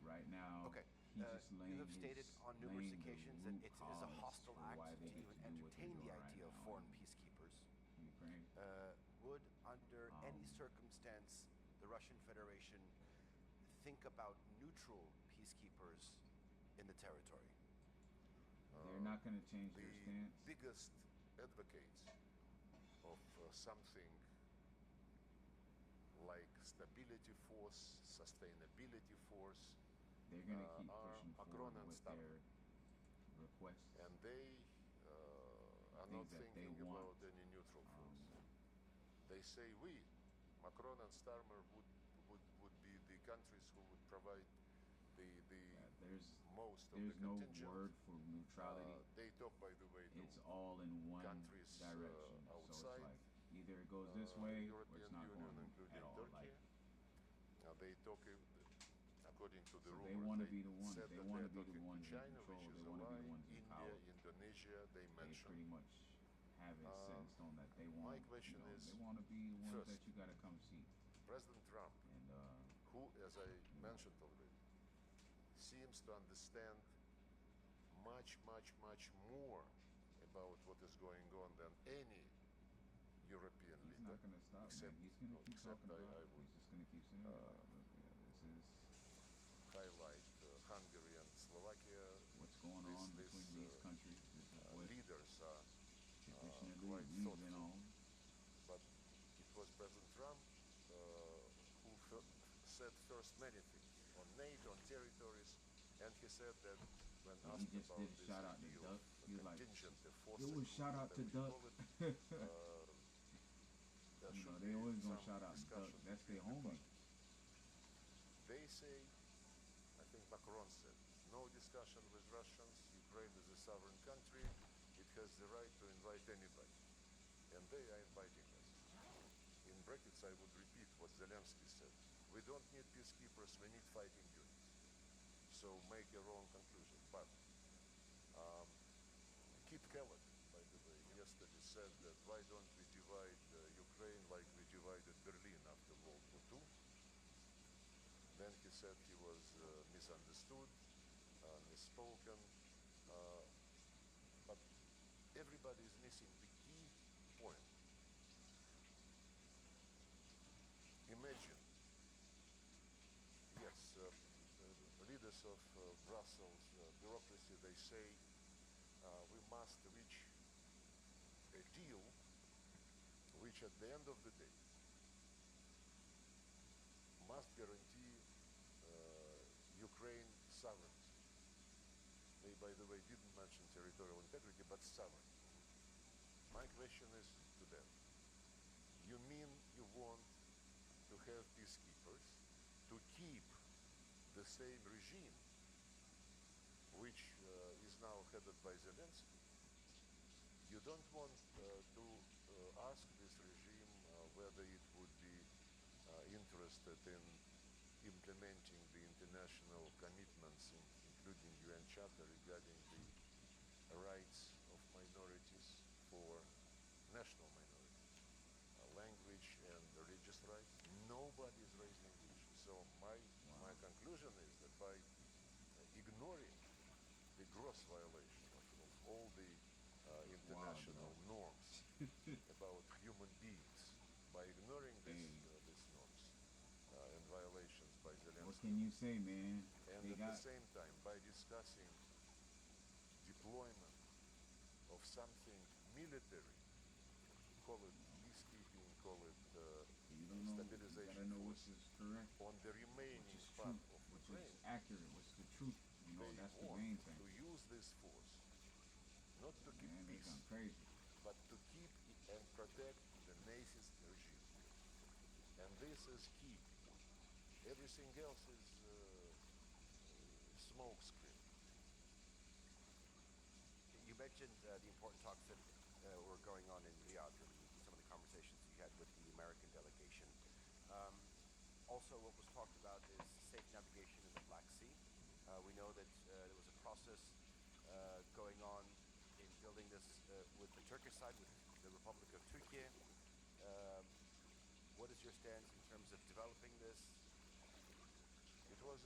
Right now, Okay. he's just laying You have stated on numerous laying the occasions that root it is a cause hostile for act why to they get even to do what they're entertain the doing right idea of now foreign in peacekeepers. Ukraine. Would, under any circumstance, the Russian Federation think about neutral peacekeepers in the territory? They're not going to change The their stance. biggest advocates of something like stability force, sustainability force, They're going to keep are pushing Macron forward and with Starmer. their requests. And they are not Things that they thinking want. about any neutral force. They say Macron and Starmer would be the countries who would provide the there's most of the no contingent. word for neutrality. They talk, by the way, to It's all in one countries direction. So it's outside like either it goes this way or European it's not Union, going including at all. Turkey. Like, They talk, according to the so rumors, they want to be the ones. said They that want to they're be the talking ones to in China, control. which is They a want to be lie. the ones in India, power. Indonesia, they They mentioned. pretty much have it set in stone that they want. my question is, they want to be the ones first, that you got to come see. President Trump, And who, as I mentioned already, seems to understand much, much, much more about what is going on than any European he's leader. not going to stop, except, man. He's going to keep except talking about I it. would He's just going to keep saying, look, this is highlight Hungary and Slovakia. what's going on between these countries. This is what Leaders are traditionally quite we've been thoughtful. on. But it was President Trump who said first many things on NATO, on territories, and he said that when And asked he just about did a this shout out to idea Duck. of He was like, contingent, the it force was shout out to Duck. there You know, should they be always gonna some shout out Duck. discussion That's their between the homie. parties. They say, I think Macron said, no discussion with Russians. Ukraine is a sovereign country. It has the right to invite anybody. And they are inviting us. In brackets, I would repeat what Zelensky said. We don't need peacekeepers, we need fighting units. so make your own conclusion. But Kit Kellogg, by the way, yesterday said that why don't we divide Ukraine like we divided Berlin after World War II? Then he said he was misunderstood, misspoken, but everybody is missing the key point. Imagine, yes, leaders of Brussels bureaucracy, they say we must reach a deal which at the end of the day must guarantee Ukraine sovereignty. They, by the way, didn't mention territorial integrity, but sovereignty. My question is to them, you mean you want to have peacekeepers to keep the same regime which is now headed by Zelensky? You don't want to ask this regime whether it would be interested in implementing the international commitments, including UN Charter regarding the rights of minorities for national minorities, language and religious rights. Nobody is raising the issue. So my conclusion is that by ignoring the gross violation of all the international norms about human beings, by ignoring these norms and violations by Zelensky. What can you say, man? And at the same time, by discussing deployment of something military, call it peacekeeping, call it stabilization force, on the remaining part of Ukraine, which is accurate, which is the truth. You know, that's the main thing. To use this force, not to keep peace, crazy, but to keep and protect the Nazist regime. And this is key. Everything else is smokescreen. You mentioned the important talks that were going on in Riyadh and some of the conversations you had with the American delegation. Also, what was talked about is safe navigation in the Black Sea. We know that there was a process going on in building this with the Turkish side, with the Republic of Turkey. What is your stance in terms of developing this? It was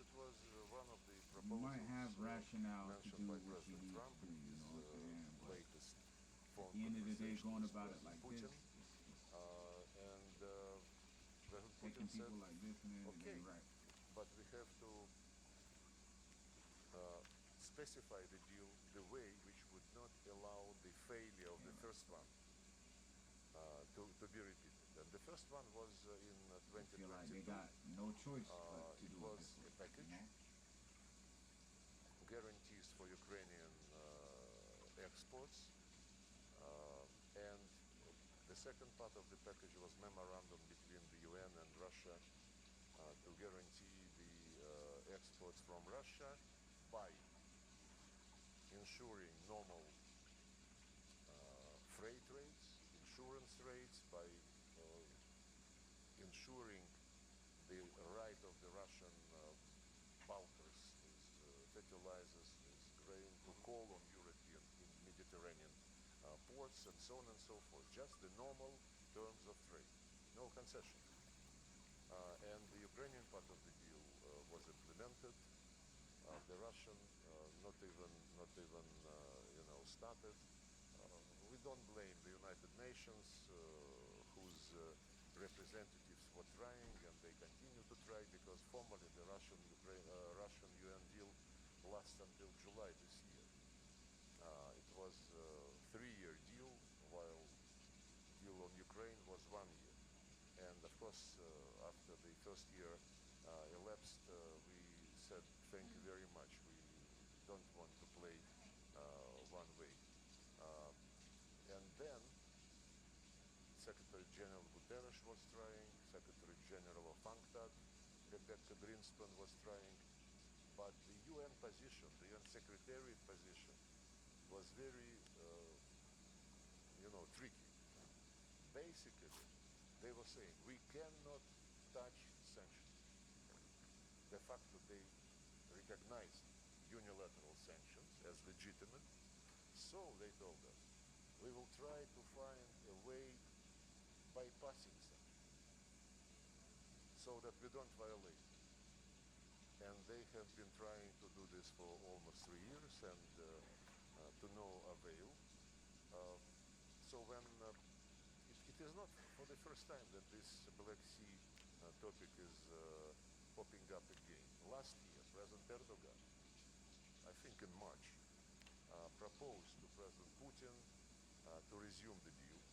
one of the proposals you might have rationale to mentioned do by what you President need Trump to do, in you his know what I'm saying? But latest phone at the end of the day, conversation going with about it President like Putin. this, President taking Putin said, people like this and it okay, ain't right. but we have to specify the deal the way which would not allow the failure of the first one to be repeated. And the first one was in I 2022. feel like they got no choice but to It do was it this a way, package, you know? guarantees for Ukrainian exports, and the second part of the package was memorandum between the UN and Russia to guarantee the exports from Russia by ensuring normal freight rates, insurance rates, by ensuring the right of the Russian bulkers, fertilizers, grain, to call on European in Mediterranean ports and so on and so forth. Just the normal terms of trade, no concessions. And the Ukrainian part of the deal was implemented. The Russian not even started. We don't blame the United Nations, whose representatives were trying, and they continue to try, because formally the Russian UN deal lasts until July this year. It was a 3-year deal, while deal on Ukraine was 1 year. And of course, after the first year elapsed, we said thank you very much. We don't want to play one way. And then Secretary General Guterres was trying, Secretary General of UNCTAD, Rebecca Greenspan was trying, but the UN position, the UN Secretariat position, was very, tricky. Basically, they were saying we cannot touch sanctions. The fact that they recognized as legitimate. So they told us, we will try to find a way bypassing such so that we don't violate it. And they have been trying to do this for almost 3 years and to no avail. So when it is not for the first time that this Black Sea topic is popping up again. Last year, President Erdogan, I think in March, proposed to President Putin to resume the deal.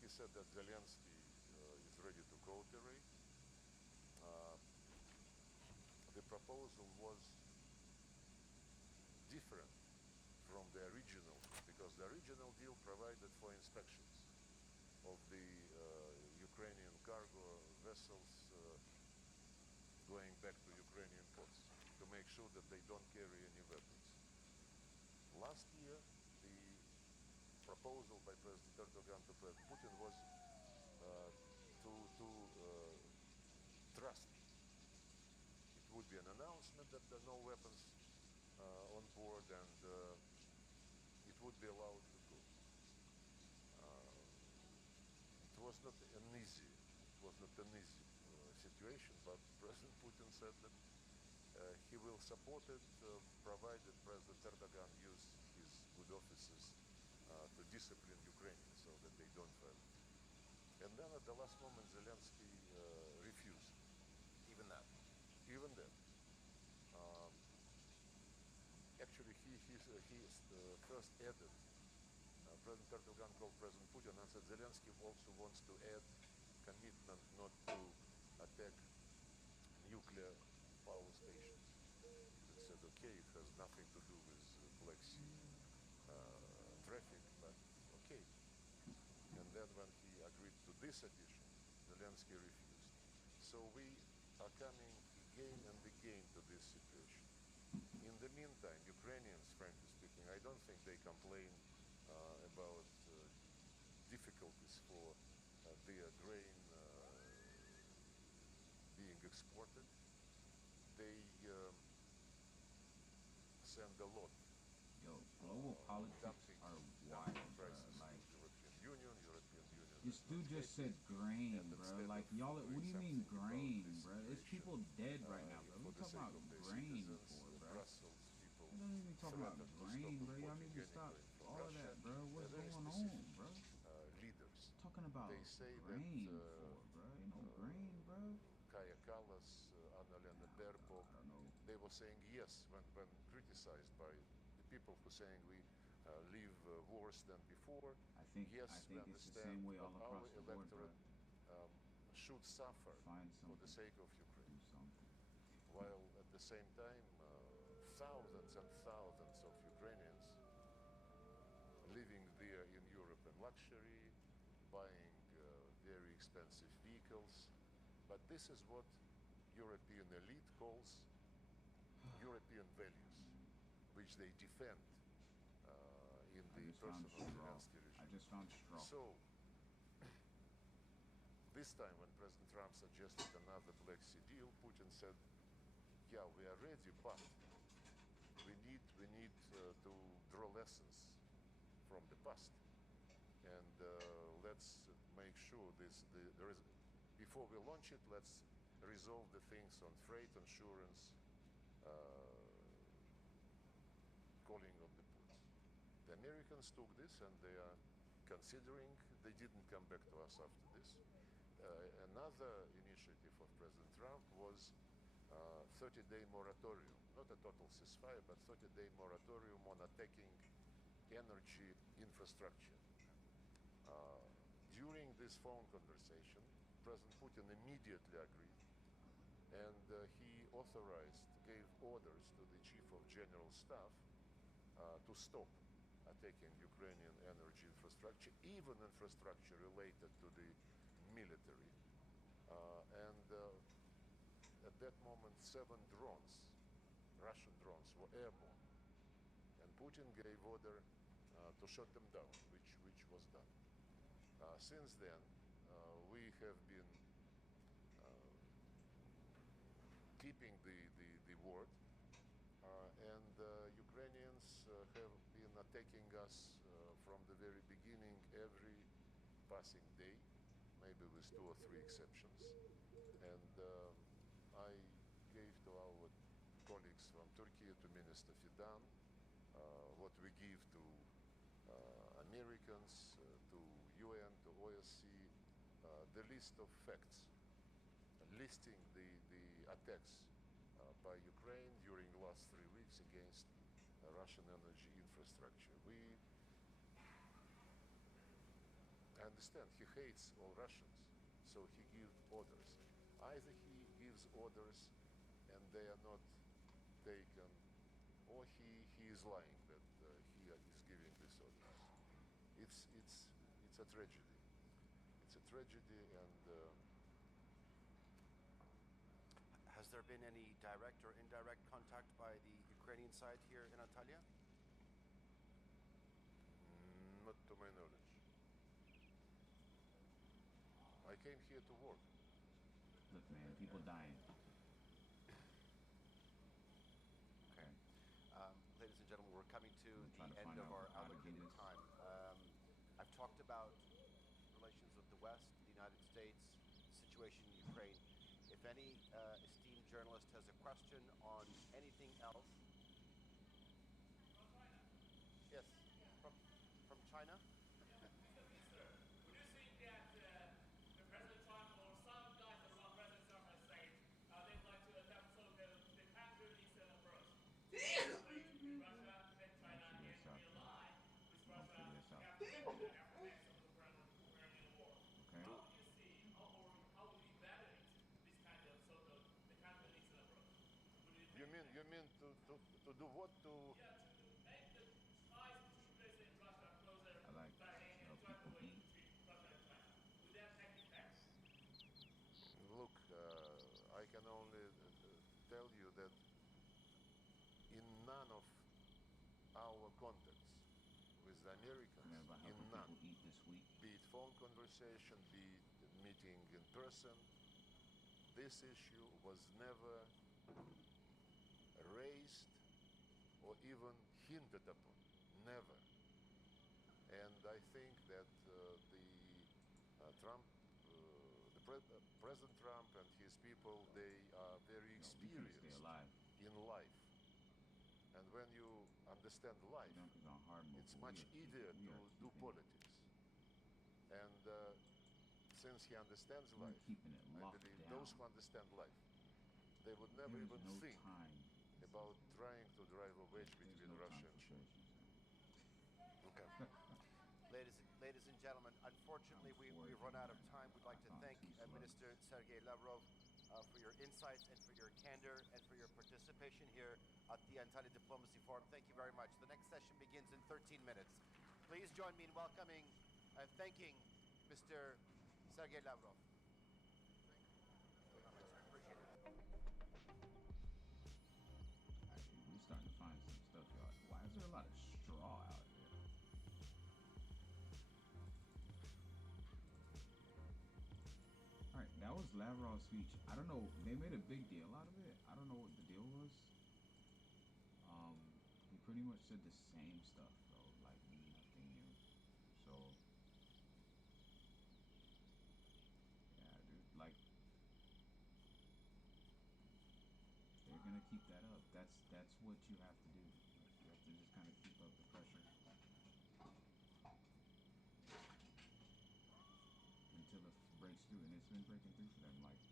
He said that Zelensky is ready to cooperate. The proposal was different from the original, because the original deal provided for inspections of the Ukrainian cargo vessels going back to Ukrainian ports to make sure that they don't carry any weapons. Last year, the proposal by President Erdogan to President Putin was to trust. It would be an announcement that there are no weapons on board and it would be allowed to go. It was not an easy situation, but President Putin said that he will support it provided President Erdogan use his good offices to discipline Ukrainians so that they don't violate. And then at the last moment, Zelensky refused. Even that. Even then. Actually, he first added, President Erdogan called President Putin and said Zelensky also wants to add commitment not to attack nuclear power stations. Putin said, okay, it has nothing to do with Black Sea traffic, but okay. And then when he agreed to this addition, Zelensky refused. So we are coming again and again to this situation. In the meantime, Ukrainians, frankly speaking, I don't think they complain about difficulties for their grain being exported. They send a lot. Yo, global politics are wild, bro. Like, this dude just said grain, bro. Like, y'all, what do you mean grain, bro? There's people dead right now, bro. What are you talking about grain for, bro? You don't even talk about grain, bro. Y'all need to stop all of that, bro. What's going on, bro? Talking about grain for, bro. You know, grain, bro. Kaya Kallas, Annalena Baerbock, I don't know. they were saying yes when criticized by the people who saying we live worse than before. I think yes, it's we the understand, same way all but across our the board, bro. electorate should suffer Find for the something. sake of Ukraine. Do something. While at the same time, thousands and thousands of Ukrainians living there in Europe in luxury, buying very expensive vehicles. But this is what European elite calls European values, which they defend in the person of Zelensky regime. I just found straw. So, this time when President Trump suggested another Black Sea deal, Putin said, yeah, we are ready, but we need to draw lessons from the past. And let's make sure there is, before we launch it, let's resolve the things on freight insurance, calling on the ports. The Americans took this and they are considering, they didn't come back to us after this. Another initiative of President Trump was 30-day moratorium, not a total ceasefire, but 30-day moratorium on attacking energy infrastructure. During this phone conversation, President Putin immediately agreed, and he authorized, gave orders to the Chief of General Staff to stop attacking Ukrainian energy infrastructure, even infrastructure related to the military. At that moment, 7 drones, Russian drones, were airborne, and Putin gave order to shut them down, which was done. Since then, we have been keeping the word, attacking us from the very beginning, every passing day, maybe with 2 or 3 exceptions. And I gave to our colleagues from Turkey, to Minister Fidan, what we give to Americans, to UN, to OSCE, the list of facts, listing the attacks by Ukraine during the last 3 weeks against Russian energy infrastructure. I understand he hates all Russians, so he gives orders. Either he gives orders and they are not taken, or he is lying that he is giving these orders. It's a tragedy. It's a tragedy, and Has there been any direct or indirect contact by the Ukrainian side here in Antalya? not to my knowledge. I came here to work. Look, man, people dying. Okay. Ladies and gentlemen, we're coming to I'm trying the to end find of out our how to do allocated this. time. I've talked about relations with the West, the United States, situation in Ukraine. If any esteemed journalist has a question on anything else. Yes, from China? You mean to do what? To I like how people eat. look, I can only tell you that in none of our contacts with the Americans, Man, about in helping none, people eat this week. be it phone conversation, be it meeting in person, this issue was never raised or even hinted upon. Never. And I think that President Trump and his people, they are very We can't experienced stay alive. in life. And when you understand life, You don't think on hard mode, it's but much easier to do politics. And since he understands We're life, keeping it I locked believe down. those who understand life, they would never There is even no think time. about trying to drive a wedge There's between no Russia time and for China. patience. Okay. Ladies and gentlemen, unfortunately, we've run out of time. We'd like to thank Minister Sergei Lavrov for your insights and for your candor and for your participation here at the Antalya Diplomacy Forum. Thank you very much. The next session begins in 13 minutes. Please join me in welcoming and thanking Mr. Sergei Lavrov. Actually, we're starting to find some stuff, y'all. Why is there a lot of straw out here? Alright, that was Lavrov's speech. I don't know, they made a big deal out of it. I don't know what the deal was. He pretty much said the same stuff, though, like nothing new. So, yeah, dude, like, they're gonna keep that up. That's what you have to do. You have to just kind of keep up the pressure until it breaks through, and it's been breaking through for them. Like,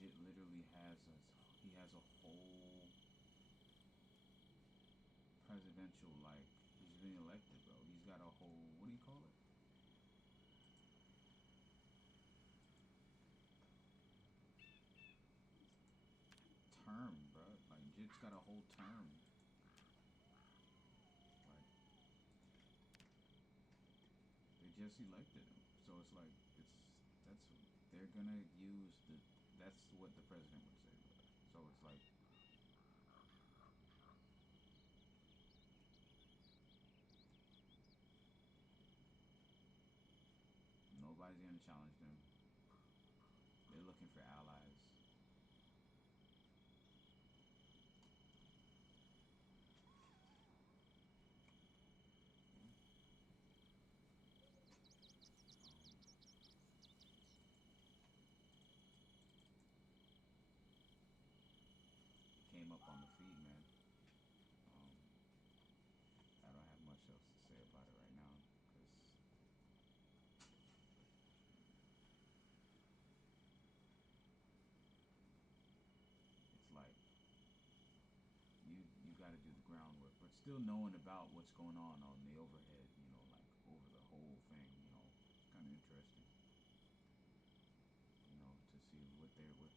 Jit literally he has a whole presidential, like, he's been elected, bro. He's got a whole, what do you call it? Term, bro. Like, Jit's got a whole term. Like, they just elected him. So it's like, they're gonna use that's what the president would say, bro. So it's like, Nobody's gonna challenge them. They're looking for allies. It came up on the feed, man. I don't have much else to say about it right now because it's like you got to do the groundwork, but still knowing about what's going on the overhead, like over the whole thing, it's kind of interesting, to see what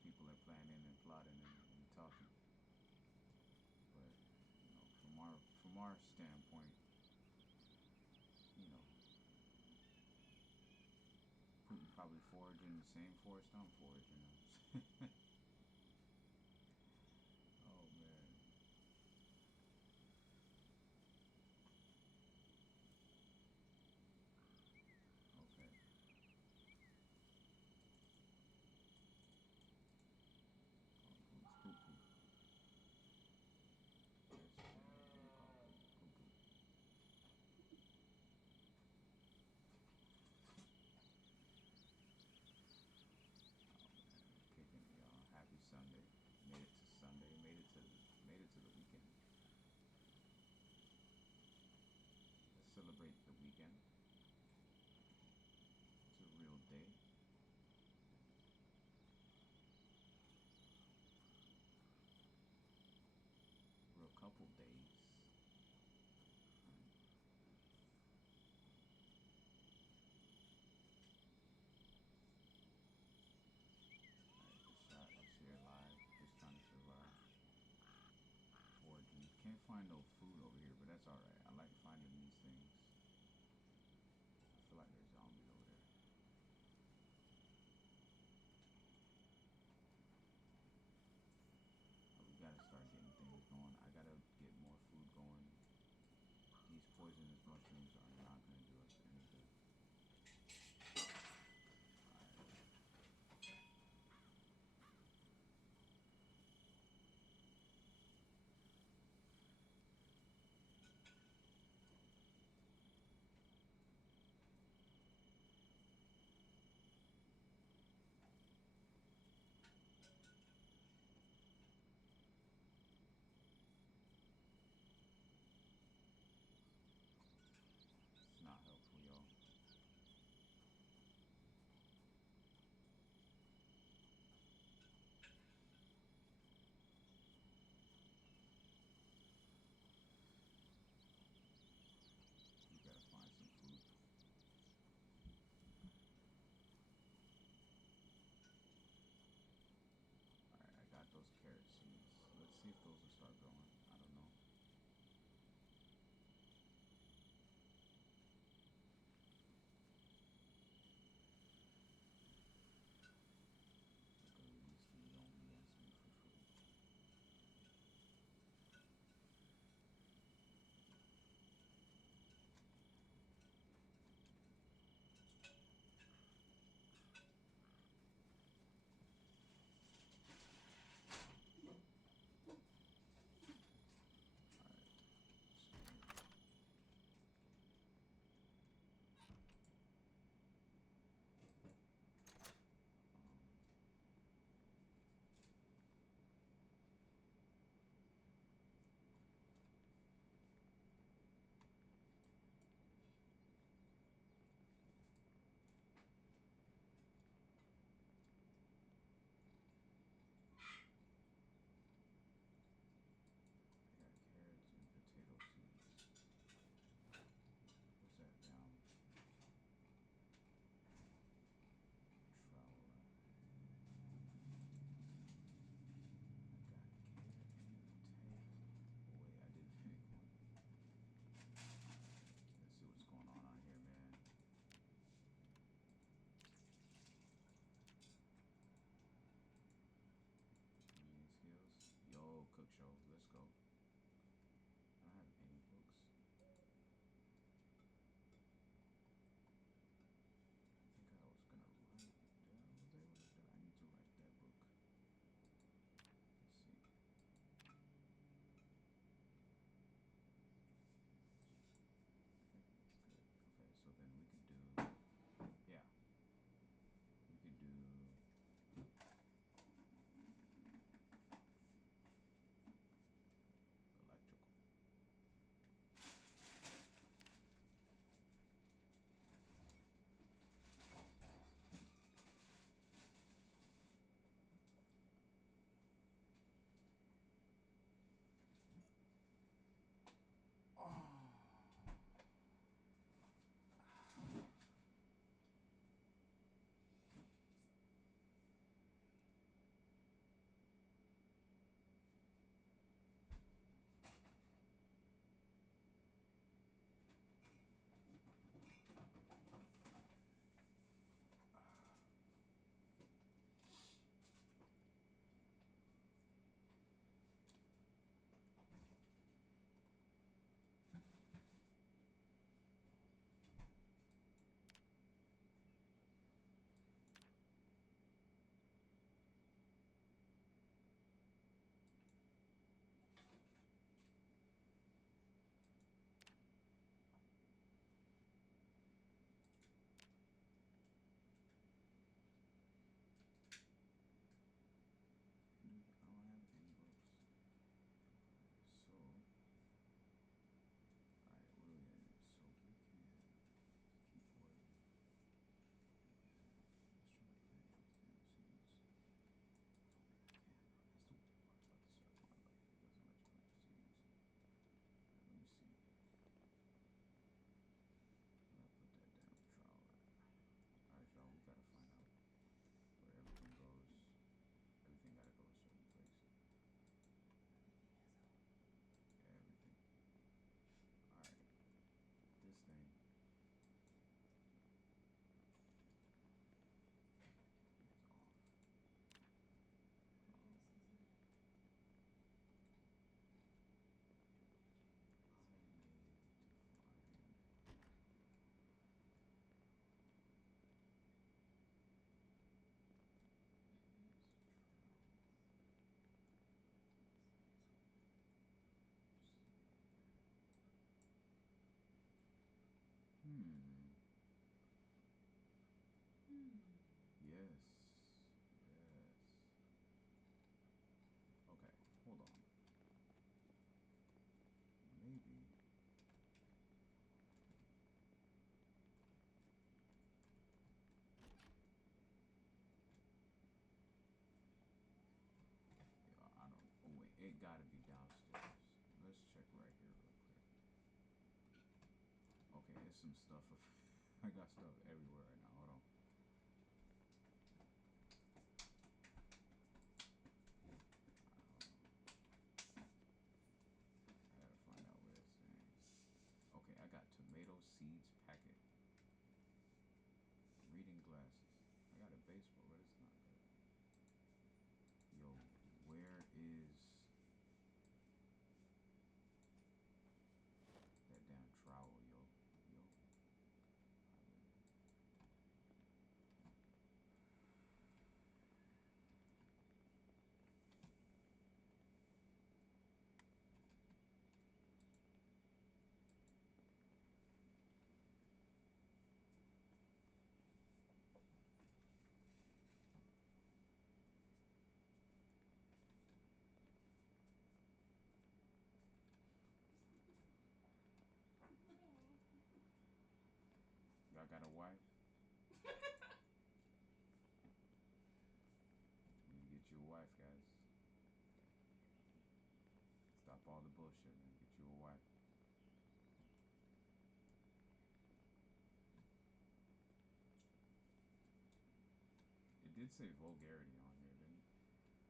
people are planning and plotting and talking. But from our standpoint, Putin probably foraging the same forest I'm foraging in. Oh man. Okay. Oh, it's poo poo. Yes, we call poo poo. Kicking it, y'all. Happy Sunday. Made it to Sunday. Made it to the weekend. Let's celebrate the weekend. It's a real day. Real couple days. Alright, the shot. Let's share live. Just trying to survive. Foraging. Can't find no food over here, but that's alright. I like finding these things. I feel like there's zombies over there. We gotta start getting things going. I gotta get more food going. These poisonous mushrooms are not gonna do us any good. gotta be downstairs. Let's check right here real quick. Okay, there's some stuff. I got stuff everywhere right now. Hold on. I gotta find out where it's saying. Okay, I got tomato seeds packet. Reading glasses. I got a baseball, but it's not good. Yo, where is that damn trowel, yo? Yo. Y'all got a wife? You need to get you a wife, guys. Stop all the bullshit, man. Get you a wife. It did say vulgarity on here, didn't it?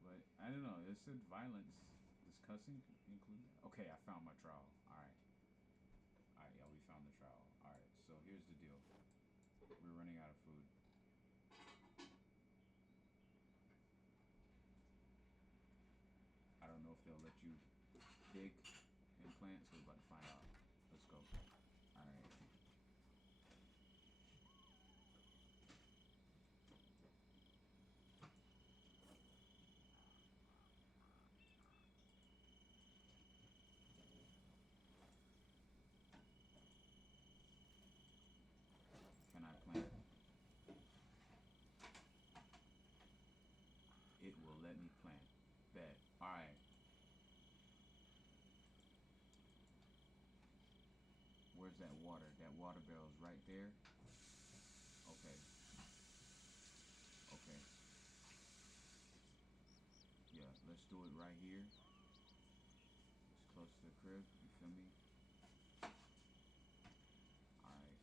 But I don't know. It said violence. Does cussing include that? Okay, I found my trowel. Alright. Alright, yeah, we found the trowel. Alright, so here's the deal. We're running out of food. I don't know if they'll let you dig and plant, so we're about to find out. Let's go. Alright. Can I plant? It will let me plant. Bet. Alright. Where's that water? That water barrel's right there. Okay. Okay. Yeah, let's do it right here. It's close to the crib. You feel me? Alright.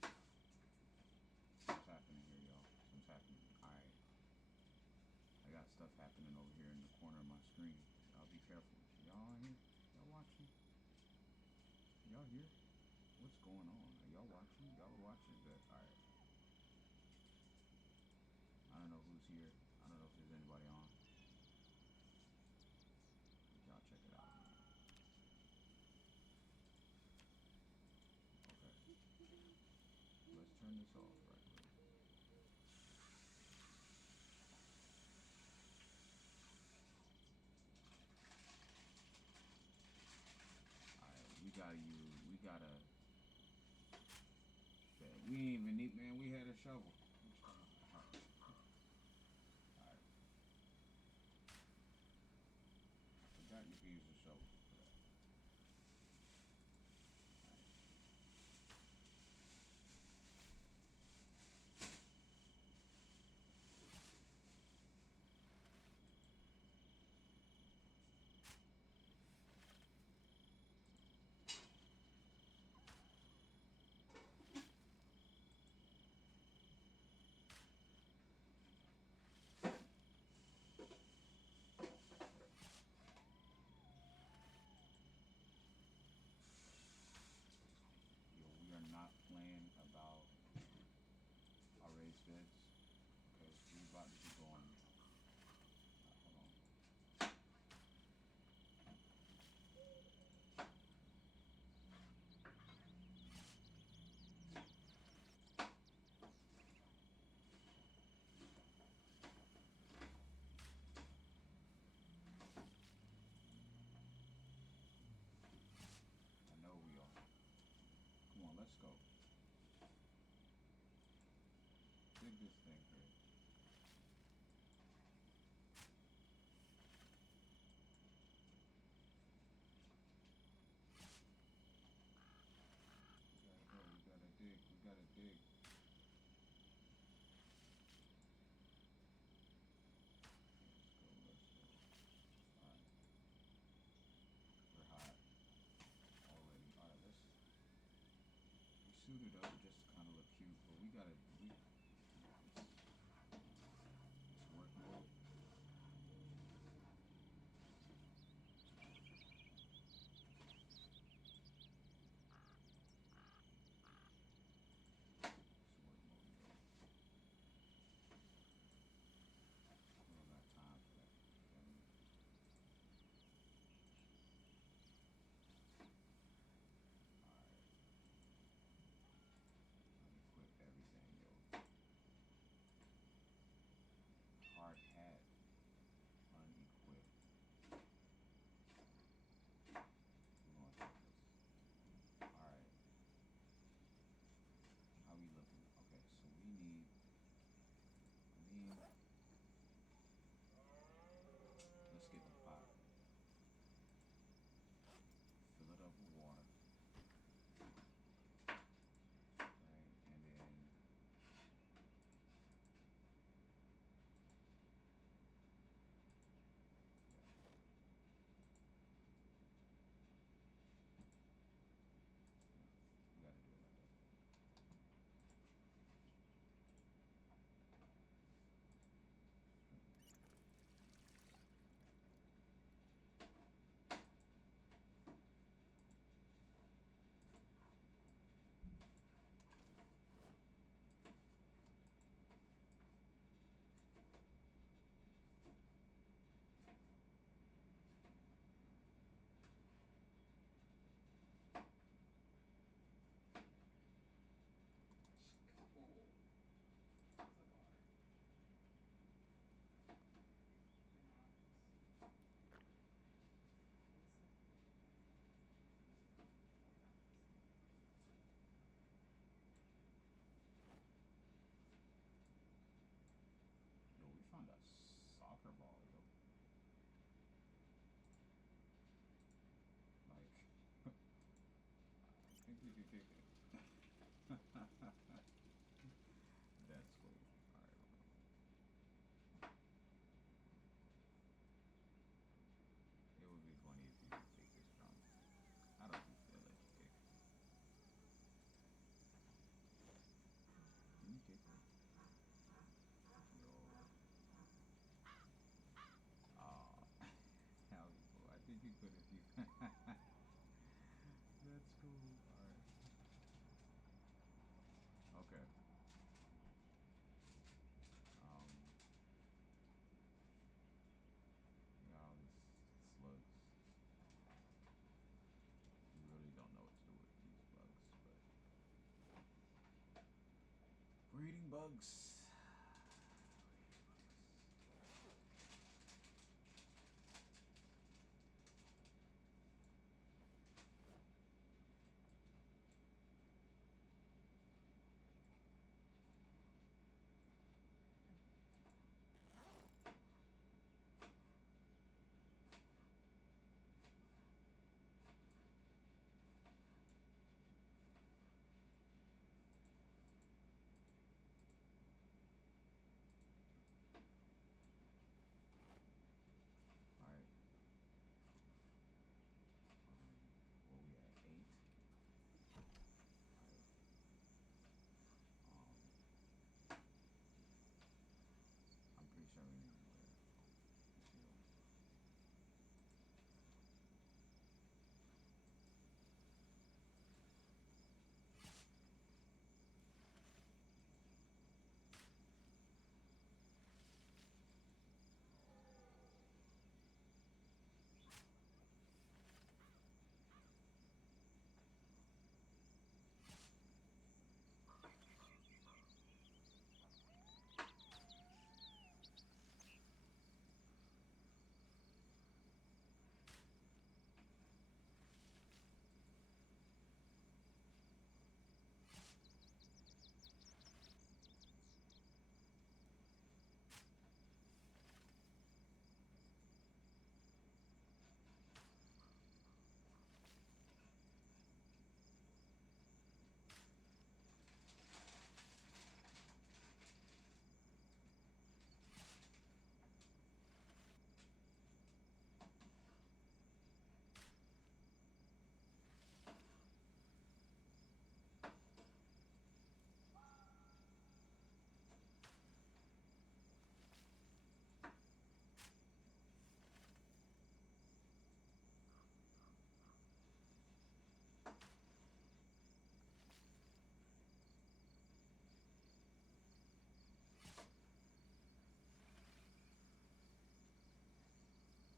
What's happening here, y'all? What's happening? Alright. I got stuff happening over here in the corner of my screen. Y'all be careful. Y'all here? Y'all watching? Y'all here? What's going on? Are y'all watching? Y'all are watching? But alright. I don't know who's here. I don't know if there's anybody on. Y'all check it out, man. Okay. Let's turn this off right quick. Alright, we gotta we ain't even need, man, we had a shovel. Alright. I forgot you can use a shovel for that. Yo, we are not playing about our raised beds. Okay, we about to be going. Hold on. I know we are. Come on, let's go. Dig this thing here. We gotta go. We gotta dig. We gotta dig. Let's go. Let's go. Alright. bugs. Alright. Where we at? 8. Alright.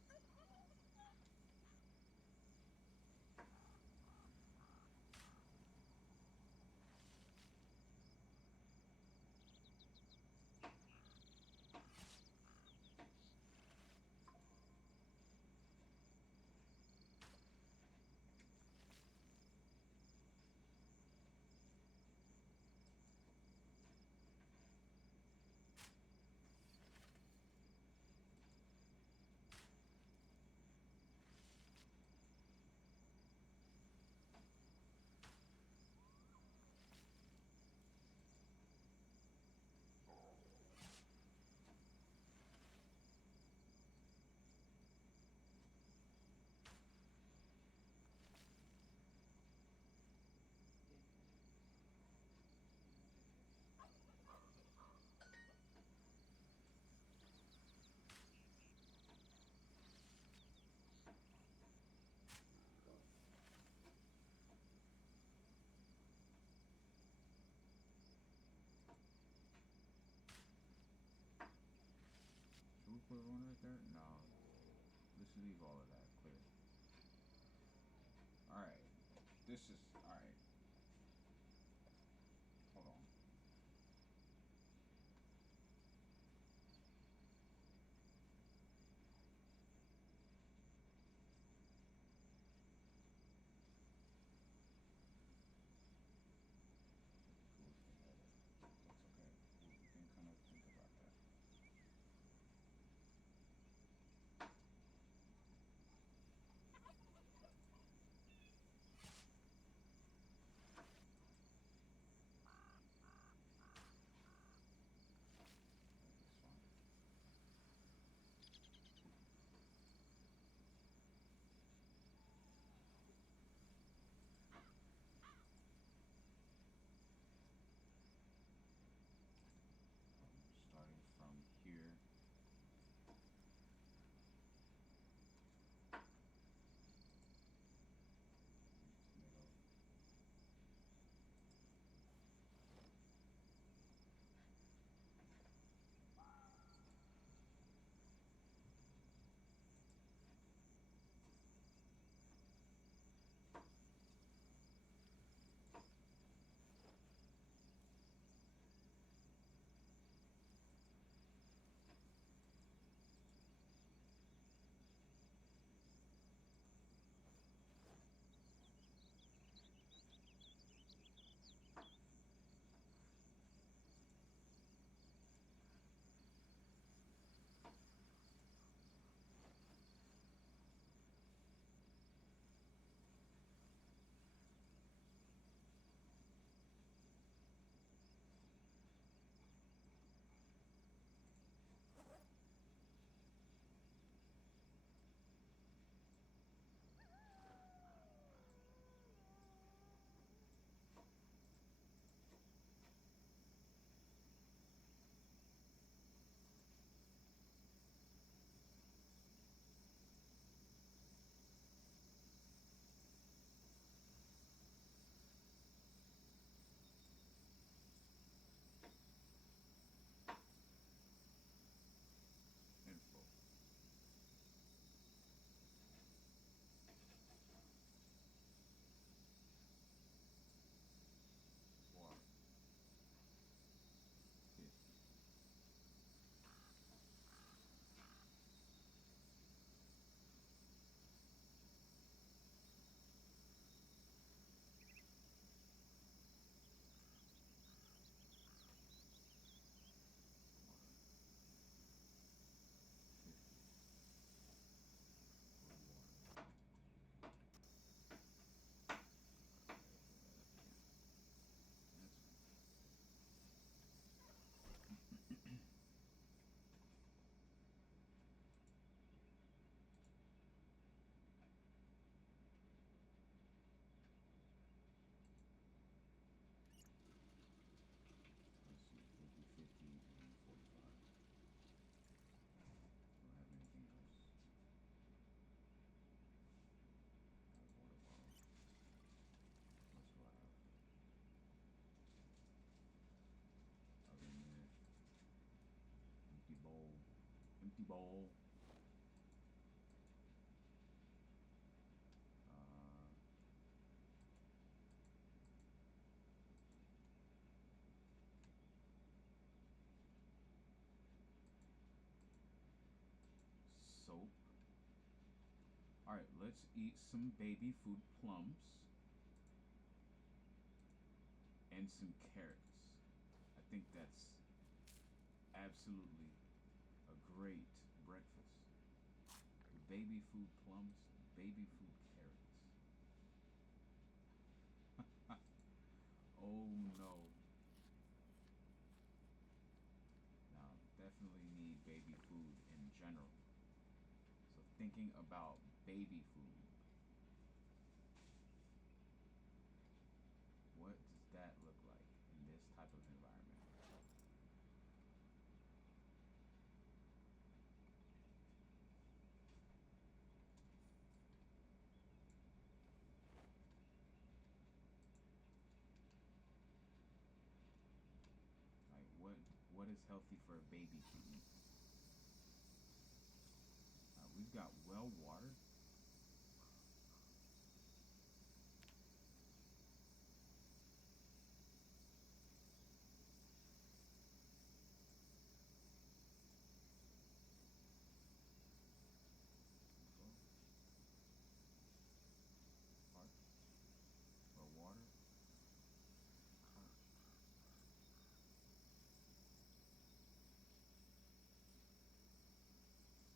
I'm pretty sure we need another shield. Should we put one right there? No. Let's leave all of that clear. Alright. This is... Alright. Hold on. That's okay. We can kind of think about that. empty bowl. Soap. All right, let's eat some baby food plums and some carrots. I think that's absolutely a great breakfast. Baby food plums, baby food carrots. Oh no. Now, definitely need baby food in general. So, thinking about baby food, what does that look like in this type of environment? Like, what is healthy for a baby to eat? We've got well water. Park. Well water.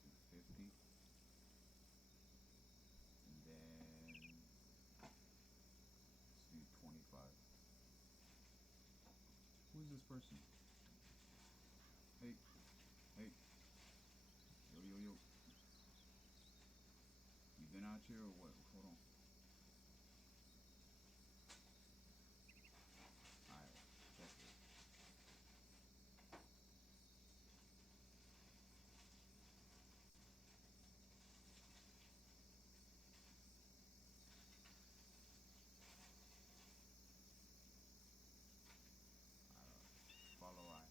250. And then let's do 25. Who is this person? Hey, hey, yo, yo, yo. You been out here or what? Hold on. Alright, check it. Follow I.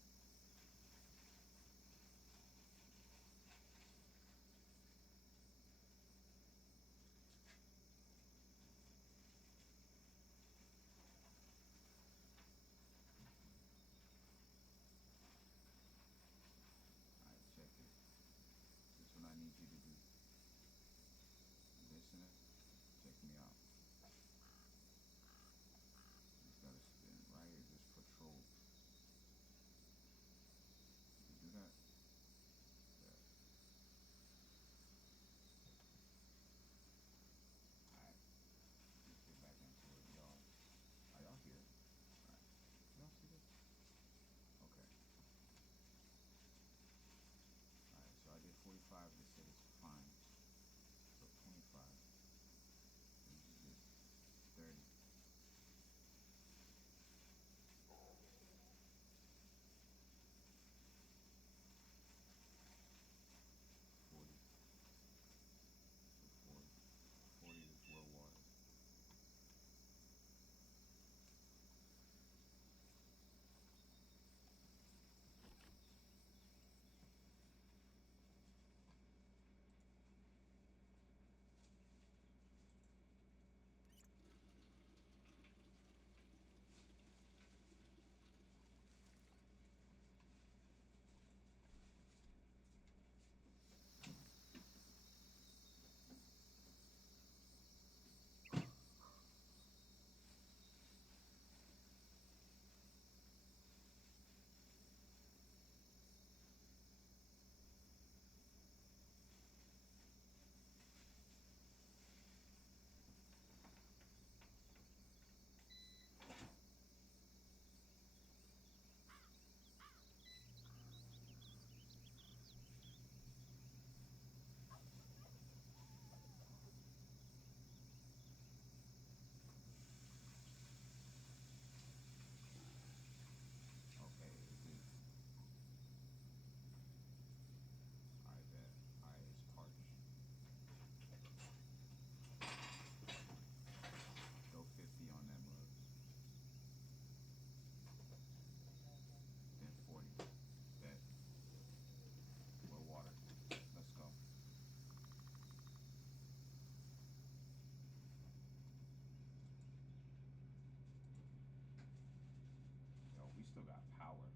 still got power.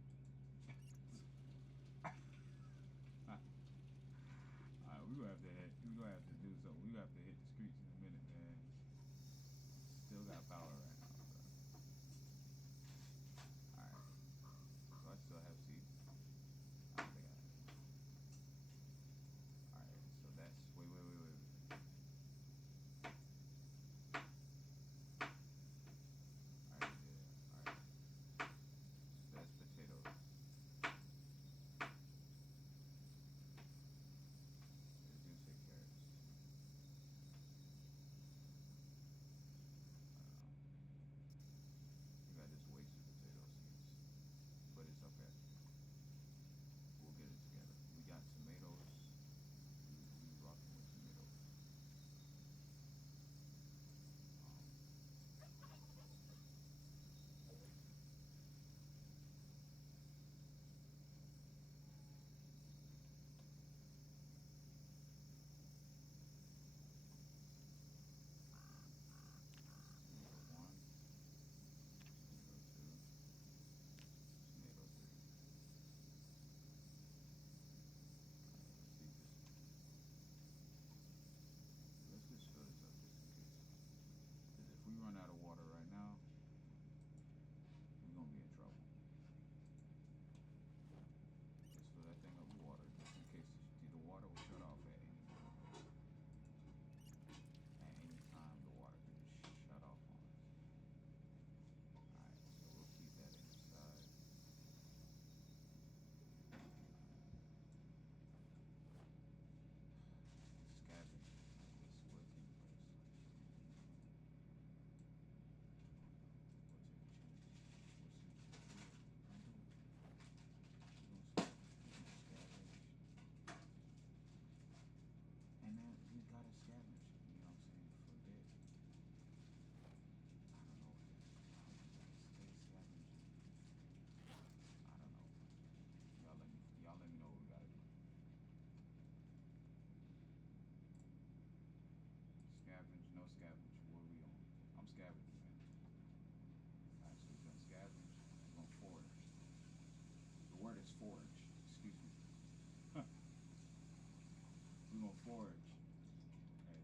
Alright, we gonna have to hit. We gonna have to do something. We gonna have to hit the streets in a minute, man. Still got power right now. Alright. So I still have seeds. I don't think I have. Alright, so that's wait. Alright, yeah. Alright. So that's potatoes. They do say carrots. I think I just wasted potato seeds. But it's okay. We'll get it together. We got tomatoes. We rocking with tomatoes. Tomato 1, tomato 2, tomato 3. Let's see this. Let's just fill this up just in case. Because if we run out of water right now, we're gonna be in trouble. Let's fill that thing up with water just in case the water will shut off at any moment. At any time, the water can just shut off on us. Alright, so we'll keep that inside. Scavenge this working place. We'll take a chance. We'll see. Scavenge. And then we gotta scavenge, you know what I'm saying, for a bit. I don't know if we gotta stay scavenging. I don't know. Y'all let me know what we gotta do. Scavenge, no scavenge. What are we on? I'm scavenging, man. Alright, so we're gonna scavenge. We're gonna forage. The word is forage. Excuse me. We're gonna forage. Okay.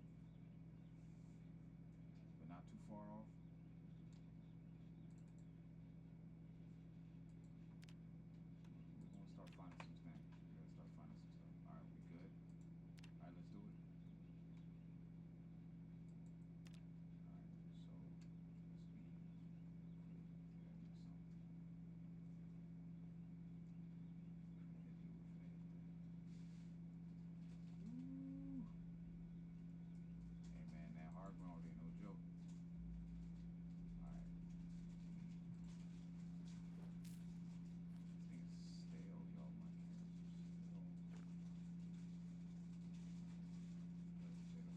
But not too far off. We're gonna start finding some things. We gotta start finding some stuff. Alright, we good? Alright, let's do it. Alright, so let's eat. We gotta eat something. We gotta deal with fed. Ooh. Hey man, that hard ground ain't no joke. Alright. This thing is stale, y'all. My carrots are stale. Potato.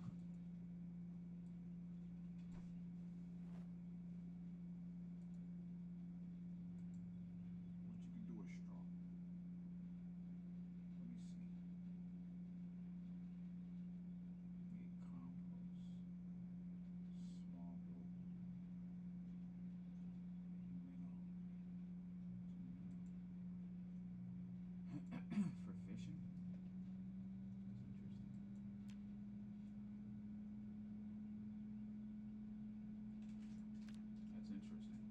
Love that. What you can do with straw? Let me see. Make compost. Small bowl. For fishing? That's interesting. That's interesting.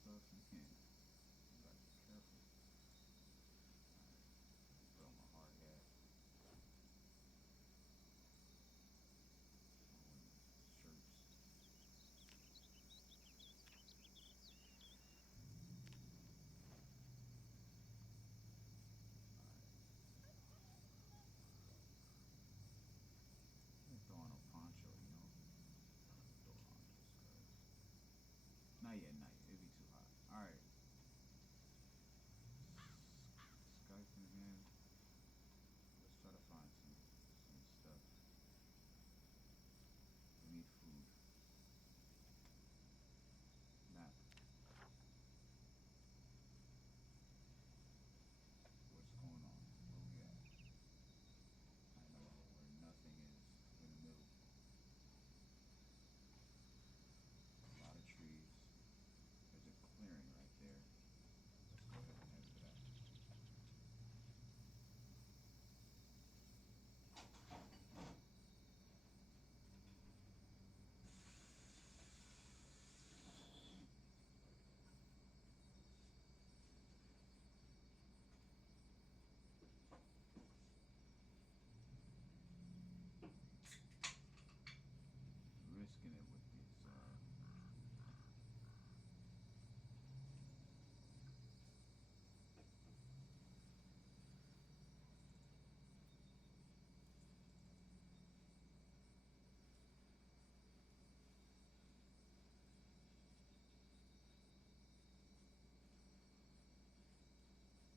stuff, you can't. You gotta be careful. Alright, put on my hard hat. Shirts. Can't throw on a poncho, you know? Throw it on just cause. Not yet, not yet. It'd be too hot. Alright. Skype in hand. Let's try to find some stuff. We need food. Map. What's going on? Where we at? I know where nothing is. We're in the middle. A lot of trees. There's a clearing right there. Let's go ahead and head to that. Risking it with these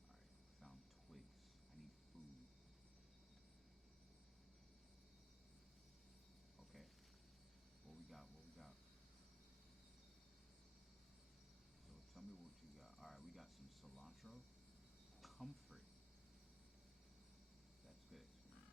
Alright, found twigs. I need food. Okay. What we got? What we got? So tell me what you got. Alright, we got some cilantro. Comfort. That's good experience.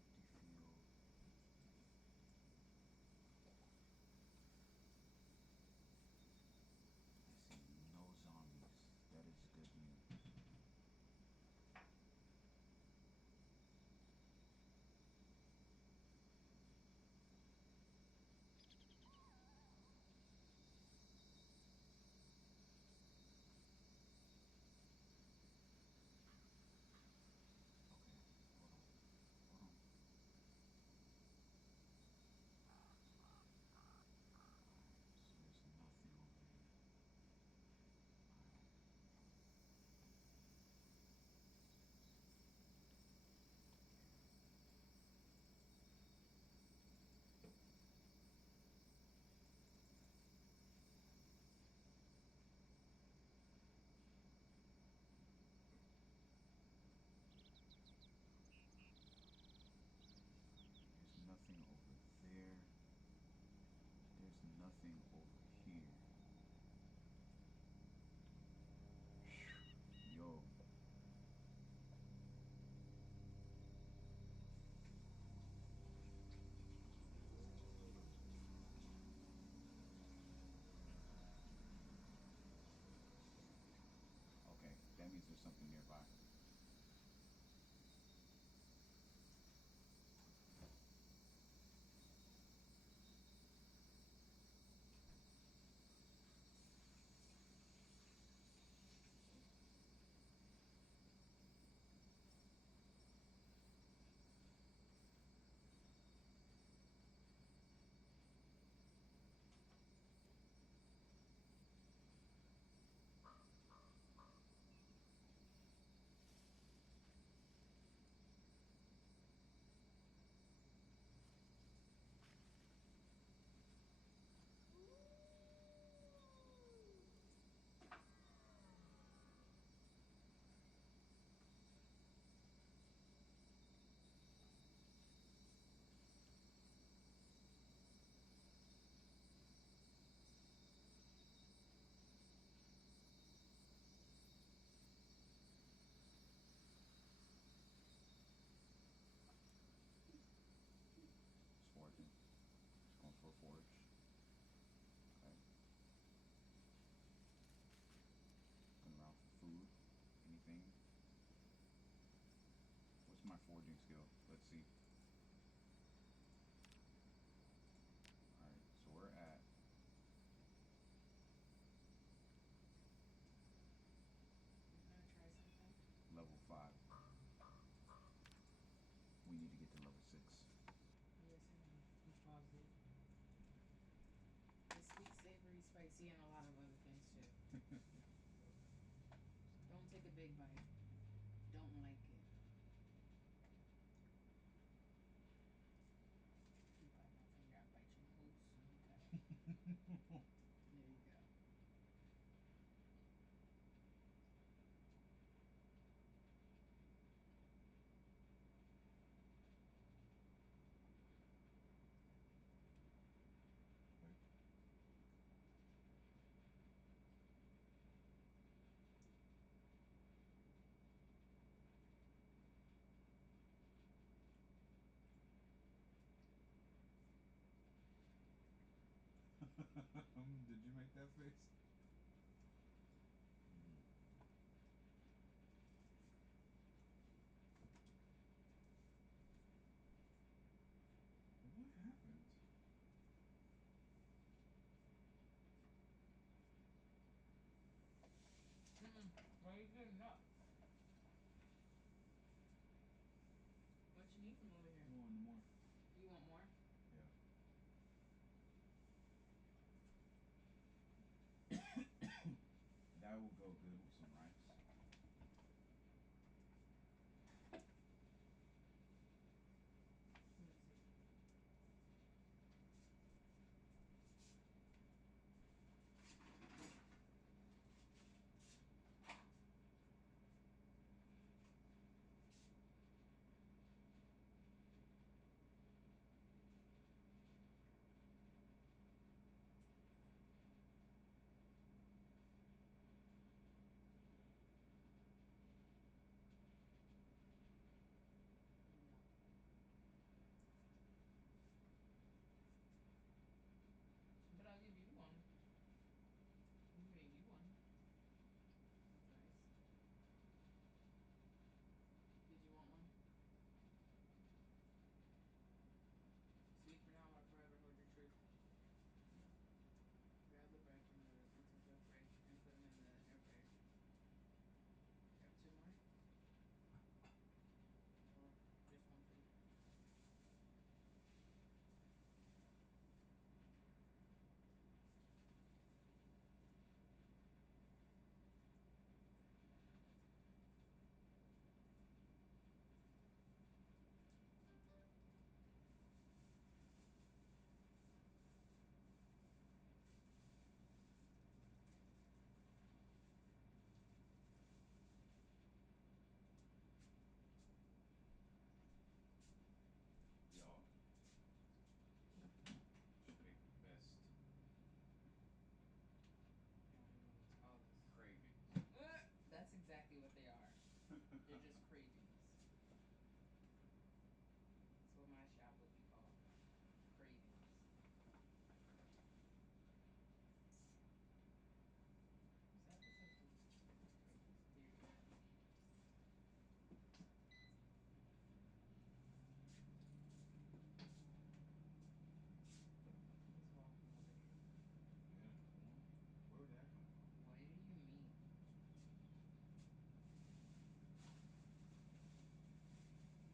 Empty field. I see no zombies. That is good news. Okay, hold on. Hold on. So there's nothing over here. Alright. There's nothing over there. There's nothing over here. Yo. Okay, that means there's something nearby. skill. Let's see. All right, so we're at You wanna try something? level 5. We need to get to level 6. Yes, I know. We paused it. It's sweet, savory, spicy, and a lot of other things too. Don't take a big bite. Don't like it. You bite my finger, I bite your nose. Okay. There you go. Wait. Did you make that face? Mm. What happened? Why are you getting up? What you need from over here? One more. You want more? Yeah. That will go good with some rice. Let me see. No. But I'll give you one. You make you one. Rice. Did you want one? Speak for now or forever hold your truth. Grab the bread from the utensils real quick and put them in the air fryer. Grab 2 more? Or just one for you? Y'all should make the best You don't even know what to call this. cravings. That's exactly what they are. They're just cravings. That's what my shop would be called. Cravings. What's up? What's up, dude? Here you go. Who's walking over here? Yeah. Where would that come from? What do you mean? I have a feeling.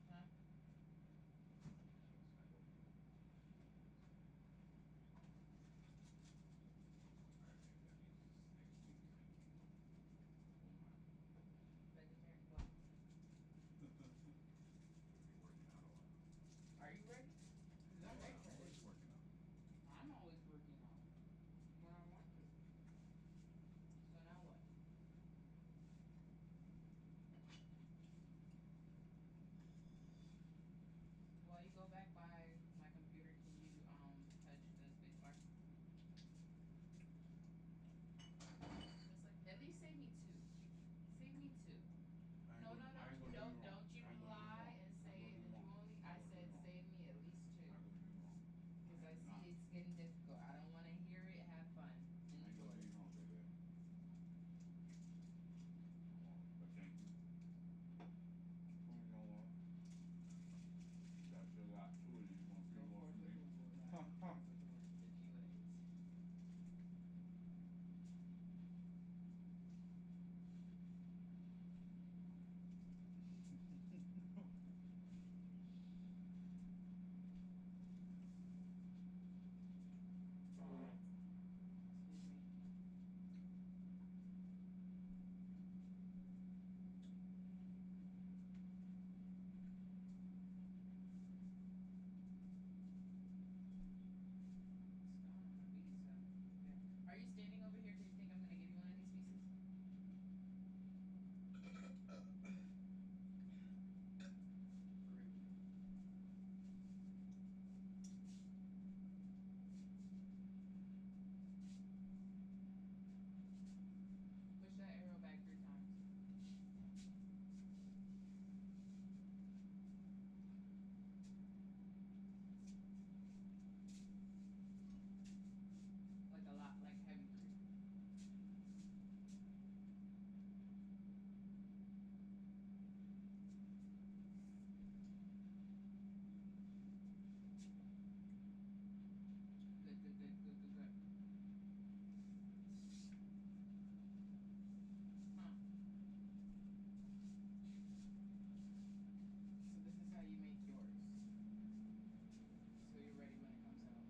Huh? Yes, I hope you don't. Alright, maybe that means next week is gonna be a little milder. Vegetarian. Well, Gonna be working out a lot. are you ready? Cause I'm Yeah, ready I'm for always this. working out. I'm always working out when I want to. So now what? While you go back by my computer, can you touch the space bar? Just like at least save me 2. Save me 2. No, no, I no. ain't gonna do you wrong. Don't you I ain't gonna do you lie wrong. and I ain't gonna say do that you you wrong. only. I ain't I gonna do said you wrong. save me at least 2. I ain't gonna do you wrong. Cause I Nah, see it's getting difficult. I don't want to hear it. Have fun. I ain't gonna Enjoy. do you wrong, baby. Are you standing over here because you think I'm gonna give you one of these pieces? Rude. Push that arrow back 3 times. Like a lot, like heavy 3. Good, good, good, good, good, good. Huh. So this is how you make yours. So you're ready when it comes out.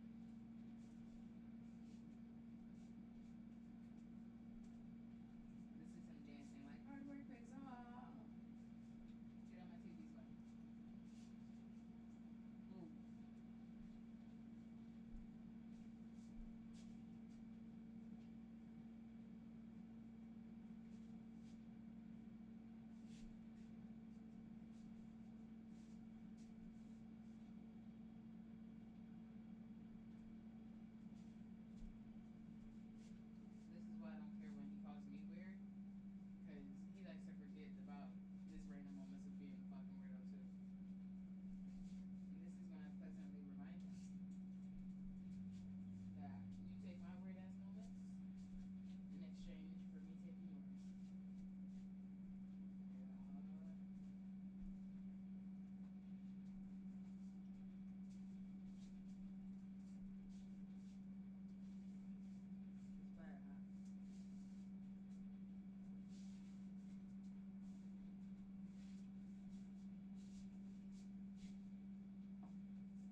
This is him dancing like hard work pays off. Get on my TV, sweaty. Ooh. This is why I don't care when he calls me weird, because he likes to forget about his random moments of being a fucking weirdo too. And this is gonna pleasantly remind him that you take my weird ass moments in exchange for me taking yours. Yeah. It's bad.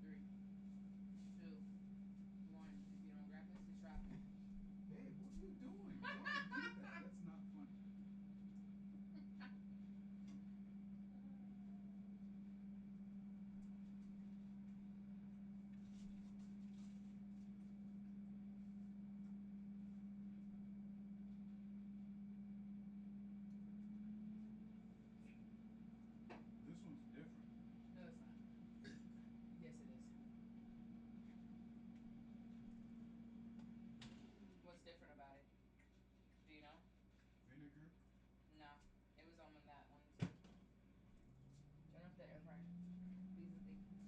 3, 2, 1. If you don't grab this, it's wrapping. Babe, what are you doing? Don't do that. That's not funny. This one's different. No, it's not. Yes, it is. What's different about it? Do you know? Vinegar. No. It was on that one too. Turn off the air fryer. Please and thank you.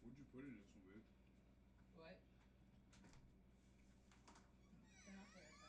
What'd you put in this one, babe? What? Turn off the air fryer.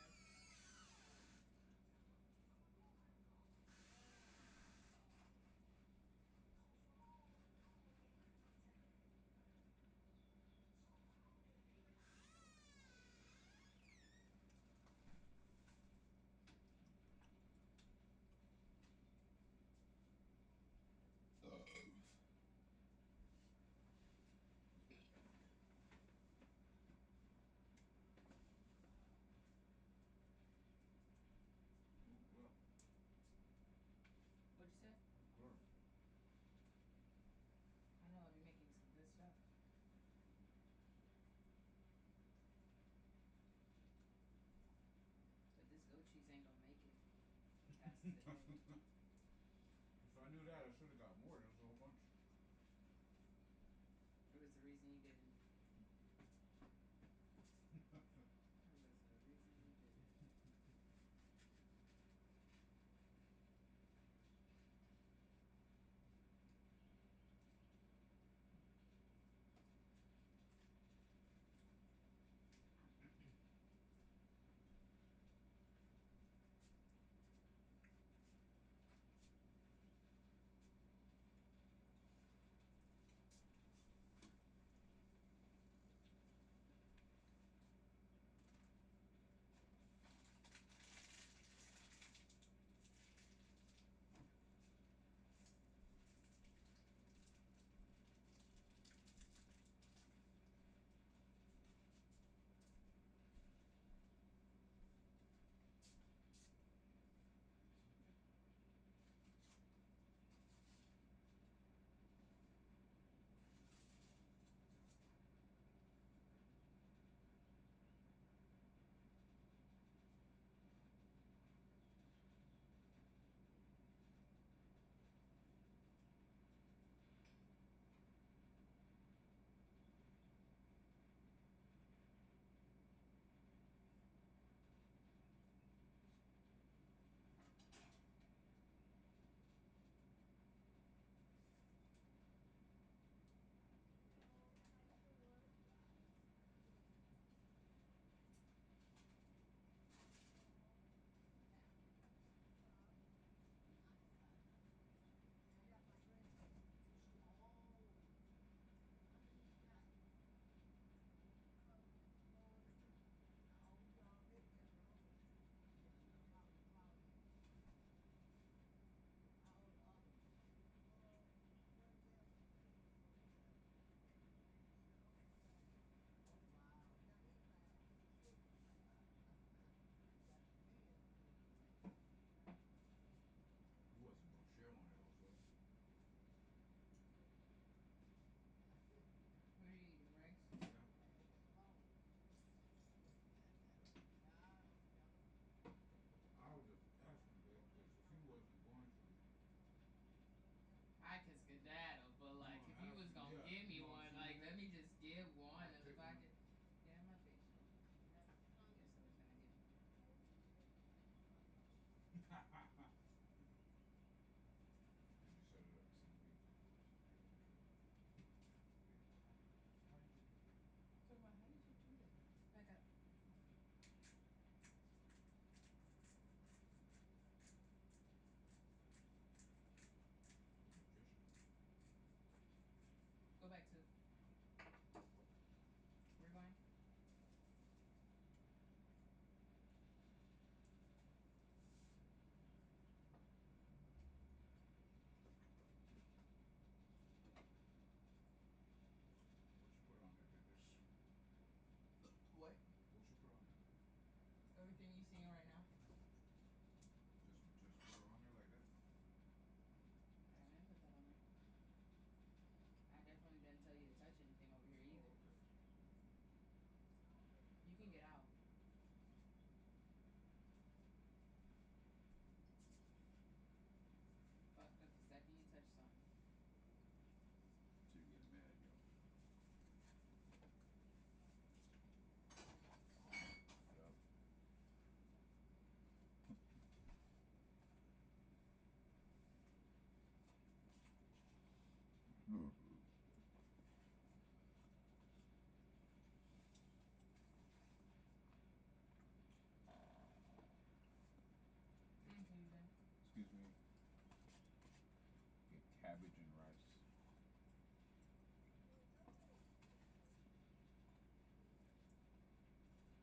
cabbage and rice.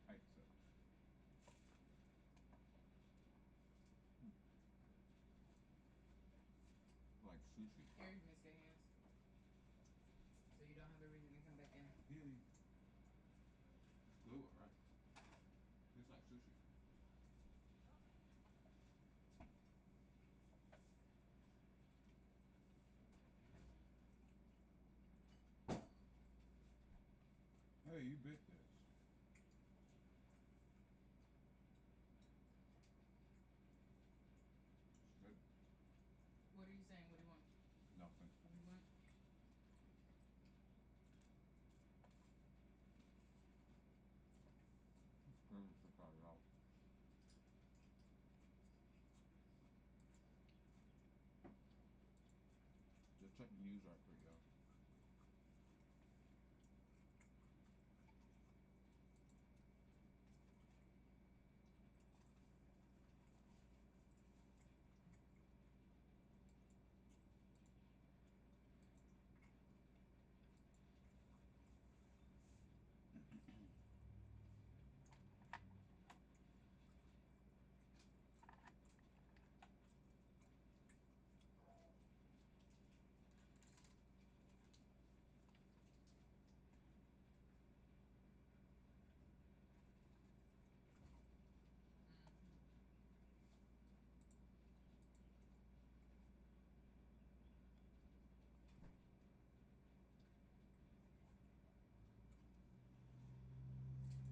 Right, so. Like sushi. Here, Mr. Hands. So you don't have a reason to come back in. Yeah. It's good, right? Tastes like sushi. Hey, you bit this. It's good. What are you saying? What do you want? Nothing. What do you want? Figure somebody out. Just check the news right quick, y'all.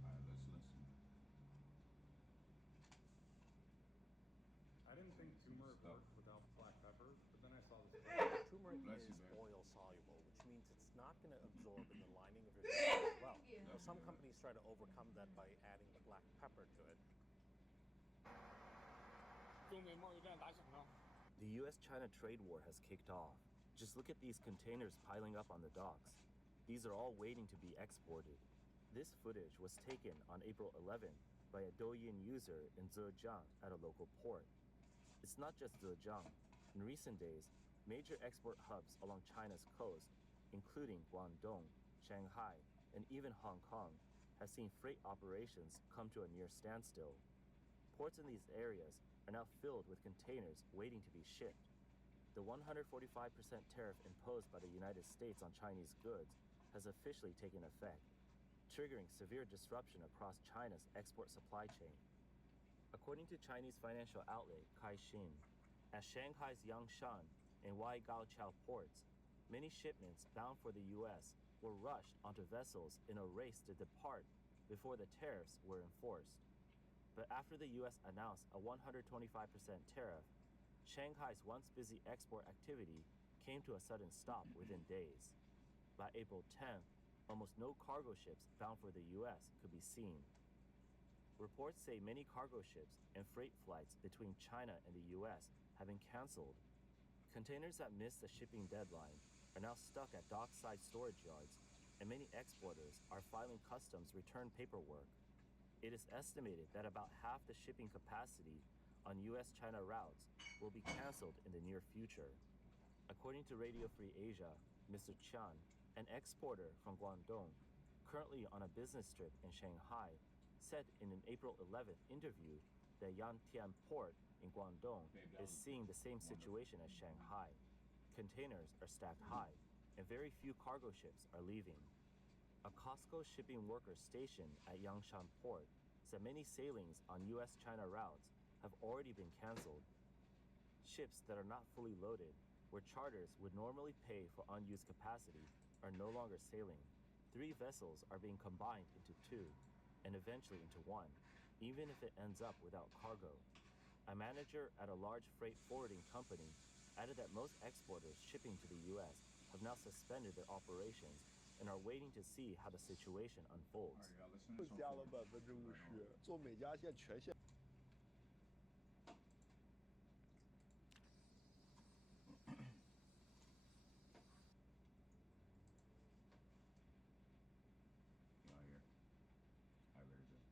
Alright, let's listen. I didn't think Some turmeric stuff. worked without black pepper, but then I saw this. Turmeric Bless you, is man. oil soluble, which means it's not going to absorb in the lining of your skin as well. Now, some companies try to overcome that by adding black pepper to it. The US-China trade war has kicked off. Just look at these containers piling up on the docks. These are all waiting to be exported. This footage was taken on April 11th by a Douyin user in Zhejiang at a local port. It's not just Zhejiang. In recent days, major export hubs along China's coast, including Guangdong, Shanghai, and even Hong Kong, have seen freight operations come to a near standstill. Ports in these areas are now filled with containers waiting to be shipped. The 145% tariff imposed by the United States on Chinese goods has officially taken effect, triggering severe disruption across China's export supply chain. According to Chinese financial outlet Caixin, at Shanghai's Yangshan and Waigaoqiao ports, many shipments bound for the U.S. were rushed onto vessels in a race to depart before the tariffs were enforced. But after the U.S. announced a 125% tariff, Shanghai's once busy export activity came to a sudden stop within days. By April 10th, almost no cargo ships bound for the U.S. could be seen. Reports say many cargo ships and freight flights between China and the U.S. have been canceled. Containers that missed the shipping deadline are now stuck at dockside storage yards, and many exporters are filing customs return paperwork. It is estimated that about half the shipping capacity on U.S.-China routes will be canceled in the near future. According to Radio Free Asia, Mr. Qian, an exporter from Guangdong, currently on a business trip in Shanghai, said in an April 11th interview that Yantian Port in Guangdong is seeing the same situation as Shanghai. Containers are stacked high, and very few cargo ships are leaving. A Costco shipping worker stationed at Yangshan Port said many sailings on U.S.-China routes have already been canceled. Ships that are not fully loaded, where charters would normally pay for unused capacity, are no longer sailing. 3 vessels are being combined into 2, and eventually into 1, even if it ends up without cargo. A manager at a large freight forwarding company added that most exporters shipping to the U.S. have now suspended their operations and are waiting to see how the situation unfolds. Alright, y'all, listen to some forward. 做每家线全线。Y'all hear? Alright, very good.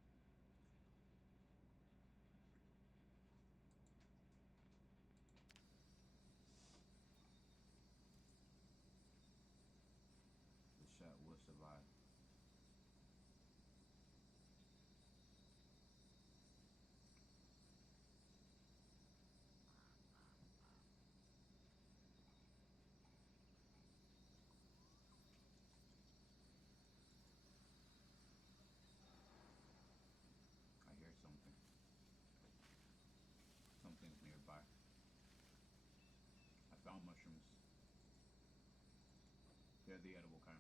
mushrooms. They're the edible kind.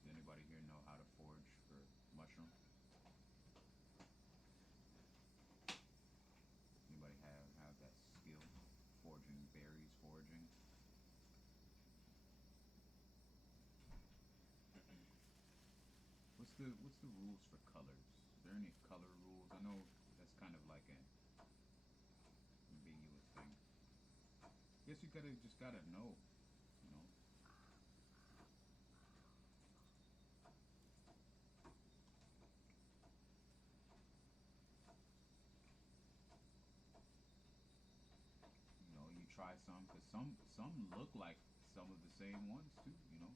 Does anybody here know how to forage for mushroom? Anybody have that skill? Foraging berries, foraging? What's the rules for colors? Is there any color rules? I know that's kind of like an ambiguous thing. Guess you just gotta know, you know. You know, you try some, cause some look like some of the same ones too. You know,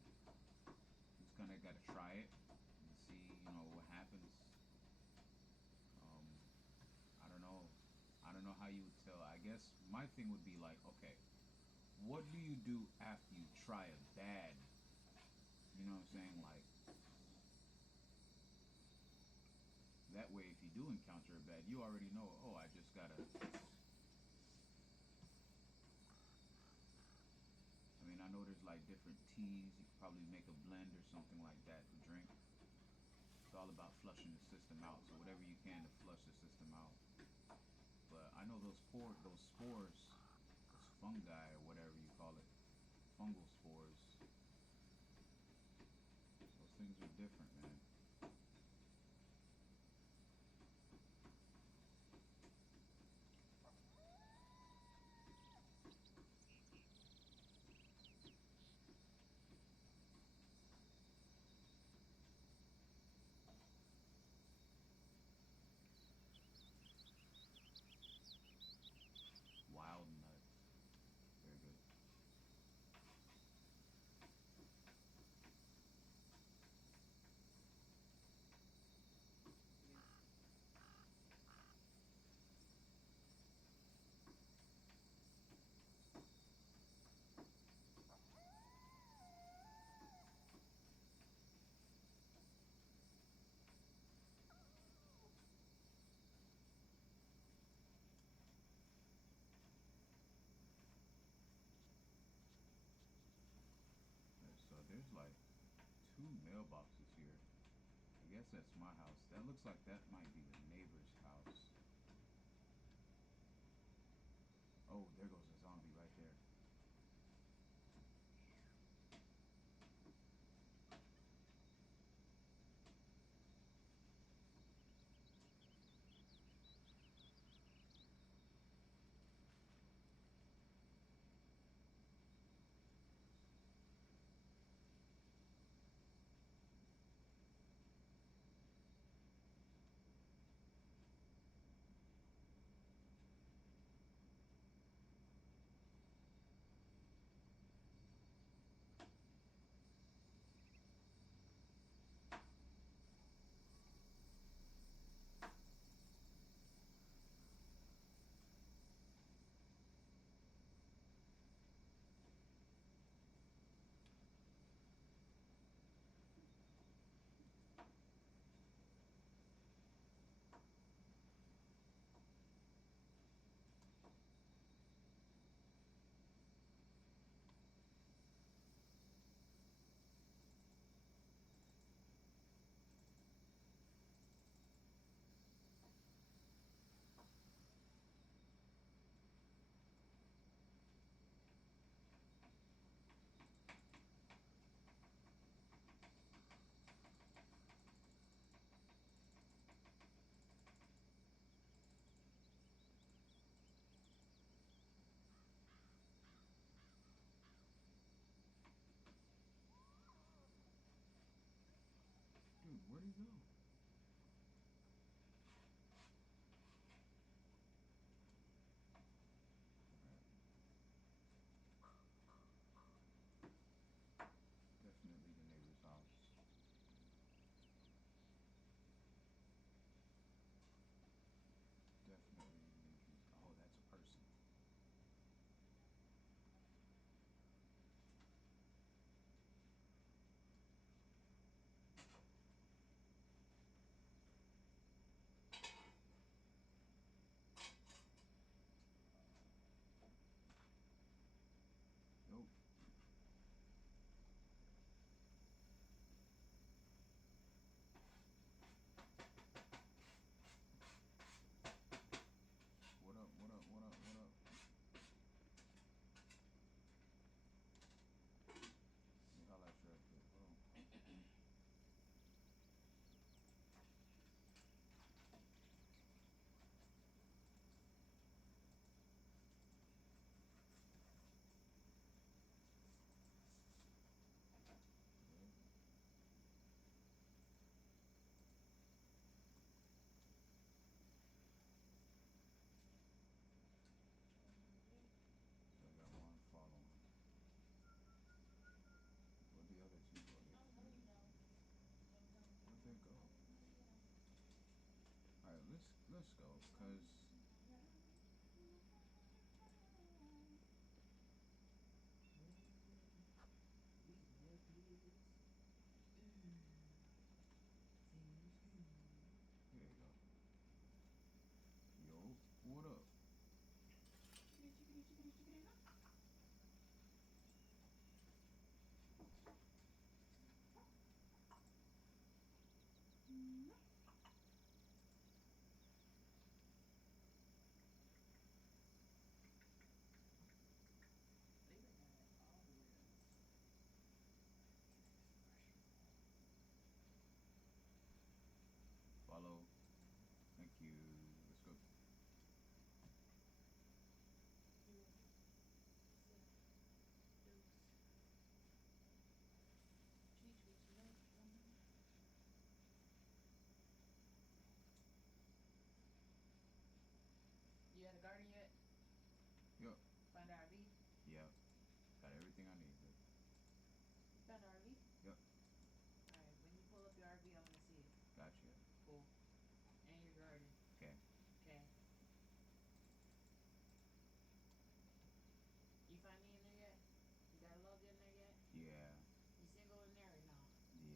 just kind of gotta try it and see, you know, what happens. Um, I don't know. I don't know how you would tell. I guess my thing would be like, okay, what do you do after you try a bad? You know what I'm saying? Like that way, if you do encounter a bad, you already know. Oh, I just gotta. I mean, I know there's like different teas. You could probably make a blend or something like that to drink. It's all about flushing the system out. So whatever you can to flush the system out. But I know those spores, those fungi or whatever you call it, fungal spores. Those things are different, man. Wild nuts. Very good. So there's like two mailboxes here. I guess that's my house. That looks like that might be the neighbor's house. Oh, there goes a zombie right there. Where'd he go? Definitely the neighbor's house. Definitely the neighbor's. Oh, that's a person. Nope. What up? What up? What up? What up? Let me holla at you right quick. Hold on. So I got one following. Where'd the other two go? They flew. Where'd they go? Alright, let's go, cause there you go. Yo, what up? Follow. Thank you. Let's go. You at the garden yet? Yup. Find the RV? Yep. Got everything I need. Good. You found the RV? Yep. Alright, when you pull up your RV, I want to see it. Gotcha. Cool. And your garden. Okay. Okay. You find me in there yet? You got a love in there yet? Yeah. You single in there or no?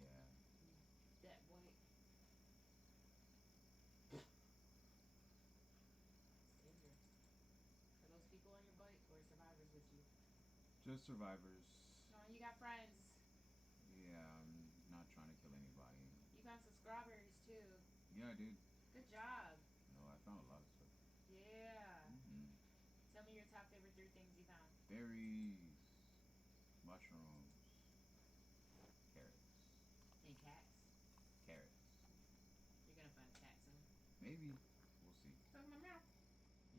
Yeah. That boy. It's dangerous. Are those people on your bike or survivors with you? Just survivors. No, you got friends. Yeah, I'm not trying to kill anybody. You found some strawberries too. Yeah, I did. Good job. No, I found a lot of stuff. Yeah. Mm-hmm. Tell me your top favorite 3 things you found. Berries, mushrooms, carrots. And cats. Carrots. You're gonna find a cat soon. Maybe. We'll see. Talk my mouth.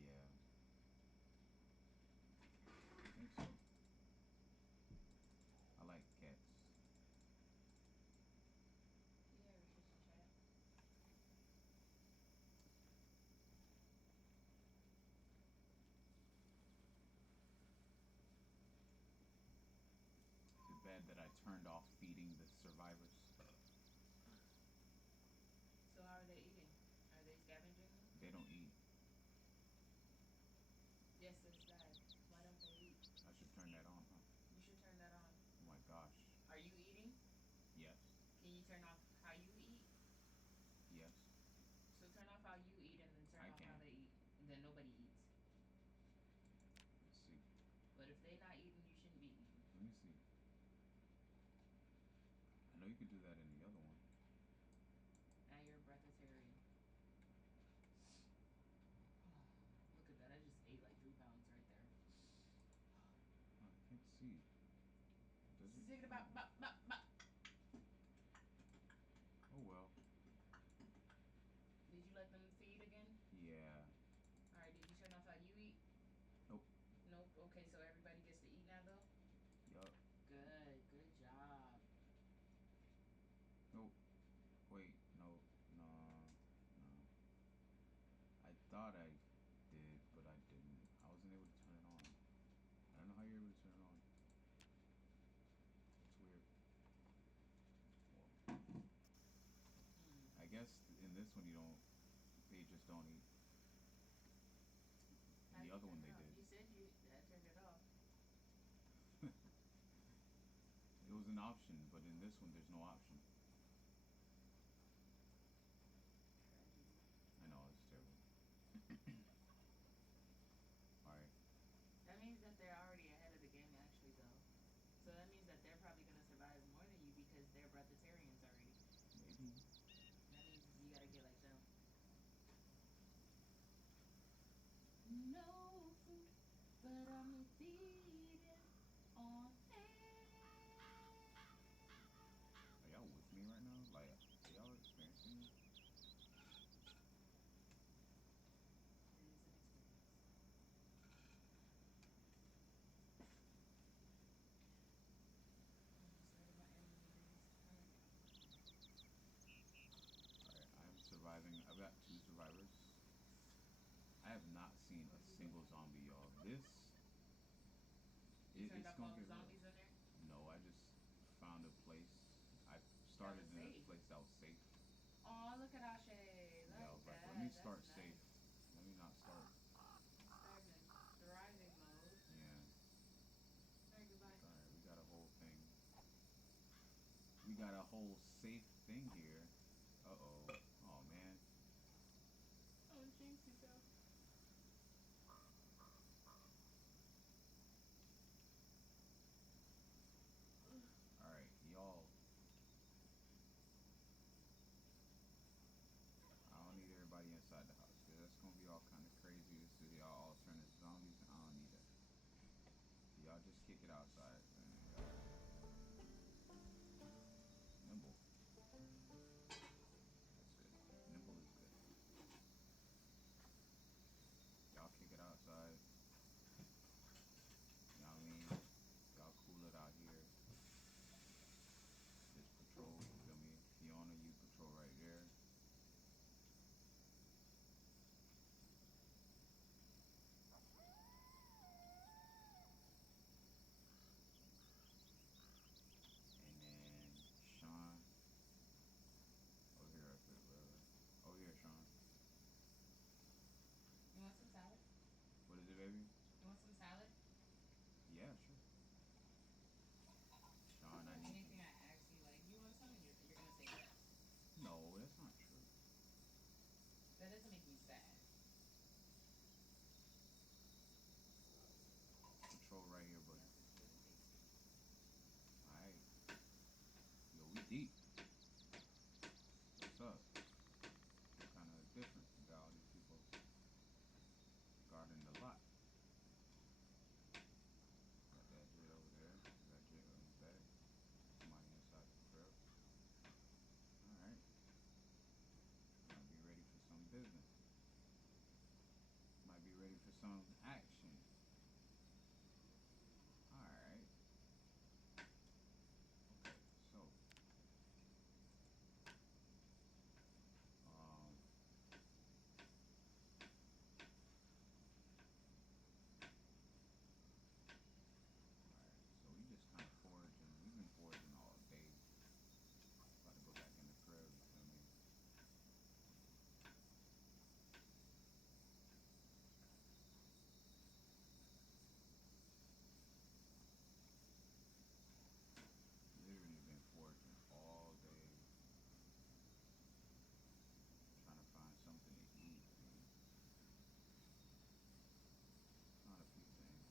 Yeah. I think so. I like cats. Yeah, we should chat. Too bad that I turned off feeding the survivors. So how are they eating? Are they scavenging? They don't eat. Yes, it's bad. Why don't they eat? I should turn that on, huh? You should turn that on. Oh my gosh. Are you eating? Yes. Can you turn off how you eat? Yes. So turn off how you eat and then turn I off can. how they eat. And then nobody eats. Let's see. But if they're not eating, you shouldn't be eating. Let me see. I know you could do that in the other one. Now you're a breatharian. Look at that. I just ate like 3 pounds right there. Oh, I can't see. Does it? Think about. Oh well. Did you let them feed again? Yeah. Alright, did you turn off how you eat? Nope. Nope. Okay, so everybody gets to eat now though? Yup. Good. Good job. thought I did, but I didn't. I wasn't able to turn it on. I don't know how you're able to turn it on. It's weird. Well, I guess in this one you don't. They just don't eat. In the other one they did. You said you turned it off. It was an option, but in this one there's no option. I know, it's terrible. Alright. That means that they're already ahead of the game, actually, though. So that means that they're probably gonna survive more than you because they're breatharians already. Maybe. That means you gotta get like them. No fruit, but I'm feeding on air. Are y'all with me right now? Like, are y'all experiencing this? It is an experience. I just started my LMMS. Alright, I'm surviving. I've got 2 survivors. I have not seen a single zombie, y'all. This You turned it's off gonna all the get real. zombies in there? No, I just found a place. I started in a place that was safe. Oh, look at Ashe. Yeah, Like I was like, that. let me That's start nice. safe. Let me not start. Starting in thriving mode. Yeah. Alright, goodbye. Alright, we got a whole thing. We got a whole safe thing here. Uh-oh. Oh, man. Oh, jinx yourself. Alright, y'all. I don't need everybody inside the house, because that's going to be all kind of crazy. This is y'all all turn into zombies, and I don't need that. Y'all just kick it outside, man. Nimble. That's good. Nimble is good. Y'all kick it outside. You know what I mean? Y'all cool it out here. Just patrol, you feel me? Fiona, you patrol right there. And then Sean. Over here, right quick, brother. Over here, Sean. You want some salad? What is it, baby? You want some salad? Yeah, sure. Sean, I need Anything you. I ask you, like, you want some, and you're gonna say yes. No, that's not true. That doesn't make me sad. Patrol right here, buddy. Yes, it's good and tasty. Alright. Yo, we deep. What's up? Kind of different. We got all these people guarding the lot. Got that jet over there. We got jet on the back. Somebody inside the crib. Alright. Might be ready for some business. Might be ready for some action. Alright. Okay, so um alright, so we just kinda foraging. We've been foraging all day. About to go back in the crib, you feel me? Literally been foraging all day. Trying to find something to eat, man. Not a few things.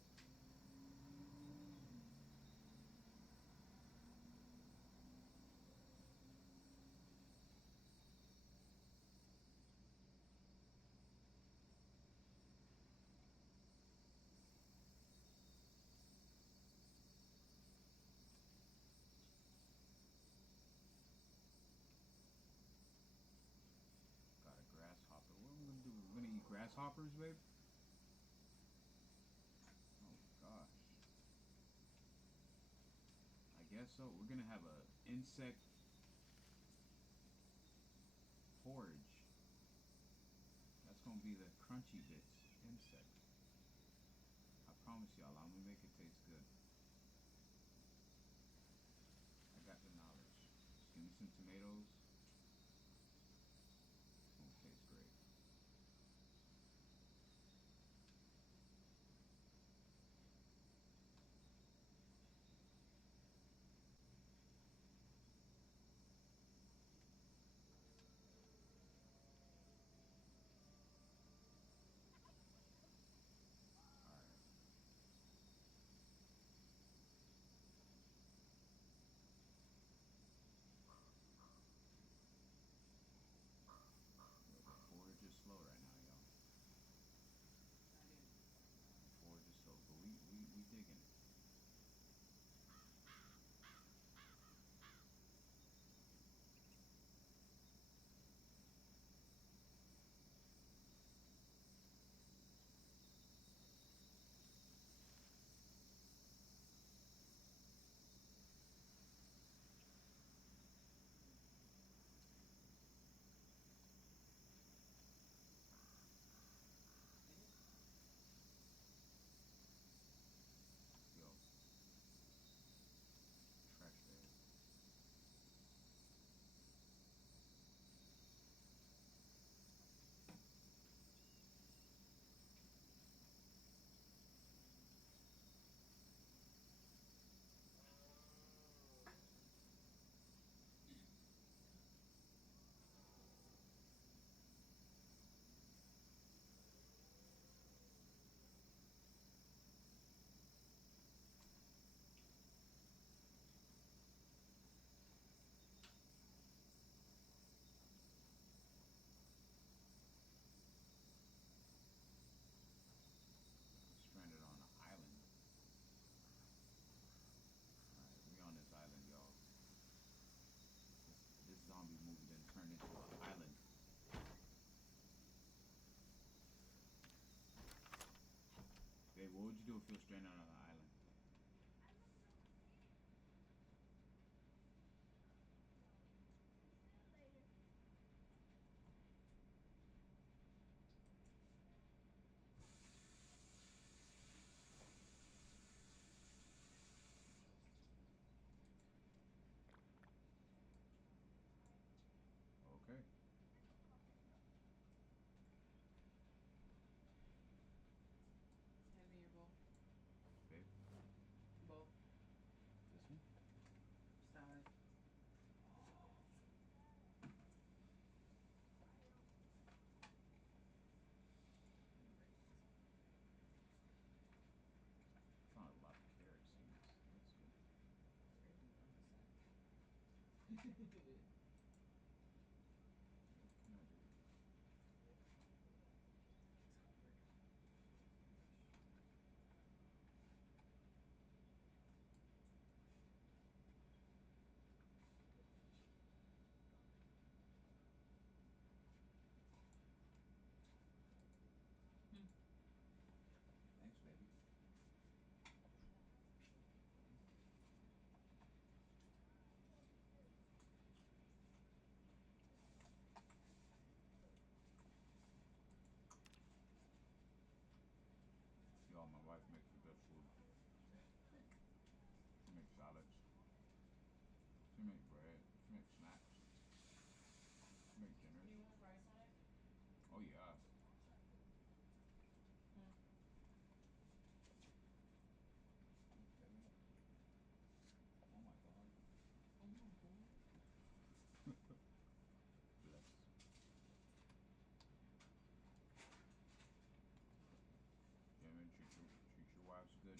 Got a grasshopper. What are we gonna do? We're gonna eat grasshoppers, babe? Oh gosh. I guess so. We're gonna have a insect porridge. That's gonna be be the crunchy bits insect. I promise y'all, I'm gonna make it taste good. I got the knowledge. Just give me some tomatoes. It's gonna taste great. The forage is slow right now, y'all. Forage is slow, but we digging it. Yo, trash bag. Stranded on an island. Alright, we on this island, y'all. This zombie movie then turned into an island. Babe, what would you do if you were stranded on an island? Okay. Hands in your bowl. Babe, Bowl. this one? Salad. Found a lot of carrot seeds. That's good. Very deep on the side. What can I do? He's hungry. Thanks, baby. Y'all, my wife makes the best food. She makes salads. She makes bread. She makes snacks. She makes dinners. Do you want rice on it? Oh yeah. Baby. Oh my god. Oh my god. Bless. Yeah, man, treat your wives good.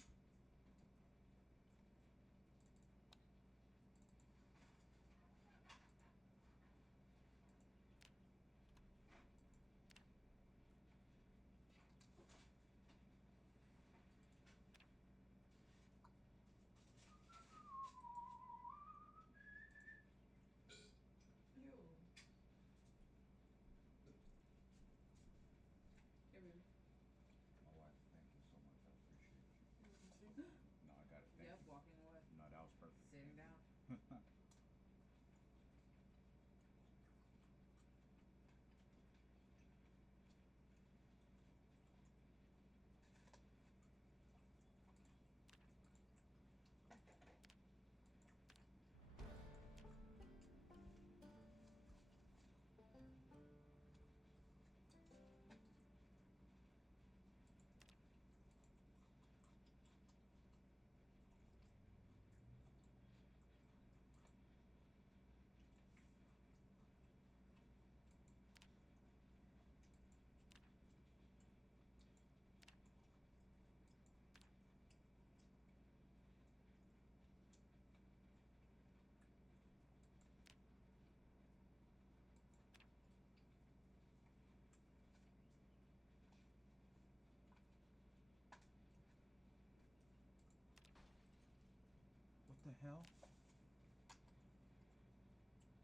the hell?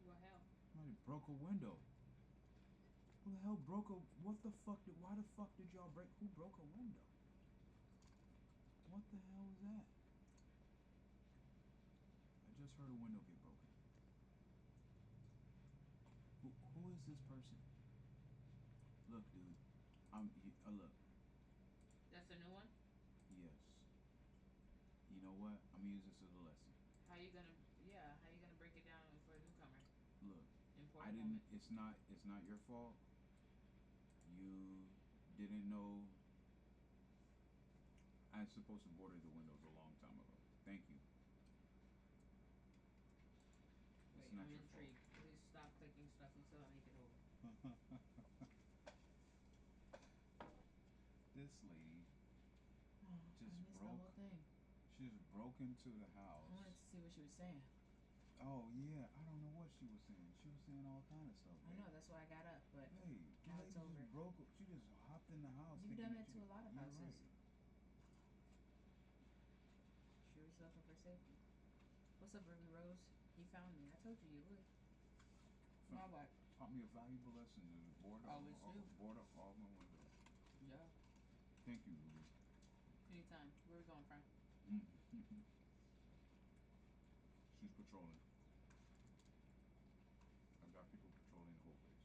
What hell? Somebody broke a window. Who the hell broke a? What the fuck did? Why the fuck did y'all break? Who broke a window? What the hell was that? I just heard a window get broken. Who is this person? Look, dude. Look. That's a new one? Yes. You know what? I'm gonna use this as a lesson. How you gonna break it down for a newcomer? Look, I Important didn't. moment. It's not your fault. You didn't know I'm supposed to border the windows a long time ago. Thank you. It's Wait, not I'm your intrigued. Please stop clicking stuff until I make it over. fault. This lady I just missed the whole thing. She just broke into the house. I wanted to see what she was saying. Oh yeah, I don't know what she was saying. She was saying all kind of stuff. I know, that's why I got up, but Hey, now it's over. She just hopped in the house. You've done that to a lot of You're houses. right. Sure yourself up for safety. What's up, Ruby Rose? You found me. I told you you would. Now what? Taught me a valuable lesson to board Always do. board up all my windows. Yeah. Thank you, Ruby. Anytime. Where we going from? She's patrolling. I've got people patrolling the whole place.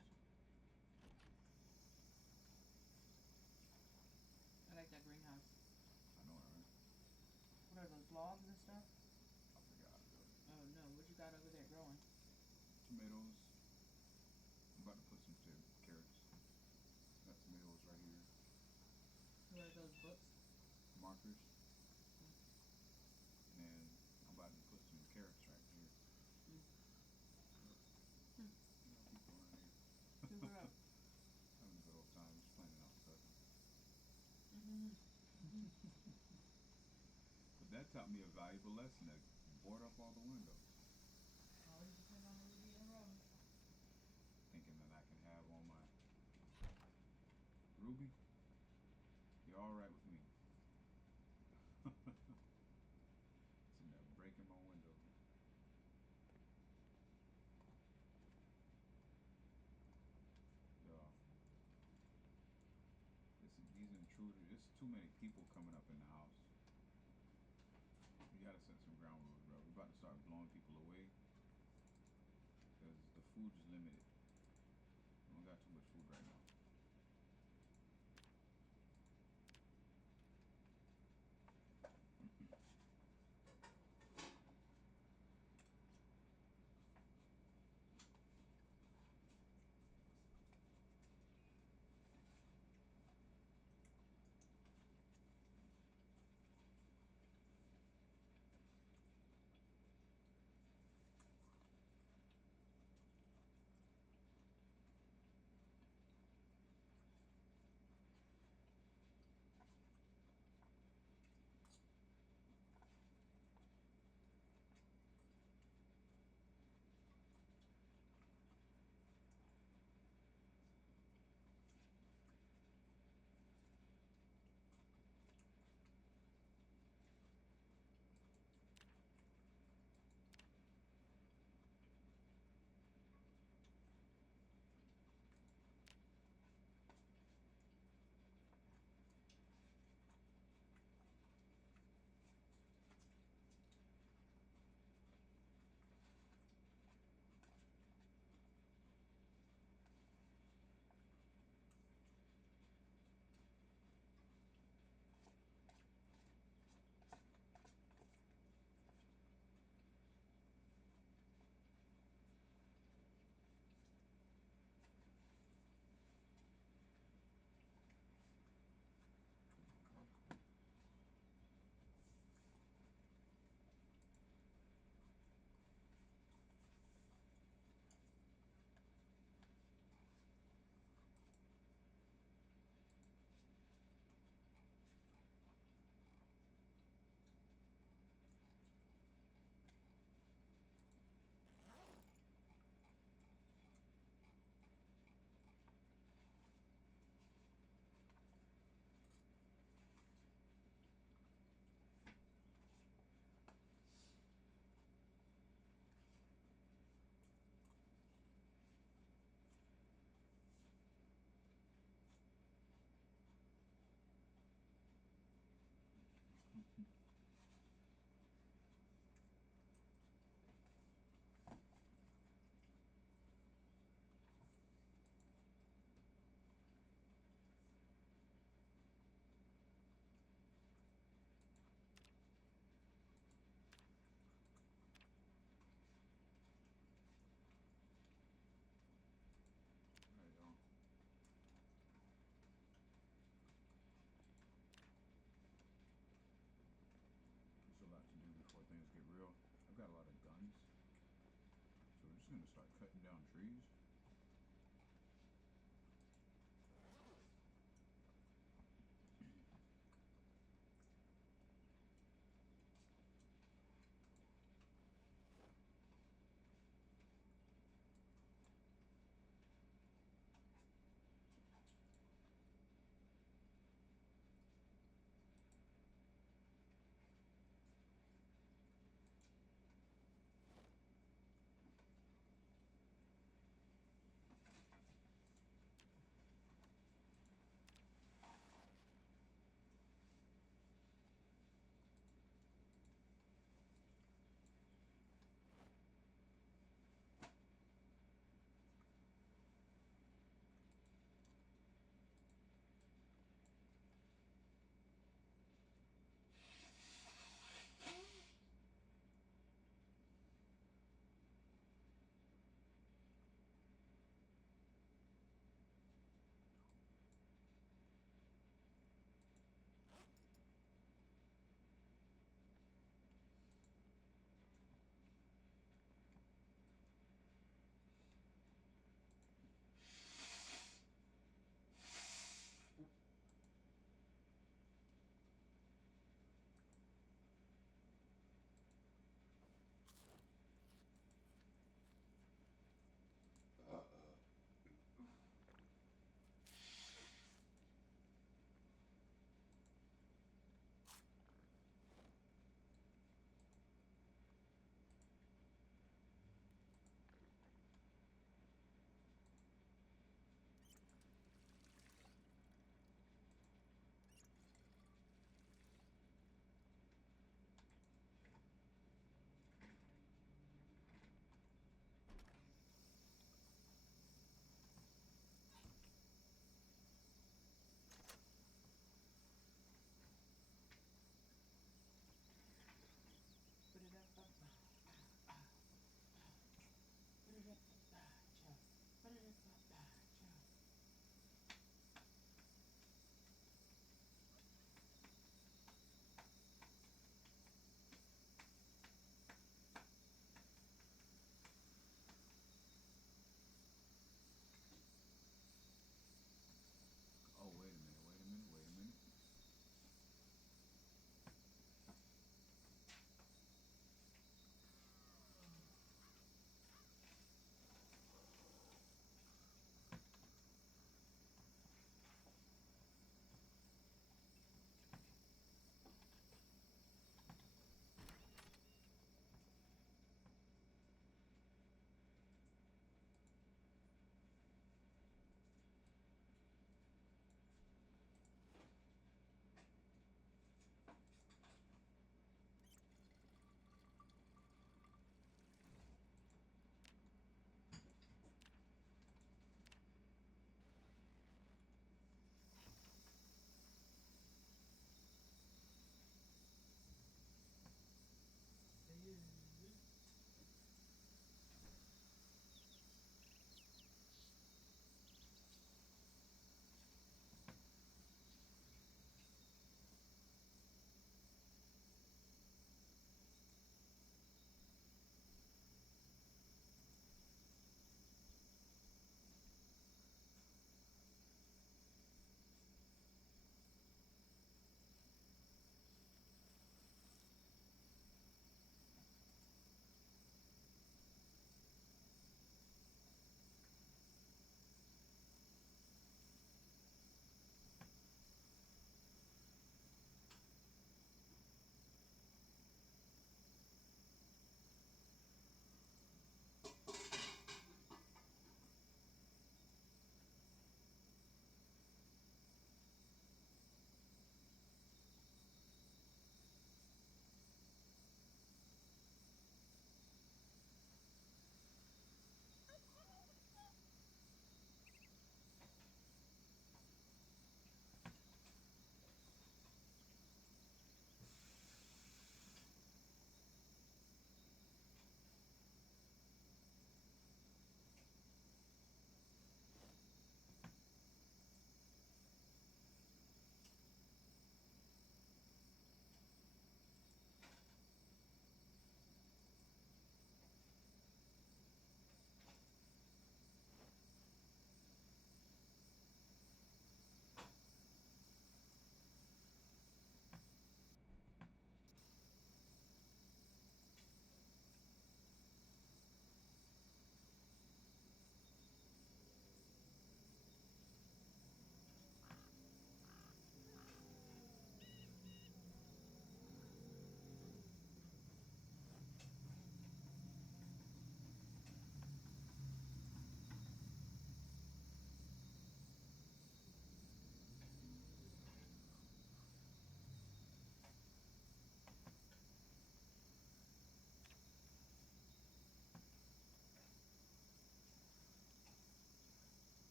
I like that greenhouse. I know, right? What are those, logs and stuff? I forgot. Oh no, what you got over there growing? Tomatoes. I'm about to put some carrots. Got tomatoes right here. What are those books? Markers. And then I'm about to put some carrots right here. Keep going right here. Super up. Having a good old time. Just planning out stuff. But that taught me a valuable lesson to board up all the windows. Always depend on Ruby and Rose. Thinking that I can have all my Ruby, you're alright with me. Sitting there breaking my window. Y'all. These intruders, there's too many people coming up in the house. We gotta set some ground rules, bro. We're about to start blowing people away. Because the food is limited. We don't got too much food right now. gonna start cutting down trees.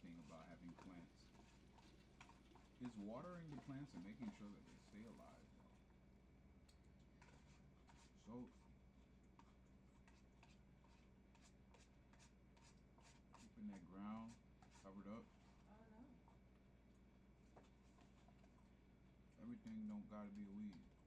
thing about having plants is watering the plants and making sure that they stay alive. So keeping that ground covered up. Oh no. Everything don't gotta be a weed.